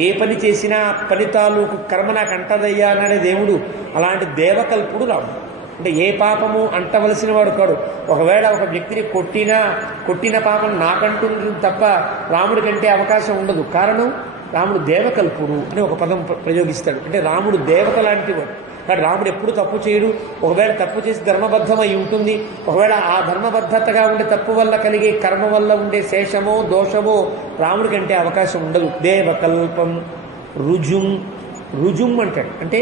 ఏ పని చేసినా పని తాలూకు కర్మ నాకు అంటదయ్యా అన్నాడే దేవుడు. అలాంటి దేవకల్పుడు రాముడు. అంటే ఏ పాపము అంటవలసిన వాడు కాడు. ఒకవేళ ఒక వ్యక్తిని కొట్టిన పాపం నాకంటుంది తప్ప రాముడి కంటే అవకాశం ఉండదు. కారణం రాముడు దేవకల్పుడు అని ఒక పదం ప్రయోగిస్తాడు. అంటే రాముడు దేవత లాంటి వాడు. కానీ రాముడు ఎప్పుడు తప్పు చేయడు. ఒకవేళ తప్పు చేసి ధర్మబద్ధమై ఉంటుంది. ఒకవేళ ఆ ధర్మబద్ధతగా ఉండే తప్పు వల్ల కలిగే కర్మ వల్ల ఉండే శేషమో దోషమో రాముడి కంటే అవకాశం ఉండదు. దేవకల్పం రుజుం, రుజుం అంటాడు. అంటే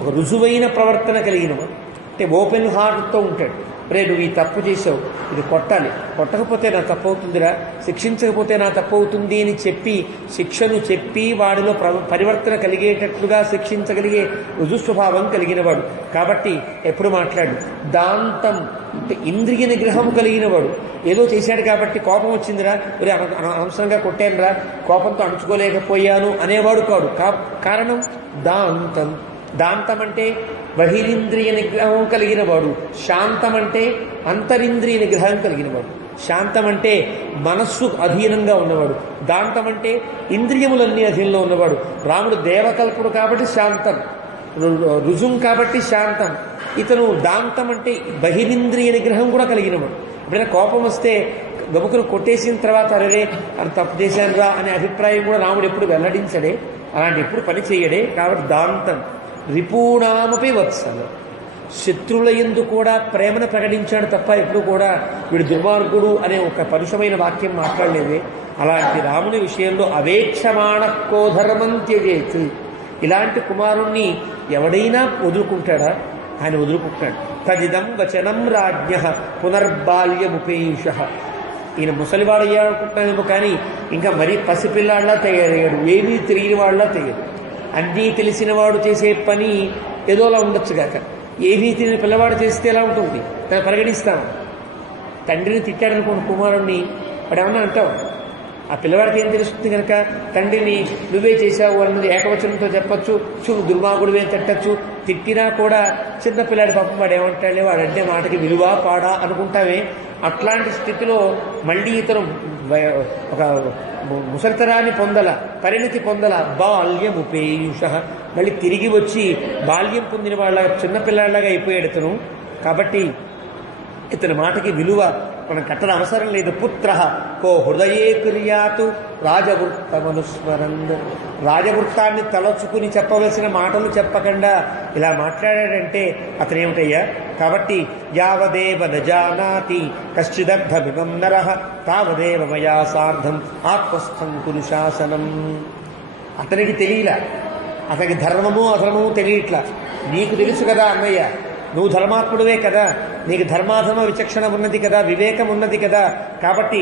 ఒక రుజువైన ప్రవర్తన కలిగినవాడు. అంటే ఓపెన్ హార్ట్తో ఉంటాడు. రే నువ్వు ఈ తప్పు చేసావు, ఇది కొట్టాలి, కొట్టకపోతే నా తప్పు అవుతుందిరా, శిక్షించకపోతే నా తప్పు అవుతుంది అని చెప్పి శిక్షను చెప్పి వాడిలో పరివర్తన కలిగేటట్లుగా శిక్షించగలిగే రుజు స్వభావం కలిగినవాడు. కాబట్టి ఎప్పుడు మాట్లాడు. దాంతం అంటే ఇంద్రియ నిగ్రహం కలిగినవాడు. ఏదో చేశాడు కాబట్టి కోపం వచ్చిందిరా, ఒరే అనవసరంగా కొట్టానురా, కోపంతో అణుచుకోలేకపోయాను అనేవాడు కాడు. కారణం దాంతం. దాంతం అంటే బహిరింద్రియ నిగ్రహం కలిగినవాడు. శాంతం అంటే అంతరింద్రియ నిగ్రహం కలిగినవాడు. శాంతం అంటే మనస్సు అధీనంగా ఉన్నవాడు. దాంతం అంటే ఇంద్రియములన్నీ అధీనంలో ఉన్నవాడు. రాముడు దేవకల్పుడు కాబట్టి శాంతం, రుజుం కాబట్టి శాంతం. ఇతను దాంతం అంటే బహిరింద్రియ నిగ్రహం కూడా కలిగినవాడు. ఎప్పుడైనా కోపం వస్తే గబుకును కొట్టేసిన తర్వాత అరే అని తప్పు చేశానురా అనే అభిప్రాయం కూడా రాముడు ఎప్పుడు వెల్లడించడే, అలాంటి ఎప్పుడు పని చేయడే. కాబట్టి దాంతం రిపూణామపి వత్సలం, శత్రువుల యందు కూడా ప్రేమను ప్రకటించాడు తప్ప ఎప్పుడు కూడా వీడు దుర్మార్గుడు అనే ఒక పరుషమైన వాక్యం మాట్లాడలేదే. అలాంటి రాముని విషయంలో అవేక్షమాణః కో ధర్మం త్యజేత్. ఇలాంటి కుమారుణ్ణి ఎవడైనా వదులుకుంటాడా? ఆయన వదులుకుంటాడు. తదిదం వచనం రాజ్ఞః పునర్బాల్యముపేయుషః. ఈయన ముసలివాడు అయ్యాడుకుంటానేమో కానీ ఇంకా మరీ పసిపిల్లాడిలా తయారయ్యాడు. ఏమీ తెలియని వాళ్ళలా తయారు. అన్నీ తెలిసిన వాడు చేసే పని ఏదోలా ఉండొచ్చు కాక, ఏమీ తెలియని పిల్లవాడు చేస్తే ఎలా ఉంటుంది దాన్ని పరిగణిస్తాము. తండ్రిని తిట్టాడనుకోండి కుమారుణ్ణి, వాడు ఏమన్నా అంటావు ఆ పిల్లవాడికి ఏం తెలుస్తుంది కనుక తండ్రిని నువ్వే చేశావు అన్నది ఏకవచనంతో చెప్పచ్చు, చూడు దుర్మార్గుడివే తిట్టచ్చు. తిట్టినా కూడా చిన్నపిల్లాడి పాపం వాడు ఏమంటాడే, వాడంటే మాటకి విలువ పాడా అనుకుంటావే. అట్లాంటి స్థితిలో మళ్ళీ ఇతను ఒక ముసలితనాన్ని పొందల, పరిణతి పొందల. బాల్యముపేయుష, మళ్ళీ తిరిగి వచ్చి బాల్యం పొందిన వాళ్ళ చిన్నపిల్లాడిలాగా అయిపోయాడు ఇతను. కాబట్టి ఇతని మాటకి విలువ మనం కట్టడం అవసరం లేదు. పుత్ర కో హృదయే కుర్యాతు రాజవృత్తమనుస్మరన్, రాజవృత్తాన్ని తలచుకుని చెప్పవలసిన మాటలు చెప్పకుండా ఇలా మాట్లాడాడంటే అతనేమిటయ్యా. కాబట్టి యావదేవ నజానాతి కశ్చిదర్థమిమం నరః తావదేవ మయా సార్ధం ఆత్మస్థం కురు శాసనం. అతనికి తెలియలా, అతనికి ధర్మము అధర్మము తెలియట్లా. నీకు తెలుసు కదా అన్నయ్య, నువ్వు ధర్మాత్ముడివే కదా, నీకు ధర్మాధర్మ విచక్షణ ఉన్నది కదా, వివేకం ఉన్నది కదా. కాబట్టి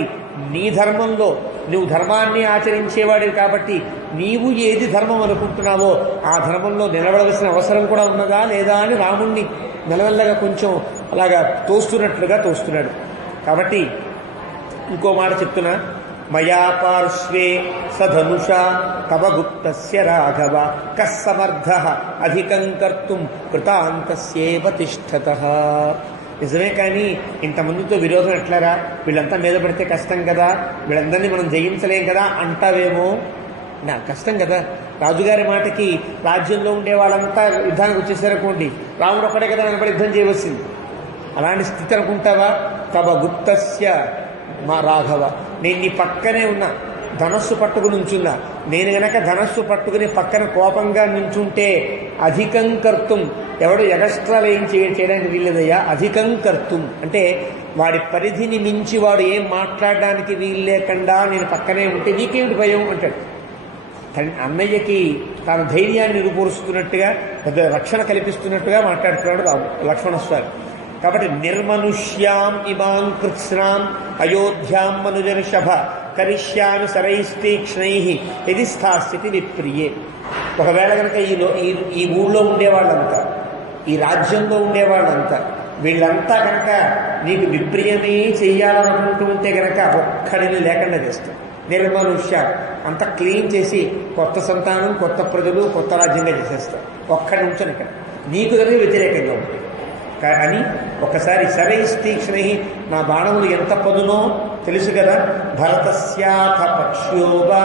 నీ ధర్మంలో నువ్వు ధర్మాన్ని ఆచరించేవాడివి కాబట్టి నీవు ఏది ధర్మం అనుకుంటున్నావో ఆ ధర్మంలో నిలబడవలసిన అవసరం కూడా ఉన్నదా లేదా అని రాముణ్ణి మెల్లమెల్లగా కొంచెం అలాగా తోస్తున్నట్లుగా తోస్తున్నాడు. కాబట్టి ఇంకో మాట చెప్తున్నా, మయా పార్శ్వే సధనుషా తవ గుప్తస్య రాఘవ కస్సమర్థః అధికం కర్తుం కృతాంతస్యేవ తిష్ఠతః. నిజమే, కానీ ఇంతమందితో విరోధం ఎట్లారా, వీళ్ళంతా మీద పడితే కష్టం కదా, వీళ్ళందరినీ మనం జయించలేం కదా అంటావేమో. నా కష్టం కదా. రాజుగారి మాటకి రాజ్యంలో ఉండే వాళ్ళంతా యుద్ధానికి వచ్చేసారనుకోండి, రాముడు ఒక్కడే కదా వెనబడి యుద్ధం చేయవలసింది. అలాంటి స్థితి అనుకుంటావా? తవ గుప్తస్య మా రాఘవ, నేను నీ పక్కనే ఉన్నా, ధనస్సు పట్టుకుని ఉంచున్నా. నేను గనక ధనస్సు పట్టుకుని పక్కన కోపంగా నించుంటే అధికం కర్తుం, ఎవడు ఎగస్ట్రాలు ఏం చేయడానికి వీల్లేదయ్యా. అధికం కర్తుం అంటే వాడి పరిధిని మించి వాడు ఏం మాట్లాడడానికి వీలు లేకుండా నేను పక్కనే ఉంటే నీకేమిటి భయం అంటాడు. అన్నయ్యకి తాను ధైర్యాన్ని నిరూపరుస్తున్నట్టుగా, పెద్ద రక్షణ కల్పిస్తున్నట్టుగా మాట్లాడుతున్నాడు లక్ష్మణస్వామి. కాబట్టి నిర్మనుష్యాం ఇమాం కృత్స్నాం అయోధ్యాం మనుజర్షభ కరిష్యామి సరైస్తీక్ష్ణై ఇది స్థాస్థితి విప్రియే. ఒకవేళ కనుక ఈ ఊళ్ళో ఉండేవాళ్ళంతా, ఈ రాజ్యంలో ఉండేవాళ్ళంతా, వీళ్ళంతా కనుక నీకు విప్రియమే చెయ్యాలనుకుంటూ ఉంటే కనుక ఒక్కడిని లేకుండా చేస్తాం. నిర్మనుష్య అంతా క్లీన్ చేసి కొత్త సంతానం, కొత్త ప్రజలు, కొత్త రాజ్యంగా చేసేస్తాం. ఒక్కడి ఉంచను ఇక్కడ నీకు కనుక వ్యతిరేకంగా ఉంటుంది అని ఒకసారి సరైస్తీక్ష్ణై, నా బాణములు ఎంత పదునో తెలుసు కదా. భరతస్యాథ పక్ష్యోవా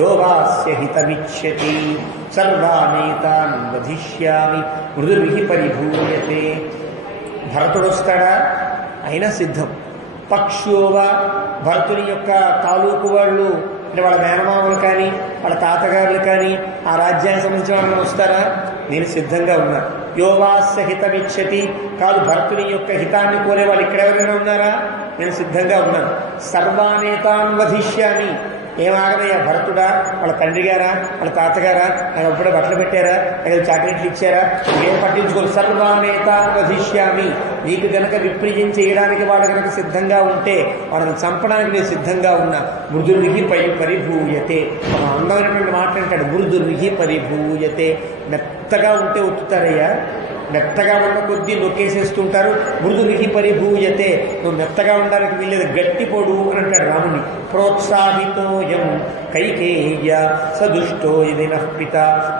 యోవాస్య హితమిచ్యతి సర్వానేతాన్ వధిష్యామి మృదుర్విహి పరిభూయతే. భరతుడు వస్తాడా? అయినా సిద్ధం. పక్ష్యోవా, భరతుని యొక్క తాలూకు వాళ్ళు అంటే వాళ్ళ మేనమామలు కానీ వాళ్ళ తాతగారులు కానీ ఆ రాజ్యానికి సంబంధించిన వాళ్ళని వస్తారా? నేను సిద్ధంగా ఉన్నా. యోవాస్య హితమిచ్చతి, కాదు భరతుని యొక్క హితాన్ని కోరే వాళ్ళు ఇక్కడెవరైనా ఉన్నారా? నేను సిద్ధంగా ఉన్నాను. సర్వానేతాన్ వధిష్యామి, ఏమాగదయ్యా భరతుడా, వాళ్ళ తండ్రి గారా, వాళ్ళ తాతగారా, ఆయన ఒప్పుడే బట్టలు పెట్టారా, ఆయన చాక్లెట్లు ఇచ్చారా, ఏం పట్టించుకోరు. సర్వానేతాన్ వధిష్యామి, నీకు గనక విప్రియం చేయడానికి వాళ్ళు కనుక సిద్ధంగా ఉంటే వాళ్ళని చంపడానికి నేను సిద్ధంగా ఉన్నా. మృదుర్విహి పరిభూయతే, ఒక అందమైనటువంటి మాట అంటాడు, మృదుర్విహి పరిభూయతే. మెత్తగా ఉంటే ఒత్తుతారయ్యా, మెత్తగా ఉన్న కొద్దీ నొక్కేసేస్తుంటారు. మృదుర్విహి పరిభూయతే, నువ్వు మెత్తగా ఉండడానికి వీళ్ళేది, గట్టిపోడు అని అంటాడు రాముని. ప్రోత్సాహితోయం కైకేయ్య సదుష్టో యదిన పిత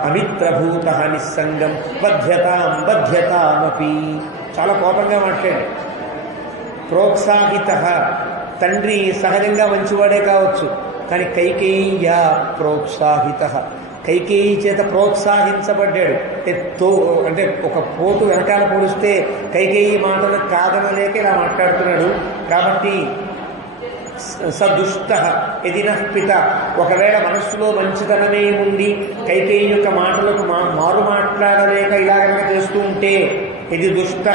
అమిత్రభూత నిస్సంగం బధ్యతామపి. చాలా కోపంగా మాట్లాడు. ప్రోత్సాహిత, తండ్రి సహజంగా మంచివాడే కావచ్చు, కానీ కైకేయ్య ప్రోత్సాహిత, కైకేయి చేత ప్రోత్సహించబడ్డాడు. అంటే ఒక పోటు వెనకాల పొడిస్తే కైకేయి మాటలు కాదనలేక ఇలా మాట్లాడుతున్నాడు. కాబట్టి సదుష్ట ఎదిన పిత, ఒకవేళ మనస్సులో మంచితనమే ఉండి కైకేయి యొక్క మాటలకు మారు మాట్లాడలేక ఇలా కనుక చేస్తూ ఉంటే ఇది దుష్ట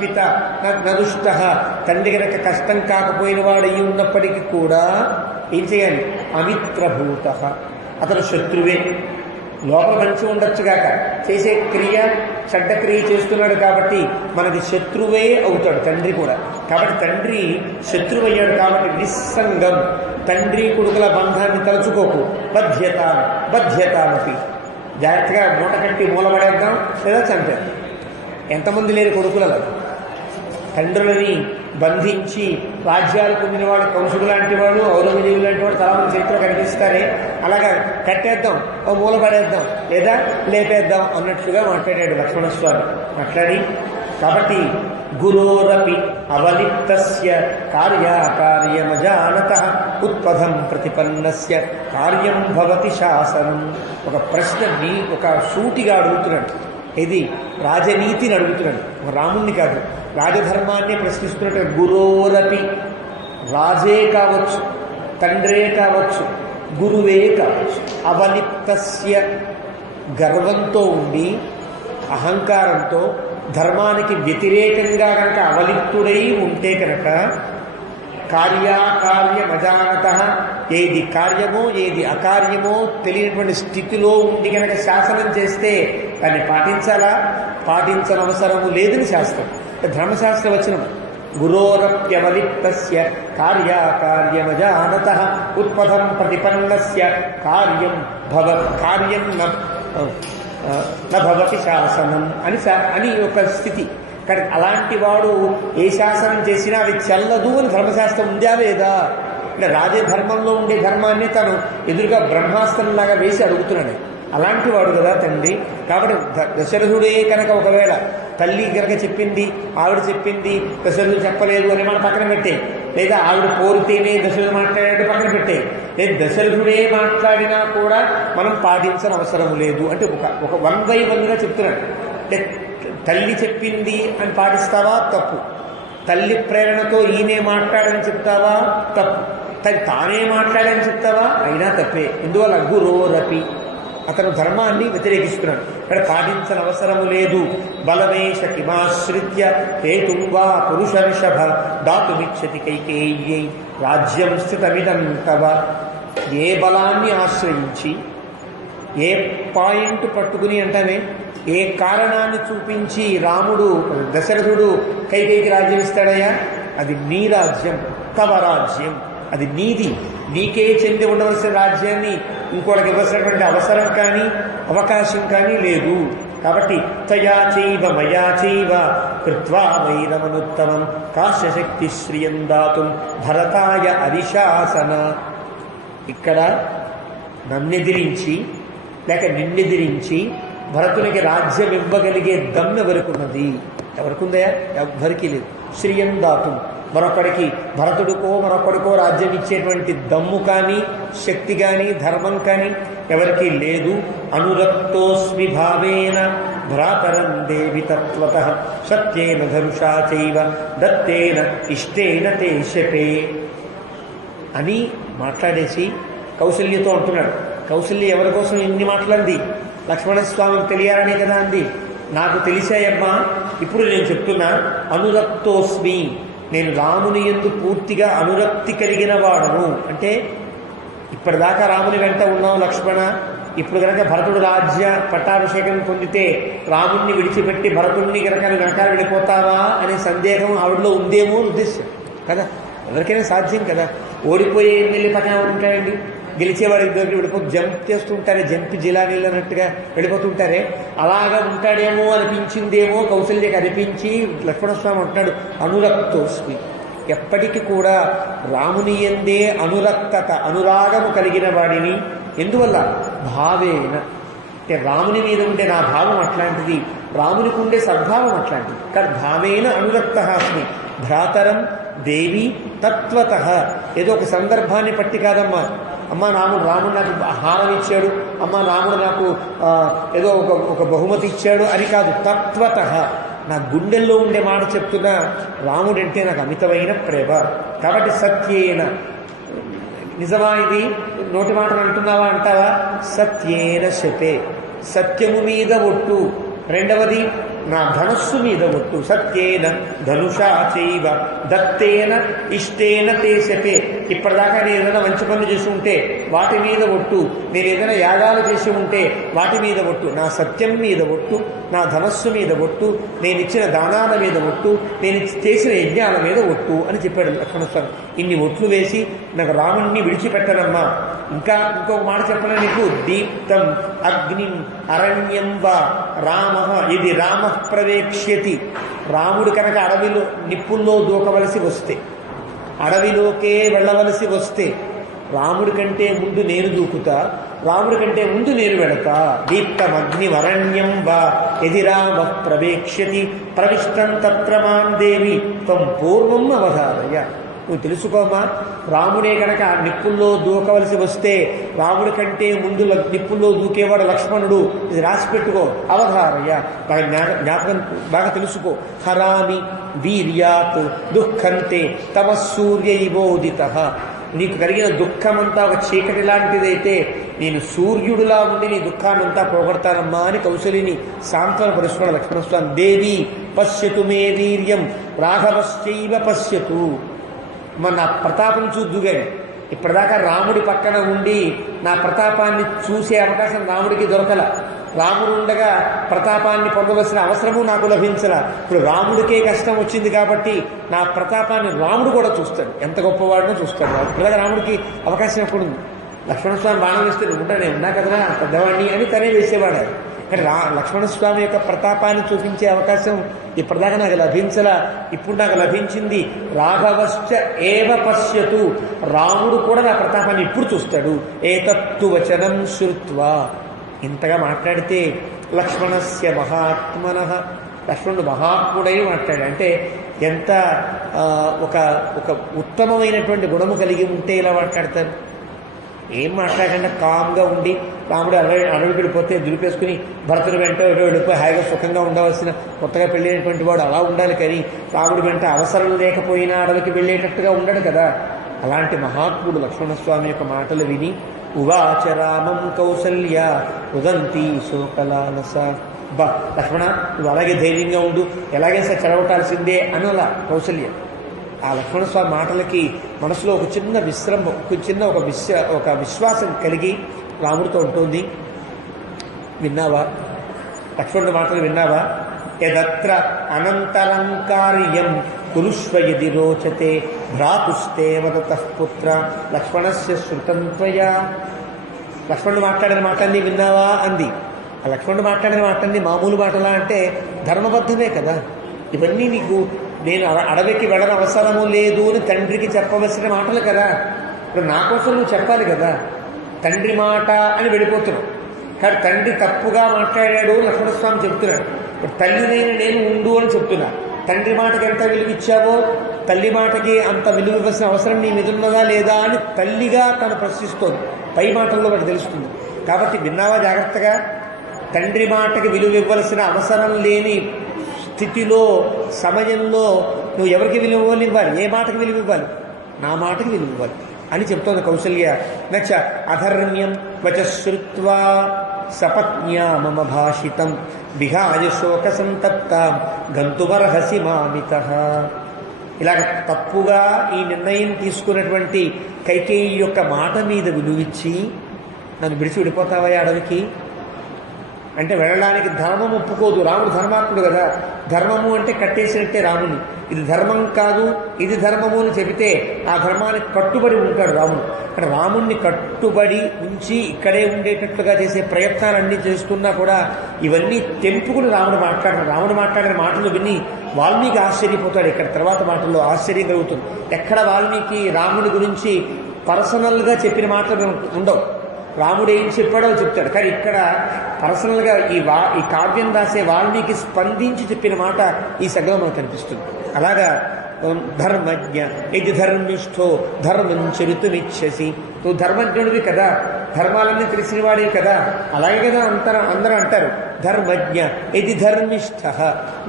పిత నదుష్ట, తండ్రి కనుక కష్టం కాకపోయిన వాడు అయి ఉన్నప్పటికీ కూడా ఏం చేయాలి? అమిత్రభూత, అతను శత్రువే. లోపల మంచి ఉండొచ్చుగాక, చేసే క్రియ చెడ్డ క్రియ చేస్తున్నాడు కాబట్టి మనకి శత్రువే అవుతాడు తండ్రి కూడా. కాబట్టి తండ్రి శత్రువు అయ్యాడు కాబట్టి నిస్సంగం, తండ్రి కొడుకుల బంధాన్ని తలుచుకోకు. బధ్యతామపి, జాగ్రత్తగా మూట కట్టి మూలపడేద్దాం లేదా చంపేద్దాం. ఎంతమంది లేరు కొడుకులలో, తండ్రులని బంధించి రాజ్యాలు పొందిన వాడు కంసుడు లాంటి వాడు, ఔరంగజేబు లాంటి వాడు చాలా మంది చరిత్రలో కనిపిస్తారే, అలాగా కట్టేద్దాం, ఓ మూల పడేద్దాం, లేదా లేపేద్దాం అన్నట్లుగా మాట్లాడాడు లక్ష్మణస్వామి. మాట్లాడి కాబట్టి గురోరపి అవలిప్తస్య కార్యాకార్యమజానతః ఉత్పథం ప్రతిపన్నస్య కార్యం భవతి శాసనం. ఒక ప్రశ్నని ఒక సూటిగా అడుగుతున్నాడు. ఇది రాజనీతిని అడుగుతున్నాడు, రాముణ్ణి కాదు, రాజధర్మాన్ని ప్రశ్నిస్తున్నట్టు. గురోరపి, రాజే కావచ్చు, తండ్రే కావచ్చు, గురువే కావచ్చు, అవలిప్తస్య గర్వంతో ఉండి అహంకారంతో ధర్మానికి వ్యతిరేకంగా కనుక అవలిప్తుడై ఉంటే కనుక కార్యాకార్యమజానత, ఏది కార్యమో ఏది అకార్యమో తెలియనటువంటి స్థితిలో ఉండి కనుక శాసనం చేస్తే దాన్ని పాటించాలా? పాటించనవసరము లేదని శాస్త్రం, ధర్మశాస్త్ర వచనం. గురోరప్యవలిప్తస్య కార్యాకార్యమజానత ఉత్పథం ప్రతిపన్నస్య కార్యం భవతి శాసనం అని ఒక స్థితి. కానీ అలాంటి వాడు ఏ శాసనం చేసినా అది చెల్లదు అని ధర్మశాస్త్రం ఉందా లేదా? అంటే రాజధర్మంలో ఉండే ధర్మాన్ని తను ఎదురుగా బ్రహ్మాస్త్రంలాగా వేసి అడుగుతున్నాడు. అలాంటి వాడు కదా తండ్రి. కాబట్టి దశరథుడే కనుక ఒకవేళ తల్లి కనుక చెప్పింది, ఆవిడ చెప్పింది, దశరథుడు చెప్పలేదు అని మనం పక్కన పెట్టే, లేదా ఆవిడ కోరితేనే దశరథుడు మాట్లాడాడు పక్కన పెట్టే, లేదా దశరథుడే మాట్లాడినా కూడా మనం పాటించని అవసరం లేదు అంటే ఒక 1 by 1గా చెప్తున్నాడు. అంటే తల్లి చెప్పింది అని పాటిస్తావా? తప్పు. తల్లి ప్రేరణతో ఈయనే మాట్లాడని చెప్తావా? తప్పు. తానే మాట్లాడని చెప్తావా? అయినా తప్పే. ఇందువల్ల గురోరపి, అతను ధర్మాన్ని వ్యతిరేకిస్తున్నాడు. ఇక్కడ పాటించని అవసరము లేదు. బలమేష కిమాశ్రిత్య హేతుం వా పురుషర్షభ దాతుమిచ్చతి కైకేయ్యై రాజ్యం స్థితమిదం తవ. ఏ బలాన్ని ఆశ్రయించి, ఏ పాయింట్ పట్టుకుని అంటేనే, ఏ కారణాన్ని చూపించి రాముడు దశరథుడు కైకేయికి రాజ్యం ఇస్తాడయ్యా? అది నీ రాజ్యం, తవ రాజ్యం, అది నీది. నీకే చెంది ఉండవలసిన రాజ్యాన్ని ఇంకోటికి ఇవ్వాల్సినటువంటి అవసరం కానీ అవకాశం కానీ లేదు. కాబట్టి తయా చైవ మయా చైవ కృత్వా వైరమనుత్తమం కాశ్యశక్తి శ్రియం దాతుం భరతాయ అరిశాసన. ఇక్కడ నన్నెదిరించి లేక నిన్నెదిరించి భరతునికి రాజ్యం ఇవ్వగలిగే దమ్ము ఎవరికున్నది? ఎవరికుందయా? ఎవ్వరికీ లేదు. శ్రియం దాతుం, మరొకడికి భరతుడికో మరొకడికో రాజ్యం ఇచ్చేటువంటి దమ్ము కానీ శక్తి కానీ ధర్మం కానీ ఎవరికీ లేదు. అనురక్తోస్మి భావేన భ్రాతరం దేవి తత్వతః సత్యేన ధనుషా చైవ దత్తేన ఇష్టేన తే శపే అని మాట్లాడేసి కౌసల్యతో అంటున్నాడు. కౌసల్య ఎవరి కోసం ఇన్ని మాట్లాడింది? లక్ష్మణస్వామికి తెలియాలనే కదా అంది. నాకు తెలిసాయమ్మా, ఇప్పుడు నేను చెప్తున్నా. అనురక్తోస్మి, నేను రాముని యందు పూర్తిగా అనురక్తి కలిగిన వాడను. అంటే ఇప్పటిదాకా రాముని వెంట ఉన్నావు లక్ష్మణ, ఇప్పుడు కనుక భరతుడు రాజ్య పట్టాభిషేకం పొందితే రాముణ్ణి విడిచిపెట్టి భరతుడిని కనుక వెనకాల వెళ్ళిపోతావా అనే సందేహం ఆవిడలో ఉందేమో అని ఉద్దేశం కదా. ఎవరికైనా సాధ్యం కదా. ఓడిపోయే ఎమ్మెల్యే పక్కన ఉంటాయండి, గెలిచేవాడి ఇద్దరికి వెళ్ళిపోతూ జంప్ చేస్తుంటారే, జంప్ జిలానీలు అన్నట్టుగా వెళ్ళిపోతుంటారే, అలాగా ఉంటాడేమో అనిపించిందేమో కౌసల్యకి అనిపించి లక్ష్మణస్వామి అంటున్నాడు అనురక్తోస్మి. ఎప్పటికీ కూడా రాముని యందే అనురక్తత, అనురాగము కలిగిన వాడిని. ఎందువల్ల? భావేన, అంటే రాముని మీద ఉండే నా భావం అట్లాంటిది, రామునికి ఉండే సద్భావం అట్లాంటిది. కానీ భావేన అనురక్త అస్మి. భ్రాతరం దేవి తత్వత, ఏదో ఒక సందర్భాన్ని పట్టి కాదమ్మా. అమ్మ రాముడు నాకు హారం ఇచ్చాడు, అమ్మ రాముడు నాకు ఏదో ఒక బహుమతి ఇచ్చాడు అని కాదు. తత్వత, నా గుండెల్లో ఉండే మాట చెప్తున్నా. రాముడంటే నాకు అమితమైన ప్రేమ. కాబట్టి సత్యేన, నిజమా ఇది? నోటి మాటలు అంటున్నావా అంటావా? సత్యేన శపే, సత్యము మీద ఒట్టు. రెండవది నా ధనస్సు మీద ఒట్టు. సత్యేన ధనుషా చైవ దత్తేన ఇష్టేన తే శపే. ఇప్పటిదాకా నేను ఏదైనా మంచి పనులు చేసి ఉంటే వాటి మీద ఒట్టు, నేను ఏదైనా యాగాలు చేసి ఉంటే వాటి మీద ఒట్టు, నా సత్యం మీద ఒట్టు, నా ధనస్సు మీద ఒట్టు, నేను ఇచ్చిన దానాల మీద ఒట్టు, నేను చేసిన యజ్ఞాల మీద ఒట్టు అని చెప్పాడు లక్ష్మణస్వామి. ఇన్ని ఒట్లు వేసి నాకు రాముణ్ణి విడిచిపెట్టనమ్మా. ఇంకొక మాట చెప్పలే నీకు, దీప్తం అగ్నిం అరణ్యం వా రామ ఇది రామ ప్రవేక్ష్యతి. రాముడు కనుక అడవిలో నిప్పుల్లో దూకవలసి వస్తే, అడవిలోకే వెళ్ళవలసి వస్తే రాముడి కంటే ముందు నేను దూకుతా, రాముడి కంటే ముందు నేను వెళతా. దీప్తమగ్నిమరణ్యం వా యది రామ ప్రవేక్ష్యతి ప్రవిష్టం తత్ర మాం దేవి త్వం పూర్వం అవధారయ. నువ్వు తెలుసుకోమా, రాముడే కనుక నిప్పుల్లో దూకవలసి వస్తే రాముడి కంటే ముందు నిప్పుల్లో దూకేవాడు లక్ష్మణుడు. ఇది రాసి పెట్టుకో, అవధారయ, జ్ఞాపకం బాగా తెలుసుకో. హరామి వీర్యాత్ దుఃఖంతే తమ సూర్య ఇవోదిత. నీకు కలిగిన దుఃఖమంతా ఒక చీకటి లాంటిదైతే నేను సూర్యుడిలా ఉండి నీ దుఃఖాన్నంతా పోగొడతానమ్మా అని కౌశలిని సాంత్వన పరుచుకున్న లక్ష్మణస్వామి. దేవి పశ్యతు మే వీర్యం రాఘవశ్చైవ పశ్యతు. నా ప్రతాపం చూద్దుగాని ఇప్పటిదాకా రాముడి పక్కన ఉండి నా ప్రతాపాన్ని చూసే అవకాశం రాముడికి దొరకల. రాముడు ఉండగా ప్రతాపాన్ని పొందవలసిన అవసరము నాకు లభించల. ఇప్పుడు రాముడికే కష్టం వచ్చింది కాబట్టి నా ప్రతాపాన్ని రాముడు కూడా చూస్తాడు, ఎంత గొప్పవాడినో చూస్తాడు. ఇలాగా రాముడికి అవకాశం ఎప్పుడుంది? లక్ష్మణస్వామి బాణం వేస్తే నేను ఉన్నా కదరా పెద్దవాడిని అని తనే వేసేవాడు. కానీ లక్ష్మణస్వామి యొక్క ప్రతాపాన్ని చూపించే అవకాశం ఇప్పటిదాకా నాకు లభించలా, ఇప్పుడు నాకు లభించింది. రాఘవశ్చ ఏవ పశ్యతు, రాముడు కూడా నా ప్రతాపాన్ని ఇప్పుడు చూస్తాడు. ఏతత్తు వచనం శ్రుత్వా. ఇంతగా మాట్లాడితే లక్ష్మణస్య మహాత్మన, లక్ష్మణుడు మహాత్ముడై మాట్లాడాడు. అంటే ఎంత ఒక ఉత్తమమైనటువంటి గుణము కలిగి ఉంటే ఇలా మాట్లాడతారు. ఏం మాట్లాడకుండా కామ్గా ఉండి రాముడు అడవికి వెళ్ళిపోతే దులిపేసుకుని భరతుడి వెంట వెళ్ళిపోయి హాయిగా సుఖంగా ఉండవలసిన కొత్తగా పెళ్ళైనటువంటి వాడు అలా ఉండాలి. కానీ రాముడి వెంట అవసరం లేకపోయినా అడవికి వెళ్ళేటట్టుగా ఉండడు కదా. అలాంటి మహాత్ముడు లక్ష్మణస్వామి యొక్క మాటలు విని ఉవాచ రామం కౌసల్య ఉదంతి శోకలాలస. బా లక్ష్మణ, నువ్వు అలాగే ధైర్యంగా ఉండు, ఎలాగైనా చెడగొట్టాల్సిందే అనలా కౌసల్య. ఆ లక్ష్మణస్వామి మాటలకి మనసులో ఒక చిన్న విశ్రమం, ఒక విశ్వాసం కలిగి రాముడితో ఉంటుంది. విన్నావా లక్ష్మణుడి మాటలు విన్నావా? యదత్ర అనంతరం కార్యం కురుష్వ యది రోచతే భ్రాతుస్తే వదతః పుత్ర లక్ష్మణస్య శృతం త్వయా. లక్ష్మణుడు మాట్లాడిన మాటల్ని విన్నావా అంది. ఆ లక్ష్మణుడు మాట్లాడిన మాటల్ని మామూలు మాటలా అంటే ధర్మబద్ధమే కదా. ఇవన్నీ నీకు నేను అడవికి వెళ్ళని అవసరము లేదు అని తండ్రికి చెప్పవలసిన మాటలు కదా. ఇప్పుడు నా కోసం నువ్వు చెప్పాలి కదా. తండ్రి మాట అని వెళ్ళిపోతున్నావు, కానీ తండ్రి తప్పుగా మాట్లాడాడు లక్ష్మణస్వామి చెప్తున్నాడు. ఇప్పుడు తల్లినైన నేను ఉండు అని చెప్తున్నా. తండ్రి మాటకి ఎంత విలువ ఇచ్చావో తల్లి మాటకి అంత విలువ ఇవ్వాల్సిన అవసరం నీ మీద ఉన్నదా లేదా అని తల్లిగా తను ప్రశ్నిస్తోంది. పై మాటల్లో మనకు తెలుస్తుంది. కాబట్టి విన్నావా జాగ్రత్తగా? తండ్రి మాటకి విలువ ఇవ్వాల్సిన అవసరం లేని స్థితిలో, సమయంలో నువ్వు ఎవరికి విలువ ఇవ్వాలి? ఏ మాటకి విలువ ఇవ్వాలి? నా మాటకి విలువ ఇవ్వాలి అని చెప్తోంది కౌసల్య. నచ అధర్మ్యం వచశ్రుత్వా సపత్న్యా మమ భాషితం విహాయ శోక సంతప్త గంతుమర్హసి మామితః. ఇలాగ తప్పుగా ఈ నిర్ణయం తీసుకున్నటువంటి కైకేయి యొక్క మాట మీద విలువిచ్చి నన్ను విడిచి విడిపోతావా అడవికి అంటే వెళ్ళడానికి ధర్మం ఒప్పుకోదు. రాముడు ధర్మాత్ముడు కదా. ధర్మము అంటే కట్టేసినట్టే రాముని. ఇది ధర్మం కాదు, ఇది ధర్మము అని చెబితే ఆ ధర్మానికి కట్టుబడి ఉంటాడు రాముడు. ఇక్కడ రాముణ్ణి కట్టుబడి ఉంచి ఇక్కడే ఉండేటట్లుగా చేసే ప్రయత్నాలన్నీ చేస్తున్నా కూడా ఇవన్నీ తెంపుకుని రాముడు మాట్లాడిన మాటలు విని వాల్మీకి ఆశ్చర్యపోతాడు. ఇక్కడ తర్వాత మాటల్లో ఆశ్చర్యం కలుగుతుంది. ఎక్కడ వాల్మీకి రాముడి గురించి పర్సనల్గా చెప్పిన మాటలు ఉండవు. రాముడు ఏం చెప్పాడో చెప్తాడు. కానీ ఇక్కడ పర్సనల్గా ఈ కావ్యం రాసే వాల్మీకి స్పందించి చెప్పిన మాట ఈ సగం మనకు కనిపిస్తుంది. అలాగా ధర్మజ్ఞ ఇది ధర్మిష్ఠో ధర్మం చరితుమిచ్చసి. నువ్వు ధర్మజ్ఞుడివి కదా, ధర్మాలన్నీ తెలిసినవాడివి కదా. అలాగే కదా అందరూ అంటారు ధర్మజ్ఞ ఇది ధర్మిష్ఠ.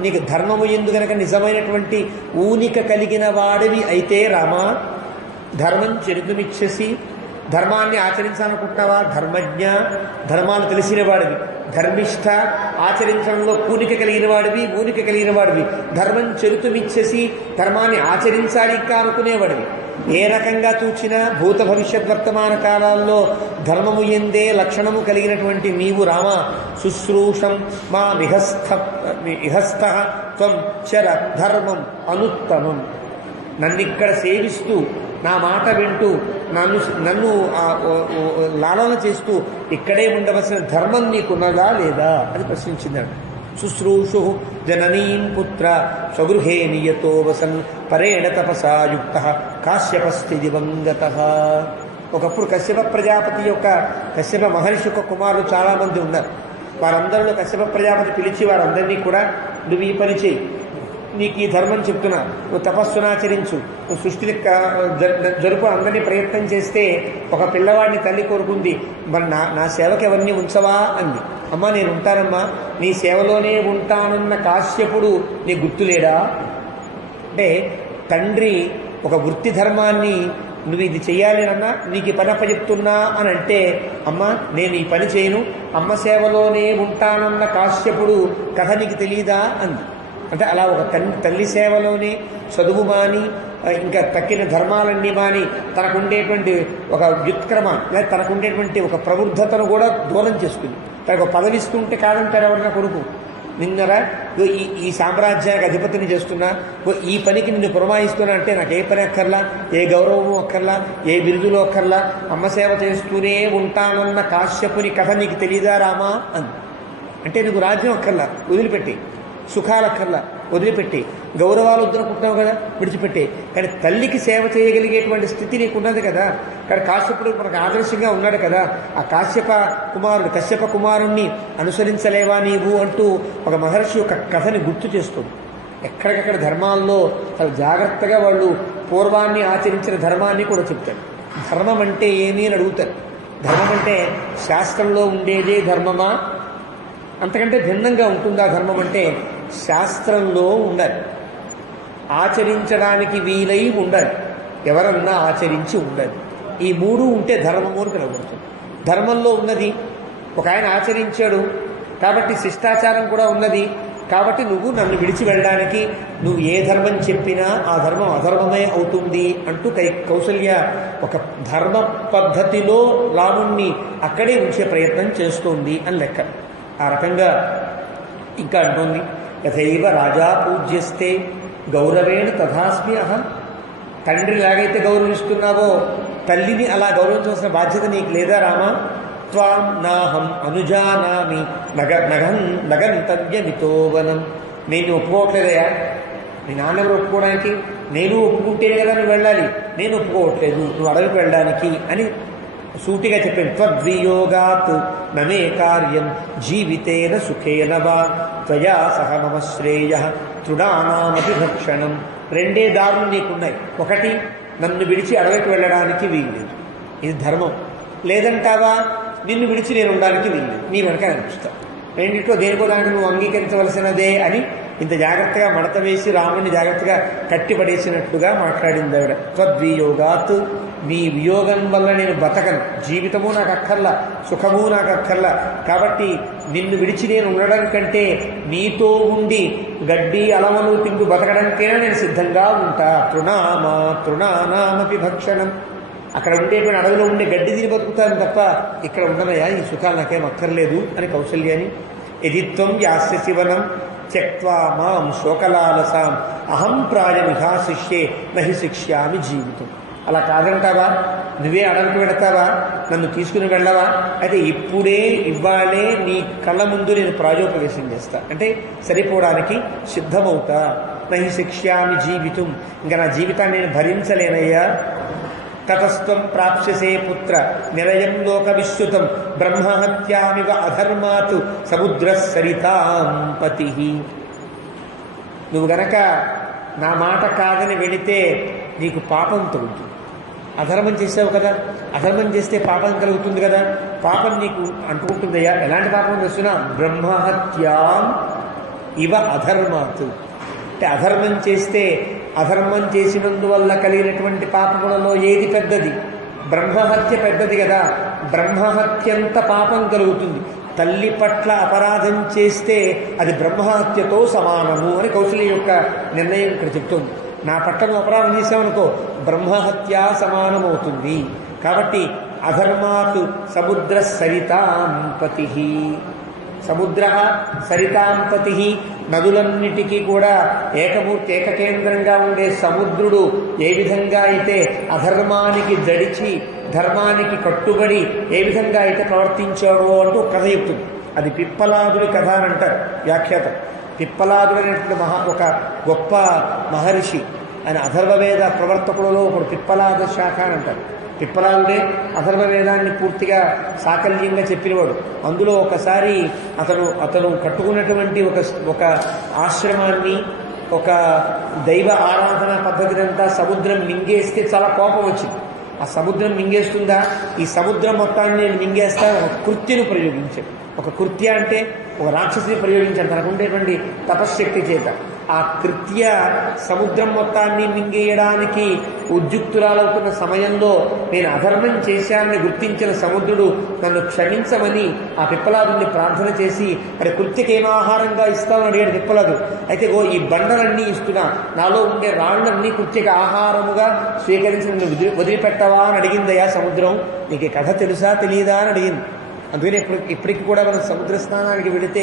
నీకు ధర్మము ఎందు గనక నిజమైనటువంటి ఊనిక కలిగిన వాడివి అయితే రామా, ధర్మం చరితుమిచ్చసి, ధర్మాన్ని ఆచరించాలనుకుంటున్నావా? ధర్మజ్ఞ, ధర్మాలు తెలిసిన వాడివి. ధర్మిష్ఠ, ఆచరించడంలో పూనిక కలిగిన వాడివి, ఊనిక కలిగిన వాడివి. ధర్మం చెరుతుమిచ్చేసి, ధర్మాన్ని ఆచరించాలి ఇంకా అనుకునేవాడివి. ఏ రకంగా చూచినా భూత భవిష్యత్ వర్తమాన కాలాల్లో ధర్మము ఎందే లక్షణము కలిగినటువంటి నీవు రామ శుశ్రూషం మా విహస్థ త్వం చర ధర్మం అనుత్తమం. నన్నిక్కడ సేవిస్తూ నా మాట వింటూ నన్ను లాలన చేస్తూ ఇక్కడే ఉండవలసిన ధర్మం నీకున్నదా లేదా అని ప్రశ్నించిందాడు. శుశ్రూషు జననీం పుత్ర స్వగృహే నియతో వసన్ పరేణ తపసా యుక్త కాశ్యపస్తి దివంగత. ఒకప్పుడు కశ్యప ప్రజాపతి కశ్యప మహర్షి యొక్క కుమారులు చాలామంది ఉన్నారు. వారందరిలో కశ్యప ప్రజాపతి పిలిచి వారందరినీ కూడా నువ్వు ఈ పని చేయి, నీకు ఈ ధర్మం చెప్తున్నా, నువ్వు తపస్సునాచరించు, నువ్వు సృష్టిని జరుపు అందరినీ ప్రయత్నం చేస్తే ఒక పిల్లవాడిని తల్లి కోరుకుంది, మరి నా సేవకి ఎవరిని ఉంచవా అంది. అమ్మ నేను ఉంటానమ్మా, నీ సేవలోనే ఉంటానన్న కాశ్యపుడు నీ గుర్తులేడా అంటే తండ్రి ఒక వృత్తి ధర్మాన్ని నువ్వు ఇది చెయ్యాలి అన్నా నీకు ఈ పని అప్పచెప్తున్నా అని అంటే అమ్మ నేను ఈ పని చేయను, అమ్మ సేవలోనే ఉంటానన్న కాశ్యపుడు కథ నీకు తెలీదా అంది. అంటే అలా ఒక తల్లి సేవలోనే చదువు మాని ఇంకా తక్కిన ధర్మాలన్నీ మాని తనకుండేటువంటి ఒక వ్యుత్క్రమ లేదా తనకుండేటువంటి ఒక ప్రబుద్ధతను కూడా దూరం చేసుకుంది. తనకు పదవిస్తుంటే కాదంటారు ఎవరన్నా కొడుకు, నిన్నరా ఈ సామ్రాజ్యానికి అధిపతిని చేస్తున్నా, ఈ పనికి నిన్ను పురమాయిస్తున్నా అంటే నాకు ఏ పని అక్కర్లా, ఏ గౌరవము అక్కర్లా, ఏ బిరుదులు అక్కర్లా, అమ్మ సేవ చేస్తూనే ఉంటానన్న కాశ్యపుని కథ నీకు తెలీదా రామా అని. అంటే నీకు రాజ్యం అక్కర్లా వదిలిపెట్టి, సుఖాలక్కర్లా వదిలిపెట్టి, గౌరవాలు వద్దనుకుంటున్నావు కదా విడిచిపెట్టే, కానీ తల్లికి సేవ చేయగలిగేటువంటి స్థితి నీకు ఉన్నది కదా. కానీ కాశ్యపుడు మనకు ఆదర్శంగా ఉన్నాడు కదా. ఆ కశ్యప కుమారుణ్ణి అనుసరించలేవా నీవు అంటూ ఒక మహర్షి యొక్క కథని గుర్తు చేస్తుంది. ఎక్కడికక్కడ ధర్మాల్లో చాలా జాగ్రత్తగా వాళ్ళు పూర్వాన్ని ఆచరించిన ధర్మాన్ని కూడా చెప్తారు. ధర్మం అంటే ఏమీ అని అడుగుతారు. ధర్మం అంటే శాస్త్రంలో ఉండేదే ధర్మమా, అంతకంటే భిన్నంగా ఉంటుందా ధర్మం అంటే? శాస్త్రంలో ఉండాలి, ఆచరించడానికి వీలై ఉండాలి, ఎవరన్నా ఆచరించి ఉండాలి. ఈ మూడు ఉంటే ధర్మము అని పిలువబడుతుంది. ధర్మంలో ఉన్నది ఒక ఆయన ఆచరించాడు కాబట్టి శిష్టాచారం కూడా ఉన్నది కాబట్టి నువ్వు నన్ను విడిచి వెళ్ళడానికి నువ్వు ఏ ధర్మం చెప్పినా ఆ ధర్మం అధర్మమే అవుతుంది అంటూ కౌసల్య ఒక ధర్మ పద్ధతిలో రాముణ్ణి అక్కడే ఉంచే ప్రయత్నం చేస్తోంది అని లెక్క. ఆ రకంగా ఇంకా అంటోంది, యథైవ రాజా పూజ్యస్తే గౌరవేణ తథాస్మి అహం. తండ్రిలాగైతే గౌరవిస్తున్నావో తల్లిని అలా గౌరవించవలసిన బాధ్యత నీకు లేదా రామా? త్వాం నాహం అనుజానామి నగంతవ్యమితోవనం. నేను ఒప్పుకోవట్లేదయా, మీ నాన్న ఎవరు ఒప్పుకోవడానికి? నేను ఒప్పుకుంటేనే కదా నువ్వు వెళ్ళాలి, నేను ఒప్పుకోవట్లేదు నువ్వు అడవికి వెళ్ళడానికి అని సూటిగా చెప్పాను. త్వద్వియోగాత్ నమే కార్యం జీవితేన సుఖేన వా త్వయా సహ మమ శ్రేయ తృణానామపి భక్షణం. రెండే దారులు నీకున్నాయి. ఒకటి, నన్ను విడిచి అడవికి వెళ్ళడానికి వీల్లేదు, ఇది ధర్మం. లేదంటావా, నిన్ను విడిచి నేను ఉండడానికి వీల్లేదు, నీ వెనక అనిపిస్తా. రెండింటిలో దేనికో దానికి నువ్వు అంగీకరించవలసినదే అని ఇంత జాగ్రత్తగా మడత వేసి రాముడిని జాగ్రత్తగా కట్టిపడేసినట్టుగా మాట్లాడింది ఆవిడ. త్వద్వియోగాత్, నీ వియోగం వల్ల నేను బతకను, జీవితము నాకు అక్కర్లా, సుఖము నాకు అక్కర్లా, కాబట్టి నిన్ను విడిచి నేను ఉండడం కంటే నీతో ఉండి గడ్డి అలవలు తింటూ బతకడానికైనా నేను సిద్ధంగా ఉంటా. తృణానామపి భక్షణం. అక్కడ ఉండేటువంటి అడవిలో ఉండే గడ్డి తిని బతుకుతాను తప్ప ఇక్కడ ఉండనయా, ఈ సుఖాలు నాకేం అక్కర్లేదు అని కౌసల్యాని. యదిత్వం యాస్య శివనం త్యక్త్వా మాం శోకలాలసాం అహం ప్రాయమిహాశిష్యే నహి శిక్ష్యామి జీవితం. అలా కాదంటావా, నువ్వే అడవికి వెళతావా, నన్ను తీసుకుని వెళ్ళవా? అయితే ఇప్పుడే ఇవాళే నీ కళ్ళ ముందు నేను ప్రాయోపవేశం చేస్తా, అంటే సరిపోవడానికి సిద్ధమవుతా. నహి శిక్ష్యామి జీవితం, ఇంకా నా జీవితాన్ని నేను భరించలేనయ్యా. తతస్త్వం ప్రాప్స్యసే పుత్ర నిలయం లోక విశ్రుతం బ్రహ్మహత్యామివ అధర్మాత్ సముద్ర సరితాం పతి. నువ్వు గనక నా మాట కాదని వెళితే నీకు పాపం తగులుతుంది. అధర్మం చేసావు కదా, అధర్మం చేస్తే పాపం కలుగుతుంది కదా, పాపం నీకు అంటుకుంటుందయ్యా. ఎలాంటి పాపం చేస్తున్నా? బ్రహ్మహత్యాం ఇవ అధర్మాత్. అంటే అధర్మం చేస్తే, అధర్మం చేసినందువల్ల కలిగినటువంటి పాపములలో ఏది పెద్దది? బ్రహ్మహత్య పెద్దది కదా. బ్రహ్మహత్యంత పాపం కలుగుతుంది. తల్లి పట్ల అపరాధం చేస్తే అది బ్రహ్మహత్యతో సమానము అని కౌసల్య యొక్క నిర్ణయం ఇక్కడ చెప్తుంది. నా పట్ల నువ్వు అపరాధం చేసావనుకో బ్రహ్మహత్యా సమానమవుతుంది. కాబట్టి అధర్మాత్ సముద్ర సరితాంపతి, సముద్ర సరితాంపతి, నదులన్నిటికీ కూడా ఏకమూర్తి ఏకకేంద్రంగా ఉండే సముద్రుడు ఏ విధంగా అయితే అధర్మానికి జడిచి ధర్మానికి కట్టుబడి ఏ విధంగా అయితే ప్రవర్తించాడో అంటూ కథ చెప్తుంది. అది పిప్పలాదుడి కథ అని అంటారు వ్యాఖ్యాత. పిప్పలాదుడు అనేటువంటి ఒక గొప్ప మహర్షి, ఆయన అథర్వవేద ప్రవర్తకులలో ఒకడు పిప్పలాద శాఖ అని అంటారు. పిప్పలాదుడే అథర్వవేదాన్ని పూర్తిగా సాకల్యంగా చెప్పినవాడు. అందులో ఒకసారి అతను కట్టుకున్నటువంటి ఒక ఆశ్రమాన్ని, ఒక దైవ ఆరాధన పద్ధతినంతా సముద్రం మింగేస్తే చాలా కోపం వచ్చింది. ఆ సముద్రం మింగేస్తుందా, ఈ సముద్రం మొత్తాన్ని నేను మింగేస్తా, ఒక కృత్యను ప్రయోగించాడు. ఒక కృత్య అంటే ఒక రాక్షసిని ప్రయోగించాడు తనకు ఉండేటువంటి తపశ్శక్తి చేత. ఆ కృత్య సముద్రం మొత్తాన్ని మింగేయడానికి ఉద్యుక్తురాలవుతున్న సమయంలో నేను అధర్మం చేశానని గుర్తించిన సముద్రుడు నన్ను క్షమించమని ఆ పిప్పలాదుని ప్రార్థన చేసి, మరి కృత్యకి ఏం ఆహారంగా ఇస్తామని అడిగాడు పిప్పలాదు. అయితే ఈ బండలన్నీ ఇస్తున్నా, నాలో ఉండే రాళ్లన్నీ కృత్యకి ఆహారముగా స్వీకరించి నన్ను వదిలిపెట్టవా అని అడిగిందయ్యా సముద్రం. నీకు కథ తెలుసా తెలియదా అని అడిగింది. అందుకని ఇప్పటికి కూడా మనం సముద్ర స్నానానికి వెళితే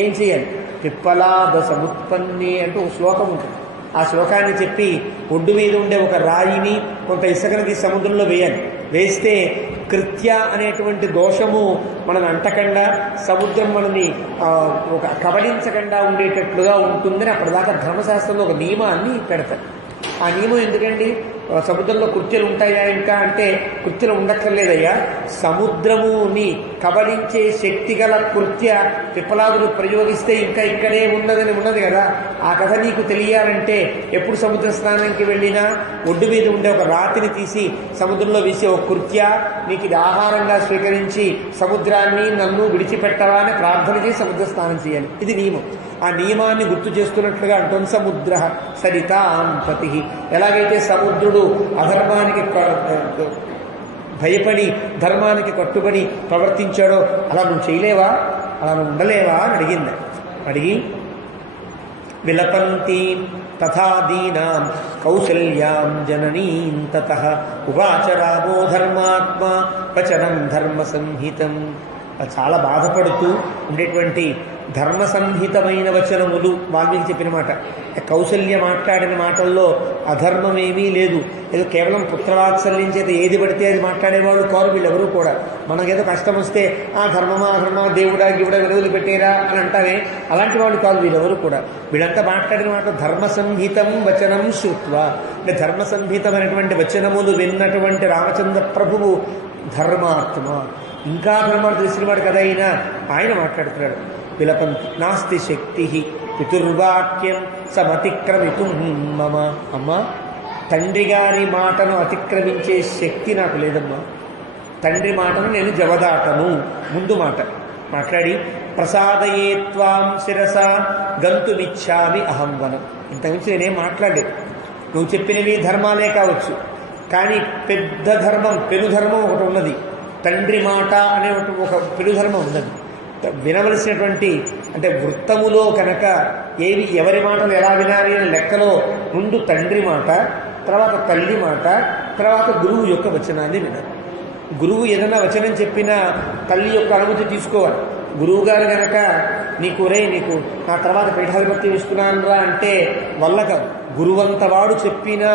ఏం చేయాలి? పిప్పలాద సముత్పన్ని అంటూ ఒక శ్లోకం ఉంటుంది. ఆ శ్లోకాన్ని చెప్పి ఒడ్డు మీద ఉండే ఒక రాయిని కొంత ఇసుకని సముద్రంలో వేయాలి. వేస్తే కృత్య అనేటువంటి దోషము మనల్ని అంటకుండా, సముద్రం మనల్ని ఒక కబలించకుండా ఉండేటట్లుగా ఉంటుందని అప్పటిదాకా ధర్మశాస్త్రంలో ఒక నియమాన్ని పెడతారు. ఆ నియమం ఎందుకండి? సముద్రంలో కృత్యలు ఉంటాయా ఇంకా అంటే కృత్యలు ఉండక్కర్లేదయ్యా. సముద్రముని కబలించే శక్తి గల కృత్య పిప్పలాదులు ప్రయోగిస్తే ఇంకా ఇక్కడే ఉన్నది కదా. ఆ కథ నీకు తెలియాలంటే ఎప్పుడు సముద్ర స్నానానికి వెళ్ళినా ఒడ్డు మీద ఉండే ఒక రాతిని తీసి సముద్రంలో వేసే ఒక కృత్య నీకు ఇది ఆహారంగా స్వీకరించి సముద్రాన్ని నన్ను విడిచిపెట్టవా అని ప్రార్థన చేసి సముద్ర స్నానం చేయాలి. ఇది నియమం. ఆ నియమాన్ని గుర్తు చేస్తున్నట్లుగా అంటుంది సముద్ర సరితాంపతి. ఎలాగైతే సముద్రుడు అధర్మానికి భయపడి ధర్మానికి కట్టుబడి ప్రవర్తించాడో అలా నువ్వు చేయలేవా, అలా నువ్వు ఉండలేవా అని అడిగింది. అడిగి విలపంతి తథా దీనాం కౌసల్యాం జననీం తతః ఉవాచ రామో ధర్మాత్మా వచనం ధర్మ సంహితం. చాలా బాధపడుతూ ఉండేటువంటి ధర్మ సంహితమైన వచనములు వాల్మీకి చెప్పిన మాట. కౌసల్య మాట్లాడిన మాటల్లో అధర్మమేమీ లేదు. ఏదో కేవలం పుత్రవాత్సల్యం చేత ఏది పడితే అది మాట్లాడేవాళ్ళు కారు వీళ్ళెవరూ కూడా. మనకేదో కష్టం వస్తే ఆ ధర్మమా అధర్మా దేవుడా గివుడా విలువలు పెట్టేరా అని అంటామే, అలాంటి వాళ్ళు కాదు వీళ్ళెవరూ కూడా. వీళ్ళంతా మాట్లాడిన మాట ధర్మ సంహితం వచనం శ్రుత్వ, అంటే ధర్మ సంహితమైనటువంటి వచనములు విన్నటువంటి రామచంద్ర ప్రభువు ధర్మాత్మ, ఇంకా ధర్మాలు తెలిసినవాడు కదా అయినా ఆయన మాట్లాడుతున్నాడు. విలపంతి నాస్తి శక్తి పితుర్వాక్యం సమతిక్రమితుం మమ. అమ్మ, తండ్రి గారి మాటను అతిక్రమించే శక్తి నాకు లేదమ్మా. తండ్రి మాటను నేను జవదాటను. ముందు మాట మాట్లాడి ప్రసాదయే త్వాం శిరస గంతుమిచ్చామి అహం వనం. ఇంతకుమించి నేనేం మాట్లాడలేదు. నువ్వు చెప్పినవి ధర్మాలే కావచ్చు, కానీ పెద్ద ధర్మం పెనుధర్మం ఒకటి ఉన్నది. తండ్రి మాట అనే ఒక పెనుధర్మం ఉన్నది. వినవలసినటువంటి అంటే వృత్తములో కనుక ఎవరి మాటలు ఎలా వినాలి అనే లెక్కలో ముందు తండ్రి మాట, తర్వాత తల్లి మాట, తర్వాత గురువు యొక్క వచనాన్ని వినాలి. గురువు ఏదైనా వచనం చెప్పినా తల్లి యొక్క అనుమతి తీసుకోవాలి. గురువుగారు కనుక నీకు నా తర్వాత పీఠాధిపత్యం ఇస్తున్నాను రా అంటే వల్ల కాదు. గురువంతవాడు చెప్పినా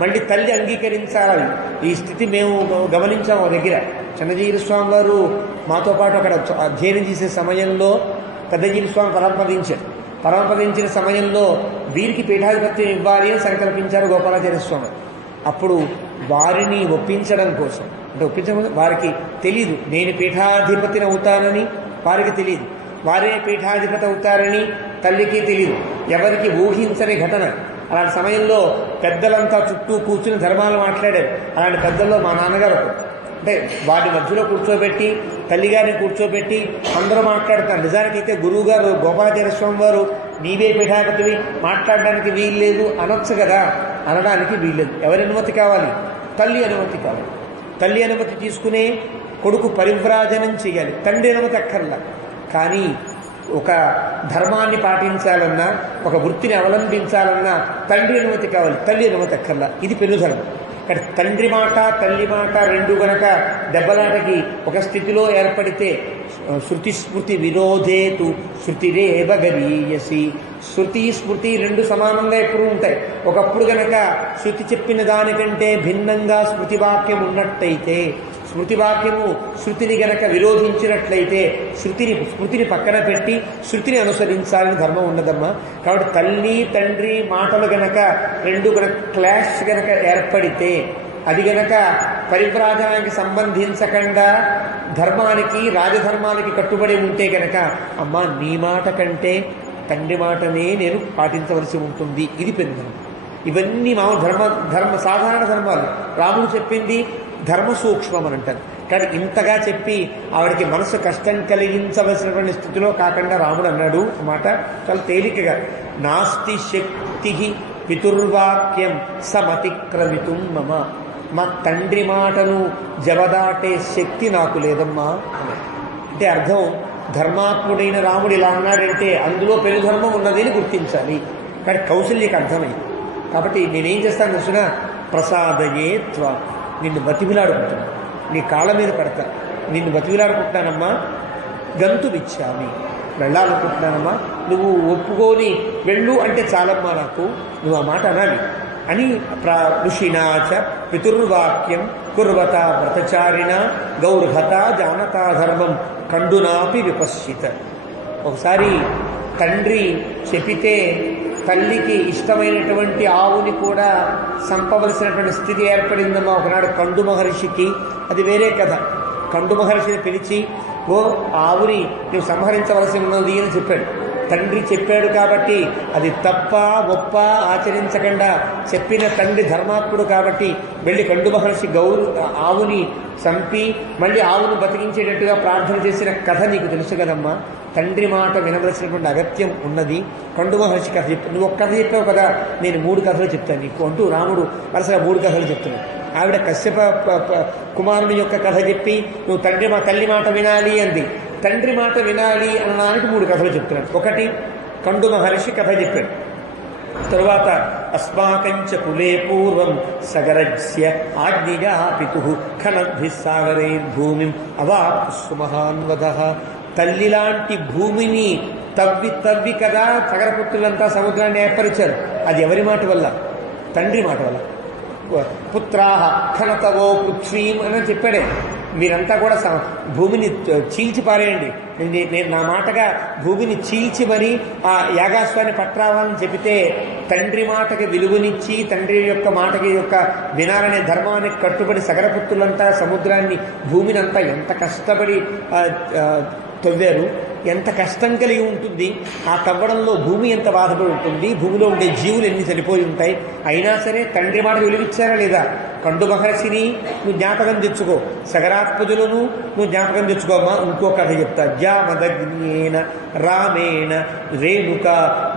మళ్ళీ తల్లి అంగీకరించాలి. ఈ స్థితి మేము గమనించాము దగ్గర. చిన్నజీవి స్వామి వారు మాతో పాటు అక్కడ అధ్యయనం చేసే సమయంలో పెద్దజీవి స్వామి పరమపదించిన సమయంలో వీరికి పీఠాధిపత్యం ఇవ్వాలి అని సంకల్పించారు గోపాలాచార్య స్వామి. అప్పుడు వారిని ఒప్పించడం కోసం, అంటే ఒప్పించడం వారికి తెలీదు నేను పీఠాధిపతిని అవుతానని వారికి తెలియదు, వారే పీఠాధిపతి అవుతారని తల్లికి తెలియదు. ఎవరికి ఊహించని ఘటన. అలాంటి సమయంలో పెద్దలంతా చుట్టూ కూర్చుని ధర్మాలు మాట్లాడారు. అలాంటి పెద్దల్లో మా నాన్నగారు అంటే వారి మధ్యలో కూర్చోబెట్టి తల్లిగారిని కూర్చోబెట్టి అందరూ మాట్లాడుతారు. నిజానికైతే గురువుగారు గోపాలాచార్య స్వామి వారు నీవే పీఠాధిపతివి మాట్లాడడానికి వీల్లేదు అనొచ్చు కదా, అనడానికి వీల్లేదు. ఎవరి అనుమతి కావాలి? తల్లి అనుమతి కావాలి. తల్లి అనుమతి తీసుకునే కొడుకు పరివ్రాజనం చేయాలి, తండ్రి అనుమతి అక్కర్లా. కానీ ఒక ధర్మాన్ని పాటించాలన్నా, ఒక వృత్తిని అవలంబించాలన్నా తండ్రి అనుమతి కావాలి, తల్లి అనుమతి అక్కర్లా. ఇది పెను ధర్మం. కానీ తండ్రి మాట తల్లి మాట రెండు గనక దెబ్బలాటకి ఒక స్థితిలో ఏర్పడితే శృతి స్మృతి విరోధేతు శృతిరేవ గరీయసి. శృతి స్మృతి రెండు సమానంగా ఎప్పుడు ఉంటాయి. ఒకప్పుడు గనక శృతి చెప్పిన దానికంటే భిన్నంగా స్మృతివాక్యం ఉన్నట్టయితే, స్మృతివాక్యము శృతిని గనక విరోధించినట్లయితే స్మృతిని పక్కన పెట్టి శృతిని అనుసరించాలని ధర్మం ఉండదమ్మా. కాబట్టి తల్లి తండ్రి మాటలు గనక రెండు గనక క్లాష్ గనక ఏర్పడితే, అది గనక పరివ్రాజనానికి సంబంధించకుండా ధర్మానికి రాజధర్మానికి కట్టుబడి ఉంటే గనక అమ్మా నీ మాట కంటే తండ్రి మాటనే నేను పాటించవలసి ఉంటుంది. ఇది పెద్దధర్మం. ఇవన్నీ మామూలు ధర్మ సాధారణ ధర్మాలు. రాముడు చెప్పింది ధర్మ సూక్ష్మం అని అంటారు. కానీ ఇంతగా చెప్పి ఆవిడకి మనసు కష్టం కలిగించవలసినటువంటి స్థితిలో కాకుండా రాముడు అన్నాడు మాట చాలా తేలికగా, నాస్తి శక్తి పితుర్వాక్యం సమతిక్రమితుం మమ. మా తండ్రి మాటను జవదాటే శక్తి నాకు లేదమ్మా అంటే అర్థం, ధర్మాత్ముడైన రాముడు ఇలా అన్నాడంటే అందులో పెను ధర్మం ఉన్నది అని గుర్తించాలి. కానీ కౌశల్యకి అర్థమైంది. కాబట్టి నేనేం చేస్తాను తెలుసునా, ప్రసాదయే త్వ, నిన్ను బతిమిలాడుకుంటున్నాను, నీ కాళ్ళ మీద పడతా, నిన్ను బతిమిలాడుకుంటున్నానమ్మా. గంతుమిచ్చామి, వెళ్ళాలనుకుంటున్నానమ్మా, నువ్వు ఒప్పుకొని వెళ్ళు అంటే చాలమ్మా, నాకు నువ్వు ఆ మాట అనాలి అని ఋషినాచ పితుర్వాక్యం కుర్వత వ్రతచారిణ గౌర్హత జానతా ధర్మం కండునాపి విపశ్చిత. ఒకసారి తండ్రి చెప్పితే తల్లికి ఇష్టమైనటువంటి ఆవుని కూడా చంపవలసినటువంటి స్థితి ఏర్పడిందమ్మా ఒకనాడు కండు మహర్షికి. అది వేరే కథ. కండు మహర్షిని పిలిచి ఓ ఆవుని నువ్వు సంహరించవలసి ఉన్నది అని చెప్పాడు. తండ్రి చెప్పాడు కాబట్టి అది తప్ప గొప్ప ఆచరించకుండా చెప్పిన తండ్రి ధర్మాత్ముడు కాబట్టి వెళ్ళి కండు మహర్షి ఆవుని చంపి మళ్ళీ ఆవును బతికించేటట్టుగా ప్రార్థన చేసిన కథ నీకు తెలుసు కదమ్మా. తండ్రి మాట వినవలసినటువంటి అగత్యం ఉన్నది. కండు మహర్షి కథ చెప్పి నువ్వు ఒక కథ చెప్పావు కదా, నేను 3 కథలు చెప్తాను నీకు అంటూ రాముడు వరుసగా 3 కథలు చెప్తున్నాడు. ఆవిడ కశ్యప కుమారుని యొక్క కథ చెప్పి నువ్వు తల్లి మాట వినాలి అంది. తండ్రి మాట వినాలి అనడానికి 3 కథలు చెప్తున్నాడు. ఒకటి కండు మహర్షి కథ చెప్పాడు. తరువాత అస్మాకంచ కులే పూర్వం సగరజ్య ఆజ్ఞయా పితు ఖనద్భిస్సాగరైర్భూమిం అవాప్సు మహాన్వదః. తల్లి లాంటి భూమిని తవ్వి కదా సగరపుత్రులంతా సముద్రాన్ని ఏర్పరిచారు. అది ఎవరి మాట వల్ల? తండ్రి మాట వల్ల. పుత్రాహ ఖనతవో పృథ్వీం అని చెప్పాడే, మీరంతా కూడా భూమిని చీల్చి పారేయండి, నేను నా మాటగా భూమిని చీల్చి మరి ఆ యాగాశ్వాన్ని పట్రావాలని చెబితే తండ్రి మాటకి విలువనిచ్చి తండ్రి యొక్క మాటకి వినాలనే ధర్మానికి కట్టుబడి సగరపుత్రులంతా సముద్రాన్ని భూమిని అంతా ఎంత కష్టపడి తవ్వారు, ఎంత కష్టం కలిగి ఉంటుంది. ఆ తవ్వడంలో భూమి ఎంత బాధపడి ఉంటుంది, భూమిలో ఉండే జీవులు ఎన్ని చనిపోయి ఉంటాయి. అయినా సరే తండ్రి మాట విలువిచ్చారా లేదా? కండు మహర్షిని నువ్వు జ్ఞాపకం తెచ్చుకో, సగరాత్మజులను నువ్వు జ్ఞాపకం తెచ్చుకోమ్మా. ఇంకో కథ చెప్తా. జామదగ్నేన రామేణ రేణుక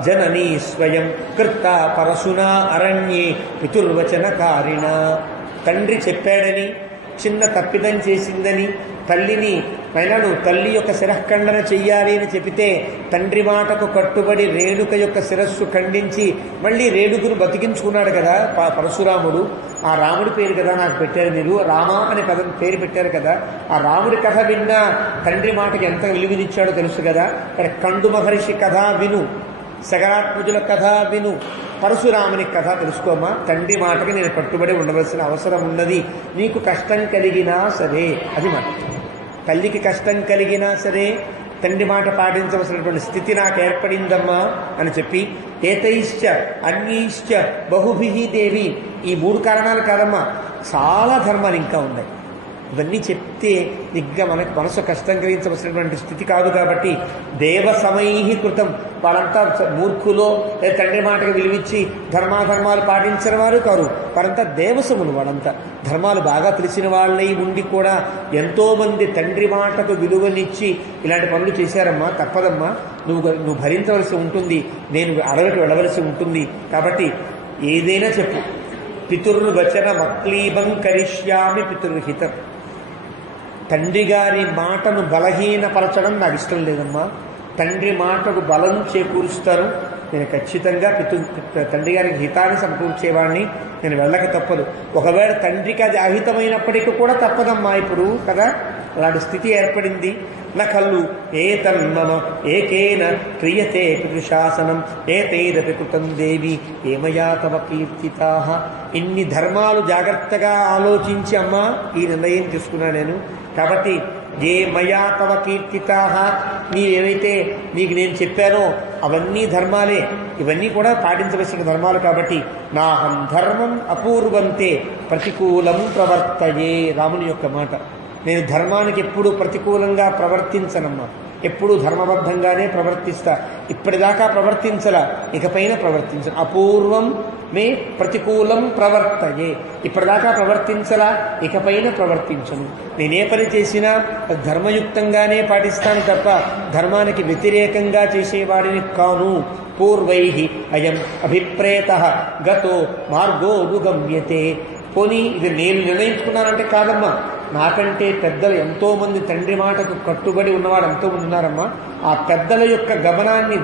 జననీ స్వయం కృత పరశునా అరణ్యే పితుర్వచనకారిణ. తండ్రి చెప్పాడని చిన్న తప్పిదం చేసిందని తల్లిని అయినా నువ్వు తల్లి యొక్క శిరఃఖండన చెయ్యాలి అని చెబితే తండ్రి మాటకు కట్టుబడి రేణుక యొక్క శిరస్సు ఖండించి మళ్ళీ రేణుకును బతికించుకున్నాడు కదా పరశురాముడు. ఆ రాముడి పేరు కదా నాకు పెట్టారు మీరు, రామ అనే పేరు పెట్టారు కదా. ఆ రాముడి కథ విన్నా తండ్రి మాటకి ఎంత విలువనిచ్చాడో తెలుసు కదా. ఇక్కడ కండు మహర్షి కథ విను, సగరాత్మజుల కథ విను, పరశురాముని కథ తెలుసుకోమ్మా. తండ్రి మాటకి నేను కట్టుబడి ఉండవలసిన అవసరం ఉన్నది. నీకు కష్టం కలిగినా సరే, అది మాట. తల్లికి కష్టం కలిగినా సరే తండ్రి మాట పాటించవలసినటువంటి స్థితి నాకు ఏర్పడిందమ్మా అని చెప్పి, ఏతైశ్చ అన్యైశ్చ బహుభిః దేవి. ఈ 3 కారణాలు కాదమ్మా, చాలా ధర్మాలు ఇంకా ఉన్నాయి. ఇవన్నీ చెప్తే ఇంకా మనకు మనసు కష్టం కలిగించవలసినటువంటి స్థితి కాదు. కాబట్టి దేవ సమై కృతం, వాళ్ళంతా మూర్ఖులో తండ్రి మాటకు విలువిచ్చి ధర్మాలు పాటించిన వారు కారు. వారంతా దేవసములు, వాళ్ళంతా ధర్మాలు బాగా తెలిసిన వాళ్ళై ఉండి కూడా ఎంతోమంది తండ్రి మాటకు విలువనిచ్చి ఇలాంటి పనులు చేశారమ్మా. తప్పదమ్మా, నువ్వు భరించవలసి ఉంటుంది, నేను అడవికి వెళ్ళవలసి ఉంటుంది. కాబట్టి ఏదైనా చెప్పు. పితుర్వచన మక్లీబం కరిష్యామి పితుర్హితం. తండ్రి గారి మాటను బలహీనపరచడం నాకు ఇష్టం లేదమ్మా. తండ్రి మాటకు బలం చేకూరుస్తారు. నేను ఖచ్చితంగా తండ్రి గారికి హితాన్ని సమకూర్చేవాడిని, నేను వెళ్ళక తప్పదు. ఒకవేళ తండ్రికి అది అహితమైనప్పటికీ కూడా తప్పదమ్మా ఇప్పుడు కదా, అలాంటి స్థితి ఏర్పడింది. నకల్లు ఏతన్మమ ఏకేన క్రియతే పితృశాసనం ఏతైరపి కృతం దేవి ఏమయా తవ కీర్తితాః. ఇన్ని ధర్మాలు జాగ్రత్తగా ఆలోచించి అమ్మా ఈ నిర్ణయం తీసుకున్నా నేను. కాబట్టి ఏ మయా తవ కీర్తితాః, నీవేవైతే నీకు నేను చెప్పానో అవన్నీ ధర్మాలే, ఇవన్నీ కూడా పాటించవలసిన ధర్మాలు. కాబట్టి నాహం ధర్మం అపూర్వంతే ప్రతికూలం ప్రవర్తయే. రాముని యొక్క మాట. నేను ధర్మానికి ఎప్పుడూ ప్రతికూలంగా ప్రవర్తించనమ్మా, ఎప్పుడూ ధర్మబద్ధంగానే ప్రవర్తిస్తా. ఇప్పటిదాకా ప్రవర్తించలా, ఇకపైన ప్రవర్తించను. అపూర్వం మే ప్రతికూలం ప్రవర్తయే. ఇప్పటిదాకా ప్రవర్తించలా, ఇకపైన ప్రవర్తించను. నేనే పని చేసినా ధర్మయుక్తంగానే పాటిస్తాను తప్ప ధర్మానికి వ్యతిరేకంగా చేసేవాడిని కాను. పూర్వై అయం అభిప్రేతః గతో మార్గోనుగమ్యతే. పోనీ ఇది నేను నిర్ణయించుకున్నానంటే కాదమ్మా, నాకంటే పెద్దలు ఎంతోమంది తండ్రి మాటకు కట్టుబడి ఉన్నవాడు ఎంతోమంది ఉన్నారమ్మా. ఆ పెద్దల యొక్క గమనాన్ని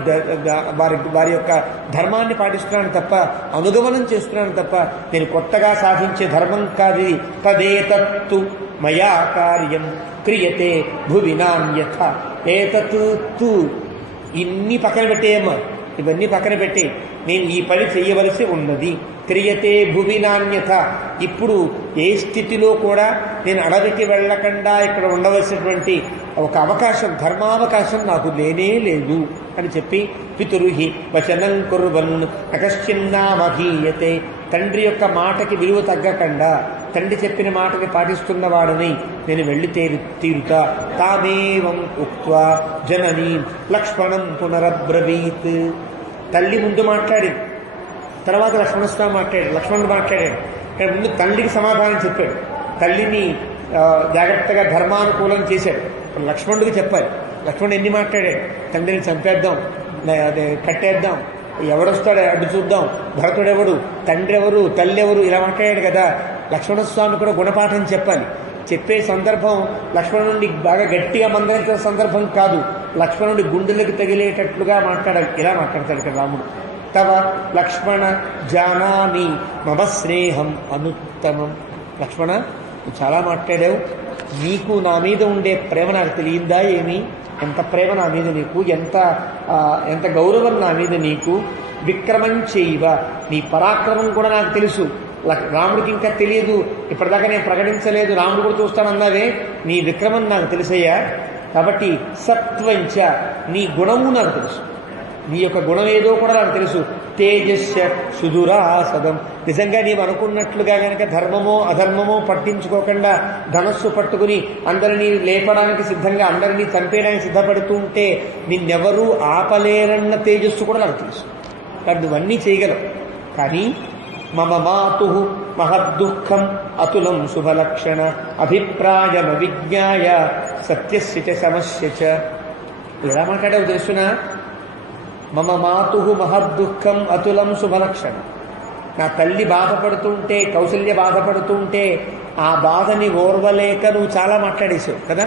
వారి యొక్క ధర్మాన్ని పాటిస్తున్నాను తప్ప, అనుగమనం చేస్తున్నాను తప్ప నేను కొత్తగా సాధించే ధర్మం కాదు. తదేతత్తు మయా కార్యం క్రియతే భువి నాన్యథ. ఏతత్తు ఇన్ని పక్కన పెట్టేయమ్మా, ఇవన్నీ పక్కన పెట్టి నేను ఈ పని చేయవలసి ఉన్నది. క్రియతే భువి నాన్యథ. ఇప్పుడు ఏ స్థితిలో కూడా నేను అడవికి వెళ్ళకుండా ఇక్కడ ఉండవలసినటువంటి ఒక అవకాశం, ధర్మావకాశం నాకు లేనే లేదు అని చెప్పి పితురుహి వచనం కుర్వన్ నకశ్చిన్నామహీయతే. తండ్రి యొక్క మాటకి విలువ తగ్గకుండా తండ్రి చెప్పిన మాటకి పాటిస్తున్నవాడని నేను వెళ్ళి తీరుతా. తామేవం ఉక్త్వా జననీ లక్ష్మణం పునరబ్రవీత్. తల్లి ముందు మాట్లాడింది, తర్వాత లక్ష్మణస్వామి మాట్లాడాడు, లక్ష్మణుడు మాట్లాడాడు. కానీ ముందు తండ్రికి సమాధానం చెప్పాడు, తల్లిని జాగ్రత్తగా ధర్మానుకూలం చేశాడు. లక్ష్మణుడికి చెప్పాలి. లక్ష్మణుడు ఎన్ని మాట్లాడాడు, తండ్రిని చంపేద్దాం, అదే కట్టేద్దాం, ఎవడొస్తాడు అడ్డు చూద్దాం, భరతుడెవడు, తండ్రి ఎవరు, తల్లి ఎవరు, ఇలా మాట్లాడాడు కదా. లక్ష్మణస్వామి కూడా గుణపాఠం చెప్పాలి. చెప్పే సందర్భం లక్ష్మణుడిని బాగా గట్టిగా మందలించిన సందర్భం కాదు, లక్ష్మణుడి గుండెలకు తగిలేటట్లుగా మాట్లాడాలి. ఇలా మాట్లాడతాడు ఇక్కడ రాముడు. తవ లక్ష్మణ జానామి మమ స్నేహం అనుత్తమం. లక్ష్మణ, నువ్వు చాలా మాట్లాడావు, నీకు నా మీద ఉండే ప్రేమ నాకు తెలియందా ఏమి? ఎంత ప్రేమ నా మీద నీకు, ఎంత గౌరవం నా మీద నీకు. విక్రమం చేయవ, నీ పరాక్రమం కూడా నాకు తెలుసు. రాముడికి ఇంకా తెలియదు, ఇప్పటిదాకా నేను ప్రకటించలేదు, రాముడు కూడా చూస్తానన్నావే, నీ విక్రమం నాకు తెలుసయ్యా. కాబట్టి సత్వంచ, నీ గుణము నాకు తెలుసు, నీ యొక్క గుణం ఏదో కూడా నాకు తెలుసు. తేజస్య సుదురాసదం, నిజంగా నీవు అనుకున్నట్లుగా కనుక ధర్మమో అధర్మమో పట్టించుకోకుండా ధనస్సు పట్టుకుని అందరినీ లేపడానికి సిద్ధంగా, అందరినీ చంపేయడానికి సిద్ధపడుతూ ఉంటే నిన్నెవరూ ఆపలేరన్న తేజస్సు కూడా నాకు తెలుసు. కానీ నువ్వన్నీ చేయగలవు. కానీ మమ మాతు మహద్దుఃఖం అతులం శుభలక్షణ అభిప్రాయమవిజ్ఞాయ సత్యస్య చ సమస్య చ. ఎలా మాట్లాడావు తెలుసునా? మమ మాతు మహద్దుఃఖం అతులం శుభలక్షణ. నా తల్లి బాధపడుతుంటే, కౌసల్య బాధపడుతుంటే ఆ బాధని ఓర్వలేక నువ్వు చాలా మాట్లాడేసావు కదా.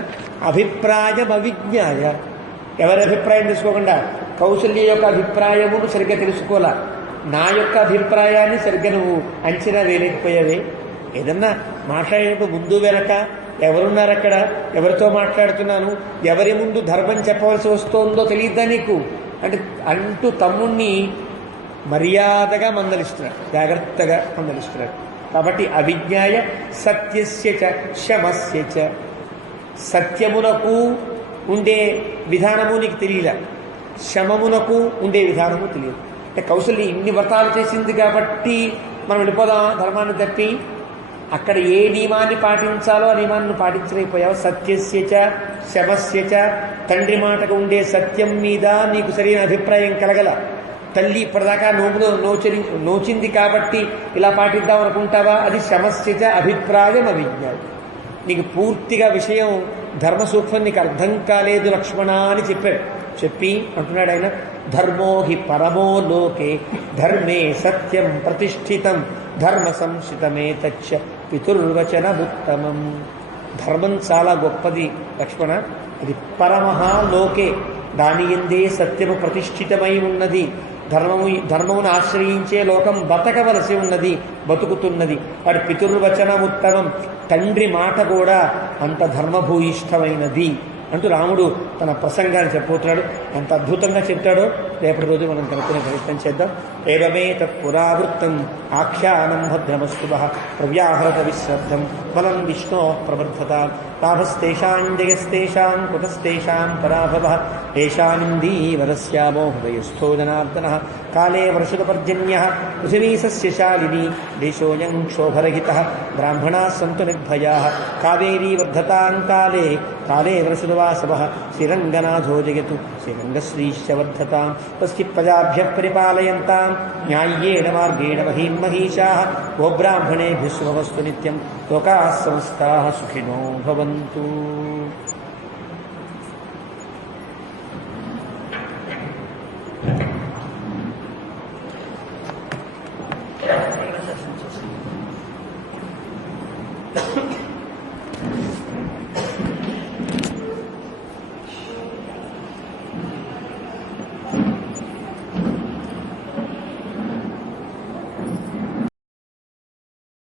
అభిప్రాయం అవిజ్ఞాయ, ఎవరి అభిప్రాయం తెలుసుకోకుండా, కౌసల్య యొక్క అభిప్రాయమును సరిగ్గా తెలుసుకోలే, నా యొక్క అభిప్రాయాన్ని సరిగ్గా నువ్వు అంచనా వేయలేకపోయావే. ఏదన్నా మాట్లాడేటప్పుడు ముందు వెనక ఎవరున్నారు, అక్కడ ఎవరితో మాట్లాడుతున్నాను, ఎవరి ముందు ధర్మం చెప్పవలసి వస్తోందో తెలియద్దా నీకు అంటూ తమ్ముణ్ణి మర్యాదగా మందలిస్తున్నాడు, జాగ్రత్తగా మందలిస్తున్నాడు. కాబట్టి అవిజ్ఞాయ సత్యస్య చ శమస్య చ. సత్యమునకు ఉండే విధానము నీకు తెలియలే, శమమునకు ఉండే విధానము తెలియదు. అంటే కౌసల్య ఇన్ని వ్రతాలు చేసింది కాబట్టి మనం వెళ్ళిపోదాం ధర్మాన్ని తప్పి. అక్కడ ఏ నియమాన్ని పాటించాలో ఆ నియమాన్ని పాటించలేకపోయావు. సత్యస్య చ శమస్య చ, తండ్రి మాటకు ఉండే సత్యం మీద నీకు సరైన అభిప్రాయం కలగల. తల్లి ఇప్పటిదాకా నోచింది కాబట్టి ఇలా పాటిద్దాం అనుకుంటావా, అది శమస్య చ అభిప్రాయం అవిజ్ఞానం. నీకు పూర్తిగా విషయం ధర్మ సూక్ష్మం నీకు అర్థం కాలేదు లక్ష్మణ అని చెప్పాడు. చెప్పి అంటున్నాడు ఆయన, ధర్మో హి పరమో లోకే ధర్మే సత్యం ప్రతిష్ఠితం ధర్మ సంస్థితమే తచ్చ పితుర్వచన ఉత్తమం. ధర్మం చాలా గొప్పది లక్ష్మణ, అది పరమహా లోకే, దాని ఎందే సత్యము ప్రతిష్ఠితమై ఉన్నది. ధర్మమును ఆశ్రయించే లోకం బతకవలసి ఉన్నది, బతుకుతున్నది. వాడి పితృవచనముత్తమం, తండ్రి మాట కూడా అంత ధర్మభూయిష్టమైనది అంటూ రాముడు తన ప్రసంగాన్ని చెప్పబోతున్నాడు. ఎంత అద్భుతంగా చెప్తాడో రేపటి రోజు మనం కనుక్కునే ప్రయత్నం చేద్దాం. ఏవమే తత్పురావృత్తం ఆఖ్యానం భద్రమస్తు ప్రవ్యాహృత విశ్రద్ధం బలం విష్ణో ప్రవర్ధత లాభస్తేషాం జయస్తేషాం కుతస్తేషాం పరాభవ ఏషామిందీవరస్యామో హృదయస్థో జనార్దనః కాలే వర్షుతపర్జన్యః పృథివీ సస్యశాలినీ దేశోऽयं క్షోభరహితః బ్రాహ్మణాः సంతు నిర్భయాः కావేరీ వర్ధతాం కాలే కాలే వర్షుతవాసవః శ్రీరంగనాథో జయతు శ్రీరంగశ్రీశ్చ వర్ధతాం తస్తి ప్రజాభ్యః పరిపాలయంతాం న్యాయ్యేన మార్గేణ మహీం మహీషాः గోబ్రాహ్మణేభ్యः శుభమస్తు నిత్యం లోకాः సమస్తాः సుఖినో భవంతు.